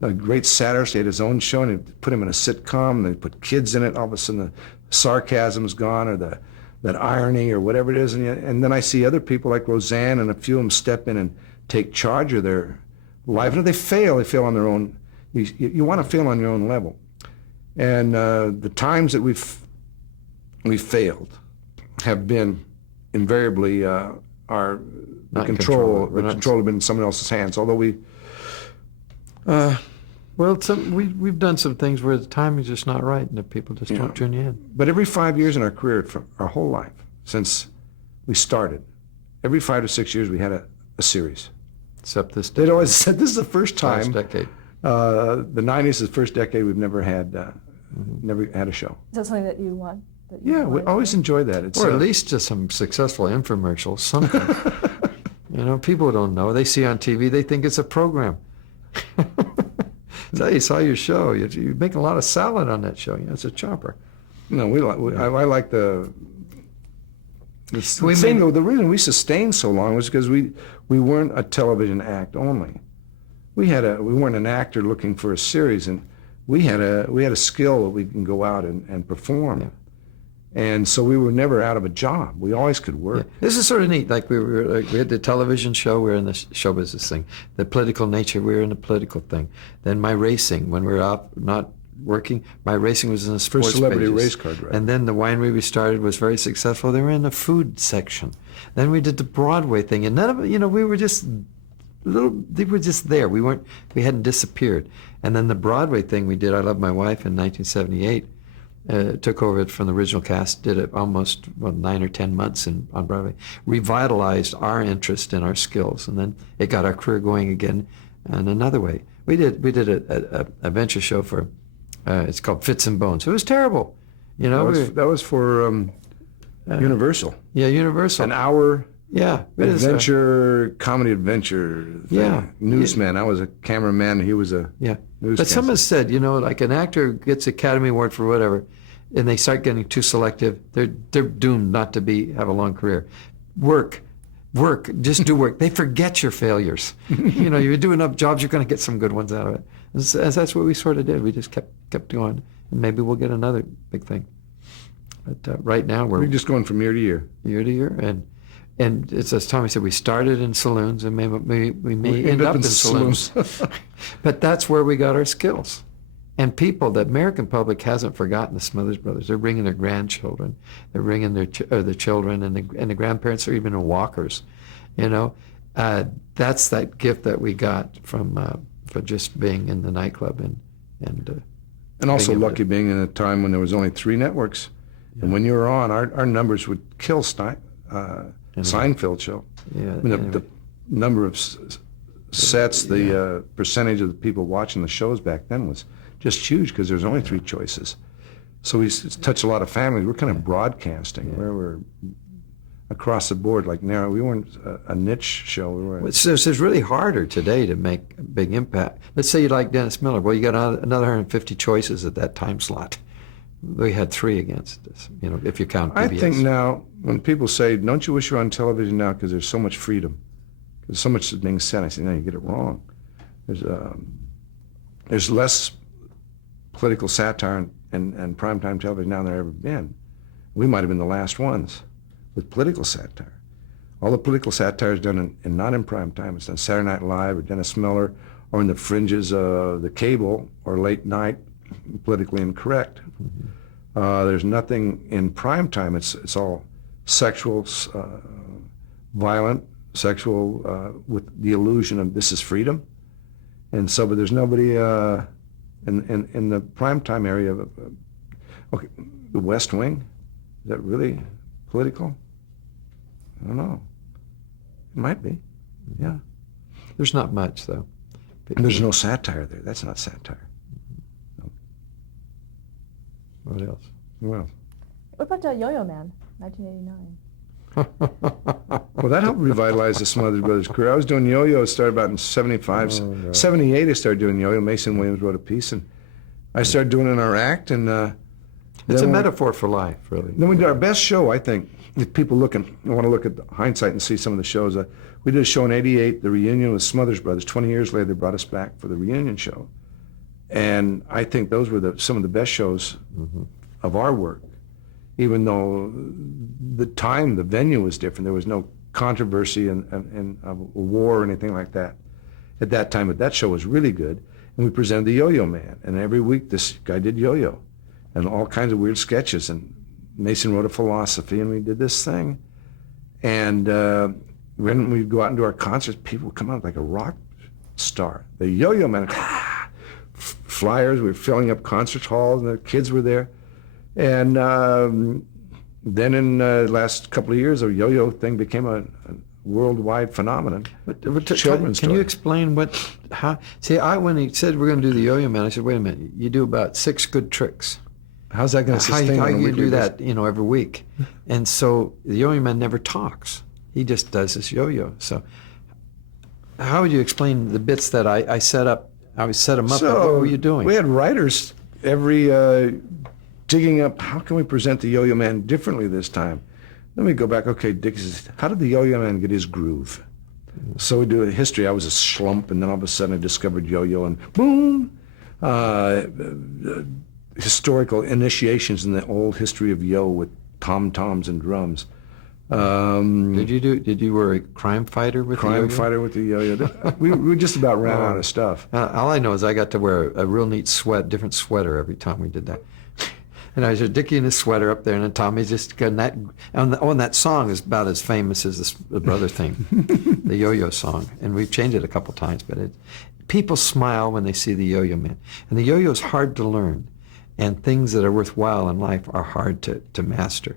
a great satirist. He had his own show, and they put him in a sitcom. And they put kids in it. All of a sudden, the sarcasm's gone, or that irony, or whatever it is. And then I see other people like Roseanne, and a few of them step in and take charge of their life. And if they fail on their own. You want to fail on your own level. And the times that we've failed have been invariably the Not in control. control. We're The not- control had been in someone else's hands. Although we, Well, we've done some things where the timing's just not right, and the people just don't tune you in. but every 5 years in our career, for our whole life since we started, every 5 to 6 years we had a series. Except this They'd always said this is the first last time. decade. The '90s is the first decade we've never had a show. Is that something that you want? That you Yeah, we want to always do? enjoy that. It's Or at least just some successful infomercials, something. People don't know. They see on TV, they think it's a program. So you saw your show. You make a lot of salad on that show. It's a chopper. No, I like the We thing, made- though, the reason we sustained so long was because we weren't a television act only. We weren't an actor looking for a series, and we had a skill that we can go out and perform. Yeah. And so we were never out of a job. We always could Yeah. work. This is sort of neat. Like we had the television show. We were in the show business thing. The political nature. We were in the political thing. Then my racing. When we were out not working, my racing was in the sports First celebrity pages. race card, right? And then the winery we started was very successful. They were in the food section. Then we did the Broadway thing, and none of it. We were just they were just there. We hadn't disappeared. And then the Broadway thing we did, I Love My Wife in 1978, took over it from the original cast, did it almost 9 or 10 months on Broadway, revitalized our interest in our skills, and then it got our career going again in another way. We did a venture show for, it's called Fits and Bones. It was terrible. That was for Universal. Yeah, Universal. An hour Yeah. comedy adventure thing. Yeah. Newsman. I was a cameraman. He was a Yeah. newscaster. But someone said, like an actor gets Academy Award for whatever, and they start getting too selective, they're doomed not to have a long career. Work, just do work. They forget your failures. You do enough jobs, you're going to get some good ones out of it. And that's what we sort of did. We just kept going, and maybe we'll get another big thing. But right now we're just going from year to year. Year to year, and it's as Tommy said, we started in saloons, and we may end up in saloons. But that's where we got our skills. And the American public hasn't forgotten the Smothers Brothers. They're bringing their grandchildren. They're bringing their children, and the grandparents are even in walkers. That's that gift that we got from for just being in the nightclub and also lucky being in a time when there was only 3 networks. Yeah. And when you were on, our numbers would kill Seinfeld show. Yeah, the number of sets, the percentage of the people watching the shows back then was just huge because there's only 3 choices. So we touched a lot of families. We're kind of broadcasting where we're across the board, like narrow. We weren't a niche show. We were. It's really harder today to make a big impact. Let's say you like Dennis Miller. Well, you got another 150 choices at that time slot. We had 3 against us, if you count PBS. I think now, when people say, don't you wish you were on television now because there's so much freedom, because so much is being said, I say, no, you get it wrong. There's less political satire and primetime television now than there ever been. We might have been the last ones with political satire. All the political satire is done not in prime time. It's done Saturday Night Live or Dennis Miller or in the fringes of the cable or late night, politically incorrect. There's nothing in prime time. It's all sexual, violent, sexual, with the illusion of this is freedom. And so, but there's nobody in the prime time area of the West Wing. Is that really political? I don't know. It might be. Yeah. There's not much though. And there's no satire there. That's not satire. What else? Well. What about Yo-Yo Man, 1989? Well, that helped revitalize the Smothers Brothers career. I was doing yo-yo. It started about in 75. 78, I started doing yo-yo. Mason Williams wrote a piece, and I started doing it in our act. And it's a metaphor for life, really. Then we did our best show, I think. If people want to look at hindsight and see some of the shows, we did a show in 88, the reunion with Smothers Brothers. 20 years later, they brought us back for the reunion show. And I think those were some of the best shows of our work, even though the venue was different. There was no controversy and a war or anything like that at that time. But that show was really good. And we presented the Yo-Yo Man. And every week this guy did yo-yo and all kinds of weird sketches. And Mason wrote a philosophy, and we did this thing. And when we'd go out and do our concerts, people would come out like a rock star. The Yo-Yo Man, flyers, we were filling up concert halls, and the kids were there. And then in the last couple of years, the yo-yo thing became a worldwide phenomenon. Children's Can you explain when he said we're going to do the Yo-Yo Man, I said, wait a minute, you do about 6 good tricks. How's that going to sustain? How you do that, every week? And so the Yo-Yo Man never talks. He just does this yo-yo. So how would you explain the bits that I set up? I would set them up. So what were you doing? We had writers digging up, how can we present the Yo-Yo Man differently this time? Then we go back, okay, Dick says, how did the Yo-Yo Man get his groove? So we do a history. I was a slump, and then all of a sudden I discovered yo-yo, and boom! historical initiations in the old history of yo with tom-toms and drums. Did you wear a crime fighter with the yo-yo? Crime fighter with the yo-yo. we just about ran out of stuff. All I know is I got to wear a real neat different sweater every time we did that. And I was just Dickie in his sweater up there, and then Tommy's just getting that. And that song is about as famous as the brother thing, the yo-yo song. And we've changed it a couple times, but people smile when they see the yo-yo man. And the yo-yo is hard to learn, and things that are worthwhile in life are hard to master.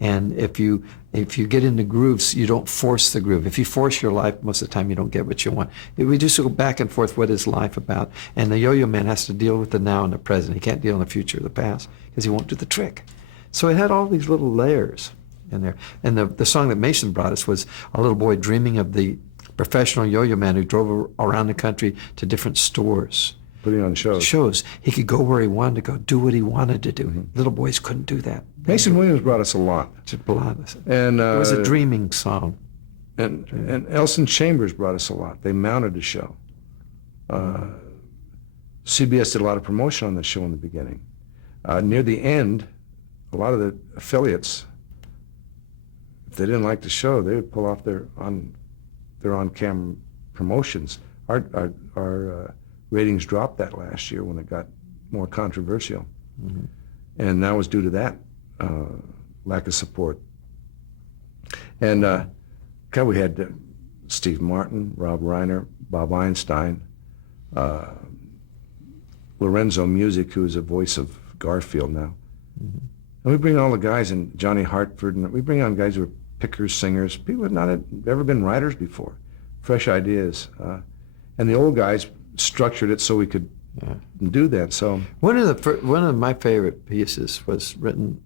And if you get into grooves, you don't force the groove. If you force your life, most of the time you don't get what you want. We just go back and forth, what is life about? And the yo-yo man has to deal with the now and the present. He can't deal in the future or the past because he won't do the trick. So it had all these little layers in there. And the song that Mason brought us was a little boy dreaming of the professional yo-yo man who drove around the country to different stores. Putting on shows. He could go where he wanted to go, do what he wanted to do. Mm-hmm. Little boys couldn't do that. Mason Williams brought us a lot. And it was a dreaming song. And Elson Chambers brought us a lot. They mounted the show. CBS did a lot of promotion on the show in the beginning. Near the end, a lot of the affiliates, if they didn't like the show, they would pull off their on-camera promotions. Our ratings dropped that last year when it got more controversial. Mm-hmm. And that was due to that lack of support. And we had Steve Martin, Rob Reiner, Bob Einstein, Lorenzo Music, who is a voice of Garfield now. Mm-hmm. And we bring all the guys in, Johnny Hartford, and we bring on guys who are pickers, singers, people who have not ever been writers before, fresh ideas. And the old guys structured it so we could do that. So one of my favorite pieces was written.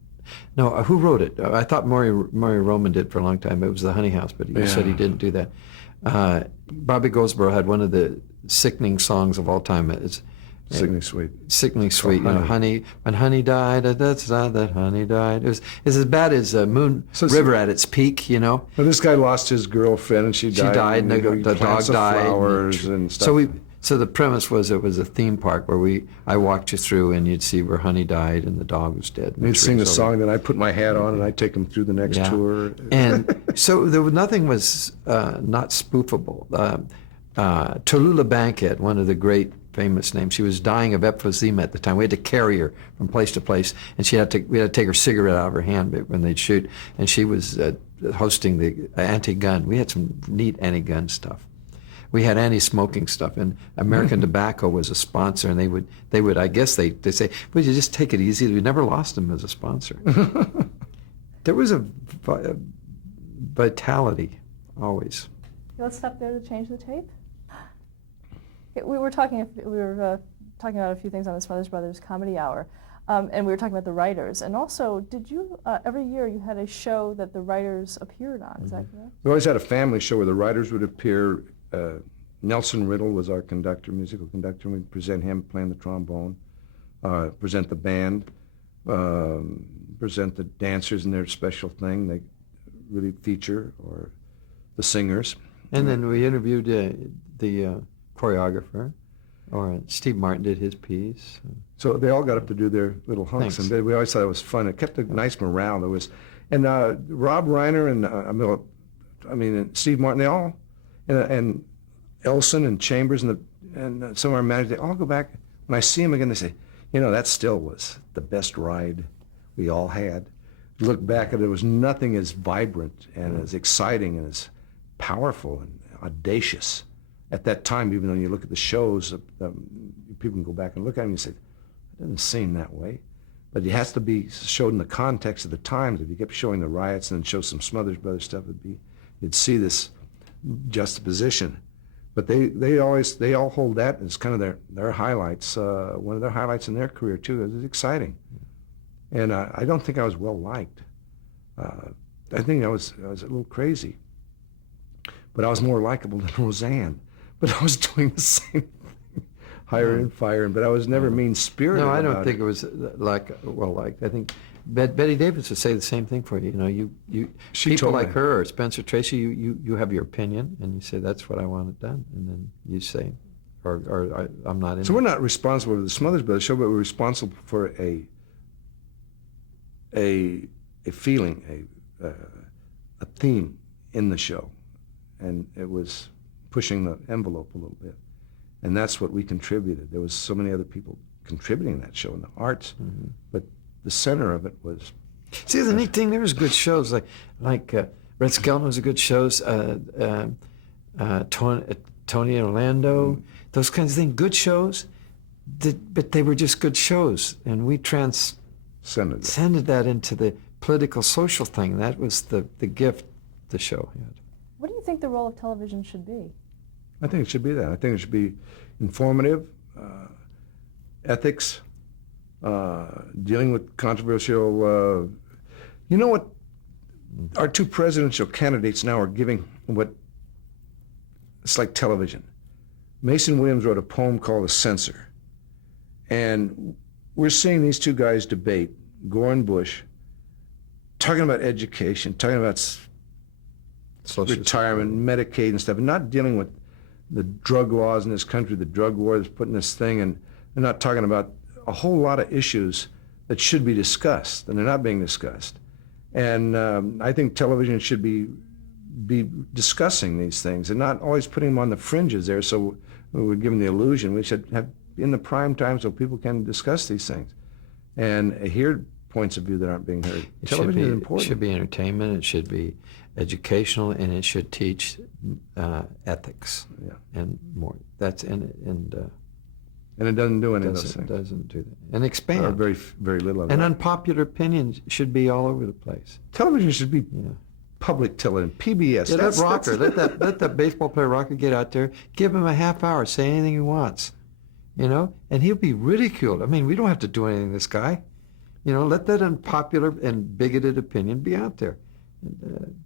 No, who wrote it? I thought Maury Roman did for a long time. It was the Honey House, but he said he didn't do that. Bobby Goldsboro had one of the sickening songs of all time. It's Sickening Sweet. Sickening Sweet. You know, honey, when honey died, that's that honey died. It's as bad as Moon River at its peak, you know. Well, this guy lost his girlfriend, and she died. And the dog died. Flowers and stuff. So the premise was it was a theme park where I walked you through, and you'd see where honey died and the dog was dead. You'd sing the song, then I'd put my hat on and I'd take them through the next tour. And so nothing was not spoofable. Tallulah Bankhead, one of the great famous names, she was dying of emphysema at the time. We had to carry her from place to place, and we had to take her cigarette out of her hand when they'd shoot. And she was hosting the anti-gun. We had some neat anti-gun stuff. We had anti-smoking stuff, and American Tobacco was a sponsor, and they would I guess they say, "Would you just take it easy?" We never lost them as a sponsor. There was a vitality always. Let's stop there to change the tape. We were talking about a few things on the Smothers Brothers Comedy Hour, and we were talking about the writers. And also, did you every year you had a show that the writers appeared on? Is that correct? We always had a family show where the writers would appear. Nelson Riddle was our conductor, musical conductor. We'd present him playing the trombone, present the band, present the dancers in their special thing. They really feature, or the singers. And then we interviewed the choreographer, or Steve Martin did his piece. So they all got up to do their little hunks, and we always thought it was fun. It kept a nice morale. There was, and Rob Reiner and Steve Martin, they all, and Elson and Chambers and some of our managers, they all go back. When I see them again, they say, that still was the best ride we all had. Look back at it, there was nothing as vibrant and as exciting and as powerful and audacious at that time. Even though you look at the shows, people can go back and look at them and say, it doesn't seem that way. But it has to be showed in the context of the times. If you kept showing the riots and then show some Smothers Brothers stuff, you'd see this juxtaposition. But they all hold that as kind of their highlights. One of their highlights in their career too. It was exciting, and I don't think I was well liked. I think I was a little crazy, but I was more likable than Roseanne. But I was doing the same thing, hiring, firing. But I was never mean-spirited. No, I don't think it was well liked. I think Betty Davis would say the same thing for you. You people like her or Spencer Tracy, you have your opinion, and you say that's what I want it done, and then you say I'm not in So it. we're not responsible for the Smothers Brothers show, but we're responsible for a feeling, a theme in the show, and it was pushing the envelope a little bit, and that's what we contributed. There was so many other people contributing that show in the arts, but the center of it was. See, the neat thing, there was good shows like Red Skelton was a good shows. Tony Orlando, those kinds of things, good shows, but they were just good shows, and we transcended that into the political, social thing. That was the gift the show had. What do you think the role of television should be? I think it should be that. I think it should be informative, ethics, dealing with controversial. You know what? Our two presidential candidates now are giving what. It's like television. Mason Williams wrote a poem called The Censor. And we're seeing these two guys debate, Gore and Bush, talking about education, talking about retirement, Medicaid and stuff, and not dealing with the drug laws in this country, the drug war that's putting this thing, and they're not talking about a whole lot of issues that should be discussed, and they're not being discussed. And I think television should be discussing these things and not always putting them on the fringes there, so we're given the illusion. We should have in the prime time so people can discuss these things and hear points of view that aren't being heard. Television is important. It should be entertainment, it should be educational, and it should teach ethics and more. That's and it doesn't do any of those things. It doesn't do that. And expand. Or very, very little of and that. unpopular opinions should be all over the place. Television should be public television, PBS. Yeah, let that baseball player Rocker get out there, give him a half hour, say anything he wants, and he'll be ridiculed. I mean, we don't have to do anything to this guy. Let that unpopular and bigoted opinion be out there.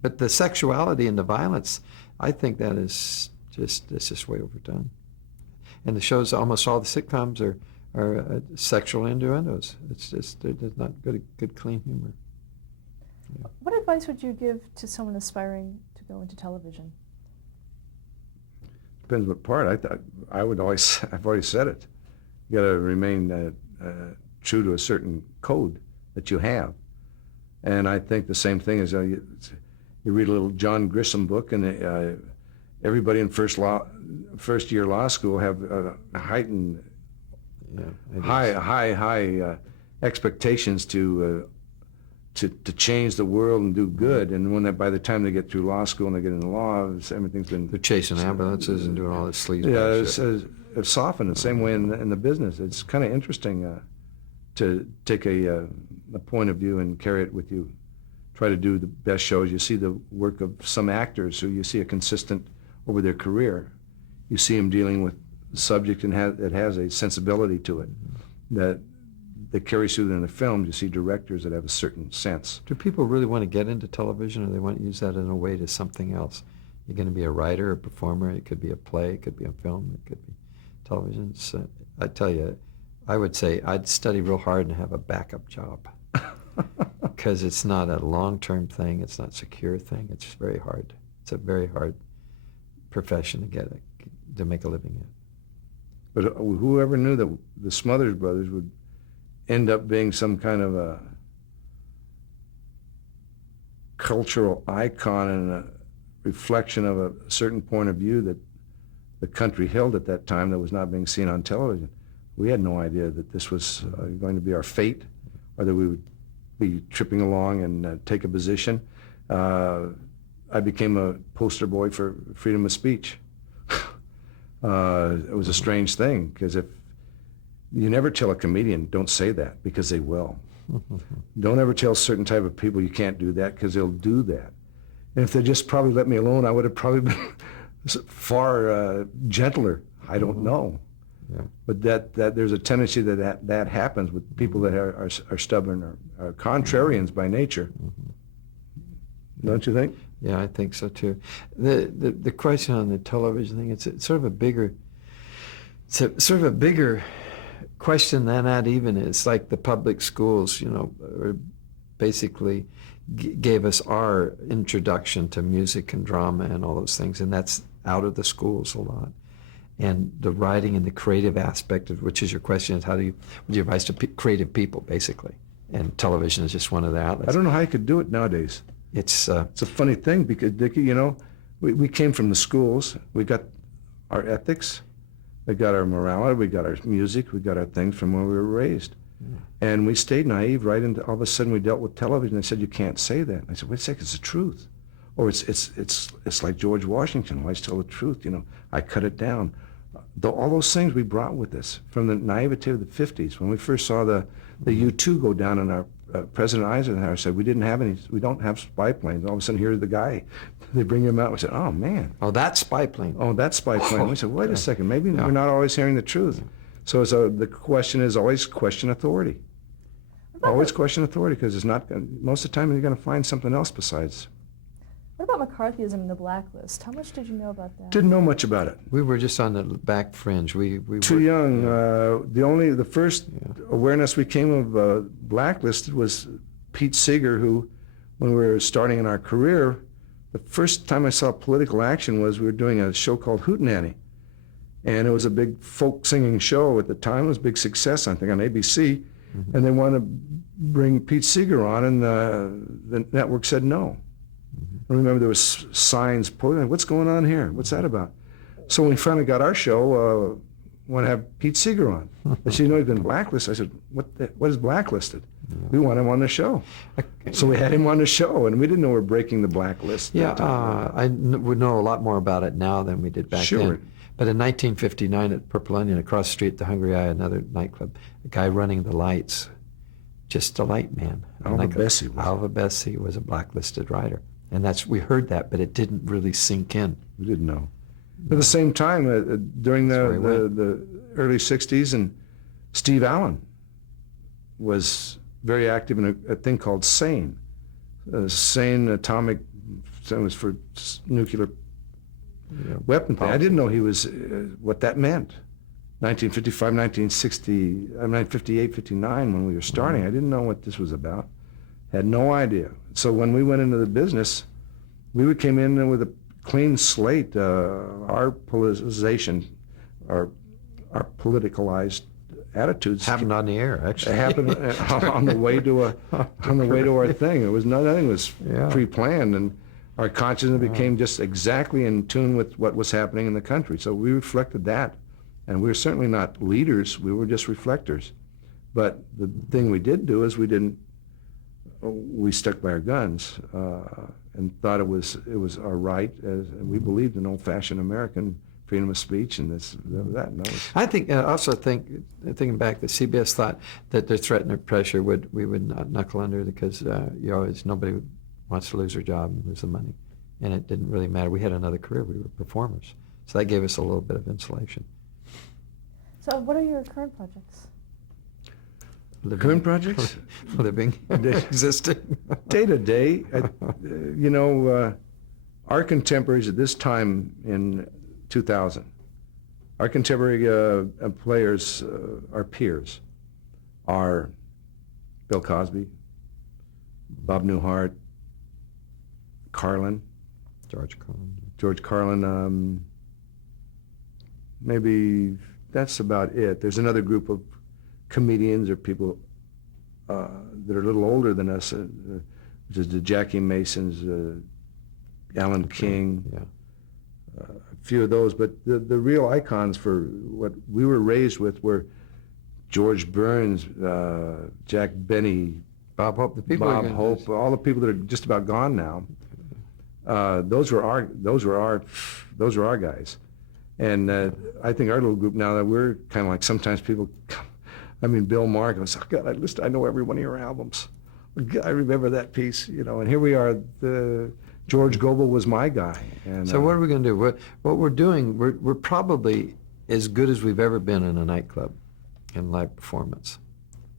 But the sexuality and the violence, I think that is just way overdone. And the shows, almost all the sitcoms are sexual innuendos. It's just there's not good clean humor. Yeah. What advice would you give to someone aspiring to go into television? Depends what part. I've already said it. You got to remain true to a certain code that you have. And I think the same thing is you read a little John Grisham book, and everybody in first year law school have heightened high expectations to change the world and do good. And by the time they get through law school and they get into law, everything's been... They're chasing ambulances and doing all this sleaze. Yeah, it's softened the same way in the business. It's kind of interesting to take a point of view and carry it with you. Try to do the best shows. You see the work of some actors who you see a consistent over their career. You see them dealing with the subject and it has a sensibility to it that carries through in the films. You see directors that have a certain sense. Do people really want to get into television, or they want to use that in a way to something else? You're going to be a writer, a performer. It could be a play. It could be a film. It could be television. So, I tell you, I would say I'd study real hard and have a backup job because it's not a long-term thing. It's not a secure thing. It's very hard. It's a very hard profession to make a living in. But whoever knew that the Smothers Brothers would end up being some kind of a cultural icon and a reflection of a certain point of view that the country held at that time that was not being seen on television. We had no idea that this was going to be our fate, or that we would be tripping along and take a position. I became a poster boy for freedom of speech. It was a strange thing, because if you never tell a comedian, don't say that, because they will. Don't ever tell certain type of people you can't do that, because they'll do that. And if they just probably let me alone, I would have probably been far gentler. I don't know. Yeah. But that there's a tendency that happens with people that are stubborn or are contrarians by nature. Don't you think? Yeah, I think so too. The question on the television thing, it's sort of a bigger question than that even. It's like the public schools, basically gave us our introduction to music and drama and all those things, and that's out of the schools a lot. And the writing and the creative aspect of, which is your question, is what's your advice to creative people, basically? And television is just one of the outlets. I don't know how you could do it nowadays. It's a funny thing because, Dickie, you know, we came from the schools. We got our ethics, we got our morality, we got our music, we got our things from where we were raised. And we stayed naive right into, all of a sudden we dealt with television. They said, you can't say that. And I said, wait a second, it's the truth. Or it's like George Washington, always tell the truth, you know. I cut it down. All those things we brought with us from the naivete of the 50s. When we first saw the U-2 go down, and our President Eisenhower said, we don't have spy planes. All of a sudden, here's the guy. They bring him out. We said, oh, man. Oh, that spy plane. Oh, that spy plane. We said, wait a second, maybe Yeah. we're not always hearing the truth. So the question is always question authority. Always question authority, because it's not, most of the time you're going to find something else besides. What about McCarthyism and the blacklist? How much did you know about that? Didn't know much about it. We were just on the back fringe. We Too were, young. Yeah. The first awareness we came of blacklisted was Pete Seeger, who, when we were starting in our career, the first time I saw political action was we were doing a show called Hootenanny. And it was a big folk singing show at the time. It was a big success, I think, on ABC. Mm-hmm. And they wanted to bring Pete Seeger on, and the network said no. I remember there was signs posted, what's going on here? What's that about? So when we finally got our show, want to have Pete Seeger on. They said, you know, he's been blacklisted. I said, what is blacklisted? Yeah. We want him on the show. So we had him on the show, and we didn't know we were breaking the blacklist. Yeah, I would know a lot more about it now than we did back then. But in 1959 at Purple Onion, across the street, the Hungry Eye, another nightclub, a guy running the lights, just a light man. Alva Bessie was a blacklisted writer. And we heard that, but it didn't really sink in. We didn't know. At the same time, during the early 60s, and Steve Allen was very active in a thing called SANE. SANE atomic, it was for nuclear weapon thing. I didn't know he was, what that meant. 1955, 1958, 59, when we were starting, I didn't know what this was about. Had no idea. So when we went into the business, we came in with a clean slate. Our politicization, our politicalized attitudes happened on the air. Actually, happened on the way to our thing. It was nothing was pre-planned, and our consciousness became just exactly in tune with what was happening in the country. So we reflected that, and we were certainly not leaders. We were just reflectors. But the thing we did do is we stuck by our guns and thought it was our right, and we believed in old-fashioned American freedom of speech and that. No, I think thinking back, that CBS thought that their threat and their pressure we would not knuckle under, because nobody wants to lose their job and lose the money, and it didn't really matter. We had another career. We were performers, so that gave us a little bit of insulation. So, what are your current projects? Current projects? Living, existing. Day to day. Our contemporaries at this time in 2000, our contemporary players, our peers, are Bill Cosby, Bob Newhart, Carlin. George Carlin. Maybe that's about it. There's another group of comedians or people that are a little older than us, which is the Jackie Masons, Alan King, a few of those. But the real icons for what we were raised with were George Burns, Jack Benny, Bob Hope, all the people that are just about gone now. Those were our guys. And I think our little group now, that we're kind of like, sometimes people come, Bill Maher goes, oh God, I know every one of your albums. I remember that piece, and here we are. George Goebel was my guy. And, so what are we going to do? What we're doing, we're probably as good as we've ever been in a nightclub in live performance.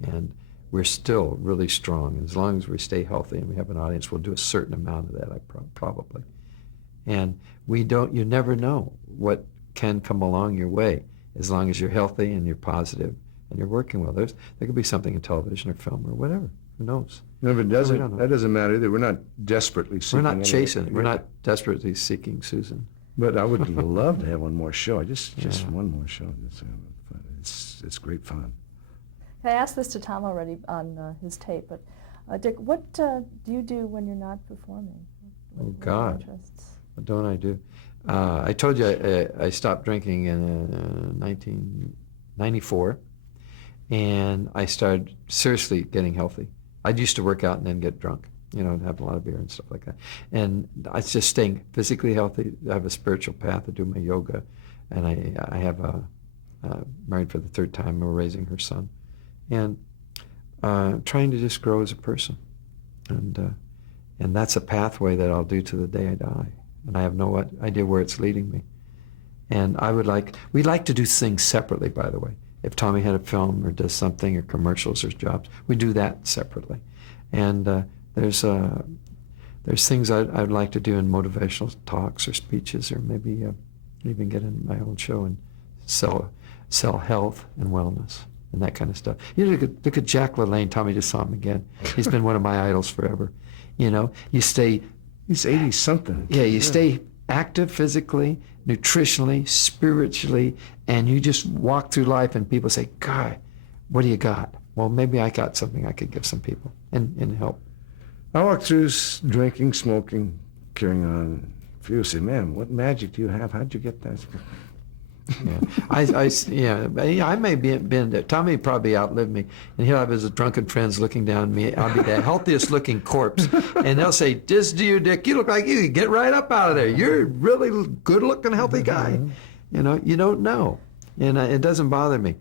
And we're still really strong. As long as we stay healthy and we have an audience, we'll do a certain amount of that, probably. And you never know what can come along your way, as long as you're healthy and you're positive and you're working well. There could be something in television or film or whatever. Who knows? No, if it doesn't, that doesn't matter either. We're not desperately seeking. We're not chasing. We're not desperately seeking Susan. But I would love to have one more show. Just Yeah. one more show. It's great fun. I asked this to Tom already on his tape, but Dick, what do you do when you're not performing? What are your God. interests? What don't I do? I told you I stopped drinking in 1994, and I started seriously getting healthy. I used to work out and then get drunk, and have a lot of beer and stuff like that. And I was just staying physically healthy. I have a spiritual path. I do my yoga, and I have married for the third time. We're raising her son, and trying to just grow as a person, and that's a pathway that I'll do to the day I die. And I have no idea where it's leading me. And we like to do things separately, by the way. If Tommy had a film or does something or commercials or jobs, we do that separately. And there's things I'd like to do in motivational talks or speeches, or maybe even get in my own show and sell health and wellness and that kind of stuff. Look at Jack LaLanne. Tommy just saw him again. He's been one of my idols forever. You stay... He's 80-something. Yeah, you stay active physically, nutritionally, spiritually, and you just walk through life and people say, God, what do you got? Well, maybe I got something I could give some people and help. I walk through drinking, smoking, carrying on. People say, man, what magic do you have? How'd you get that? Yeah, I may be been there. Tommy probably outlived me, and he'll have his drunken friends looking down at me. I'll be the healthiest looking corpse, and they'll say, "Just do you, Dick? You look like you could get right up out of there. You're a really good looking, healthy guy." You don't know, and it doesn't bother me.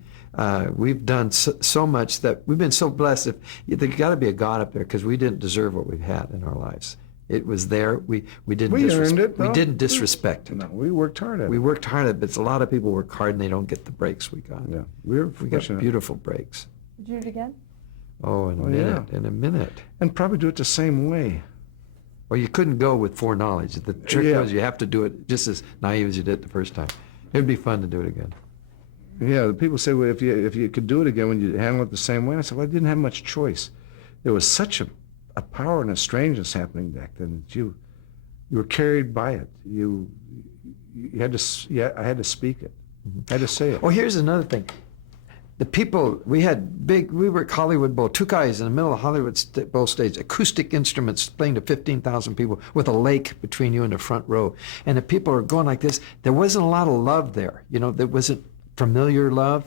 We've done so much that we've been so blessed. There's got to be a God up there, because we didn't deserve what we've had in our lives. It was there. We didn't. Earned it. We didn't disrespect it. No, we worked hard at it. We worked hard at it, but a lot of people work hard and they don't get the breaks we got. Yeah, we got beautiful breaks. Would you do it again? Oh, in a minute. Yeah. In a minute. And probably do it the same way. Well, you couldn't go with foreknowledge. The trick was you have to do it just as naive as you did the first time. It'd be fun to do it again. Yeah, the people say, well, if you could do it again, when you handle it the same way. I said, well, I didn't have much choice. There was such a power and a strangeness happening back then that you were carried by it. You had to. Yeah, I had to speak it. I had to say it. Oh, here's another thing. The people, we were at Hollywood Bowl, two guys in the middle of Hollywood Bowl stage, acoustic instruments playing to 15,000 people with a lake between you and the front row. And the people are going like this. There wasn't a lot of love there. There wasn't familiar love.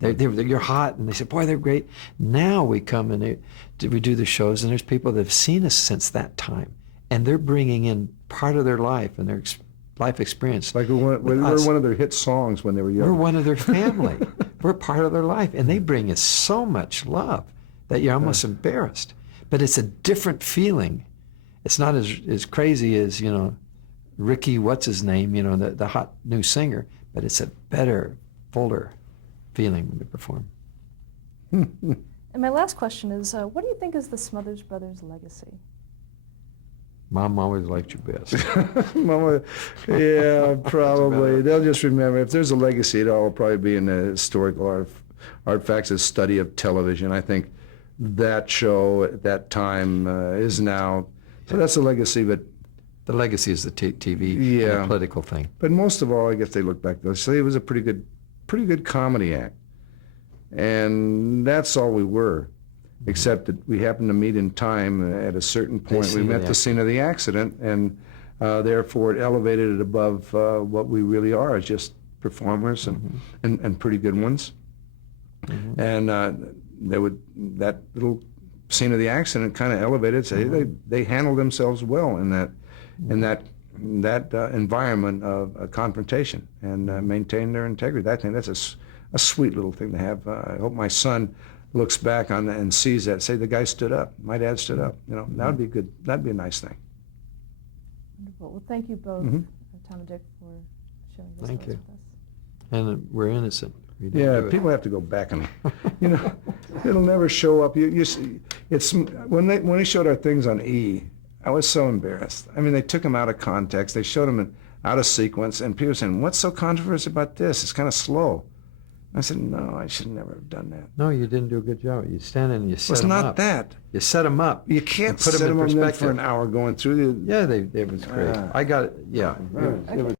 You're hot, and they say, boy, they're great. Now we come and we do the shows, and there's people that have seen us since that time, and they're bringing in part of their life and their life experience. Like we're one of their hit songs when they were young. We're one of their family. We're part of their life, and they bring us so much love that you're almost embarrassed. But it's a different feeling. It's not as crazy as, Ricky, what's his name, the hot new singer, but it's a better, fuller feeling when we perform. And my last question is, what do you think is the Smothers Brothers' legacy? Mom always liked you best. Mama, yeah, probably. They'll just remember, if there's a legacy, it'll probably be in the historical artifacts, a study of television. I think that show at that time is now, so that's a legacy, but the legacy is the TV and the political thing. But most of all, I guess they look back, they'll say it was a pretty good comedy act. And that's all we were, except that we happened to meet in time at a certain point. We met the scene of the accident, and therefore it elevated it above what we really are, as just performers and pretty good ones. And that little scene of the accident kind of elevated. Say they handled themselves well in that environment of a confrontation and maintained their integrity. I think that's a sweet little thing to have. I hope my son looks back on that and sees that. Say the guy stood up. My dad stood up. That would be good. That'd be a nice thing. Wonderful. Well, thank you both, Tom and Dick, for sharing this with us. And we're innocent. Yeah, people have to go back and, it'll never show up. You see, it's when they showed our things on E, I was so embarrassed. I mean, they took them out of context. They showed them out of sequence, and people were saying, "What's so controversial about this? It's kind of slow." I said, "No, I should never have done that." No, you didn't do a good job. You stand in and you set them up. It's not that. You set them up. You can't put set them in perspective for an hour going through the... Yeah, it was great. I got it. Yeah. It was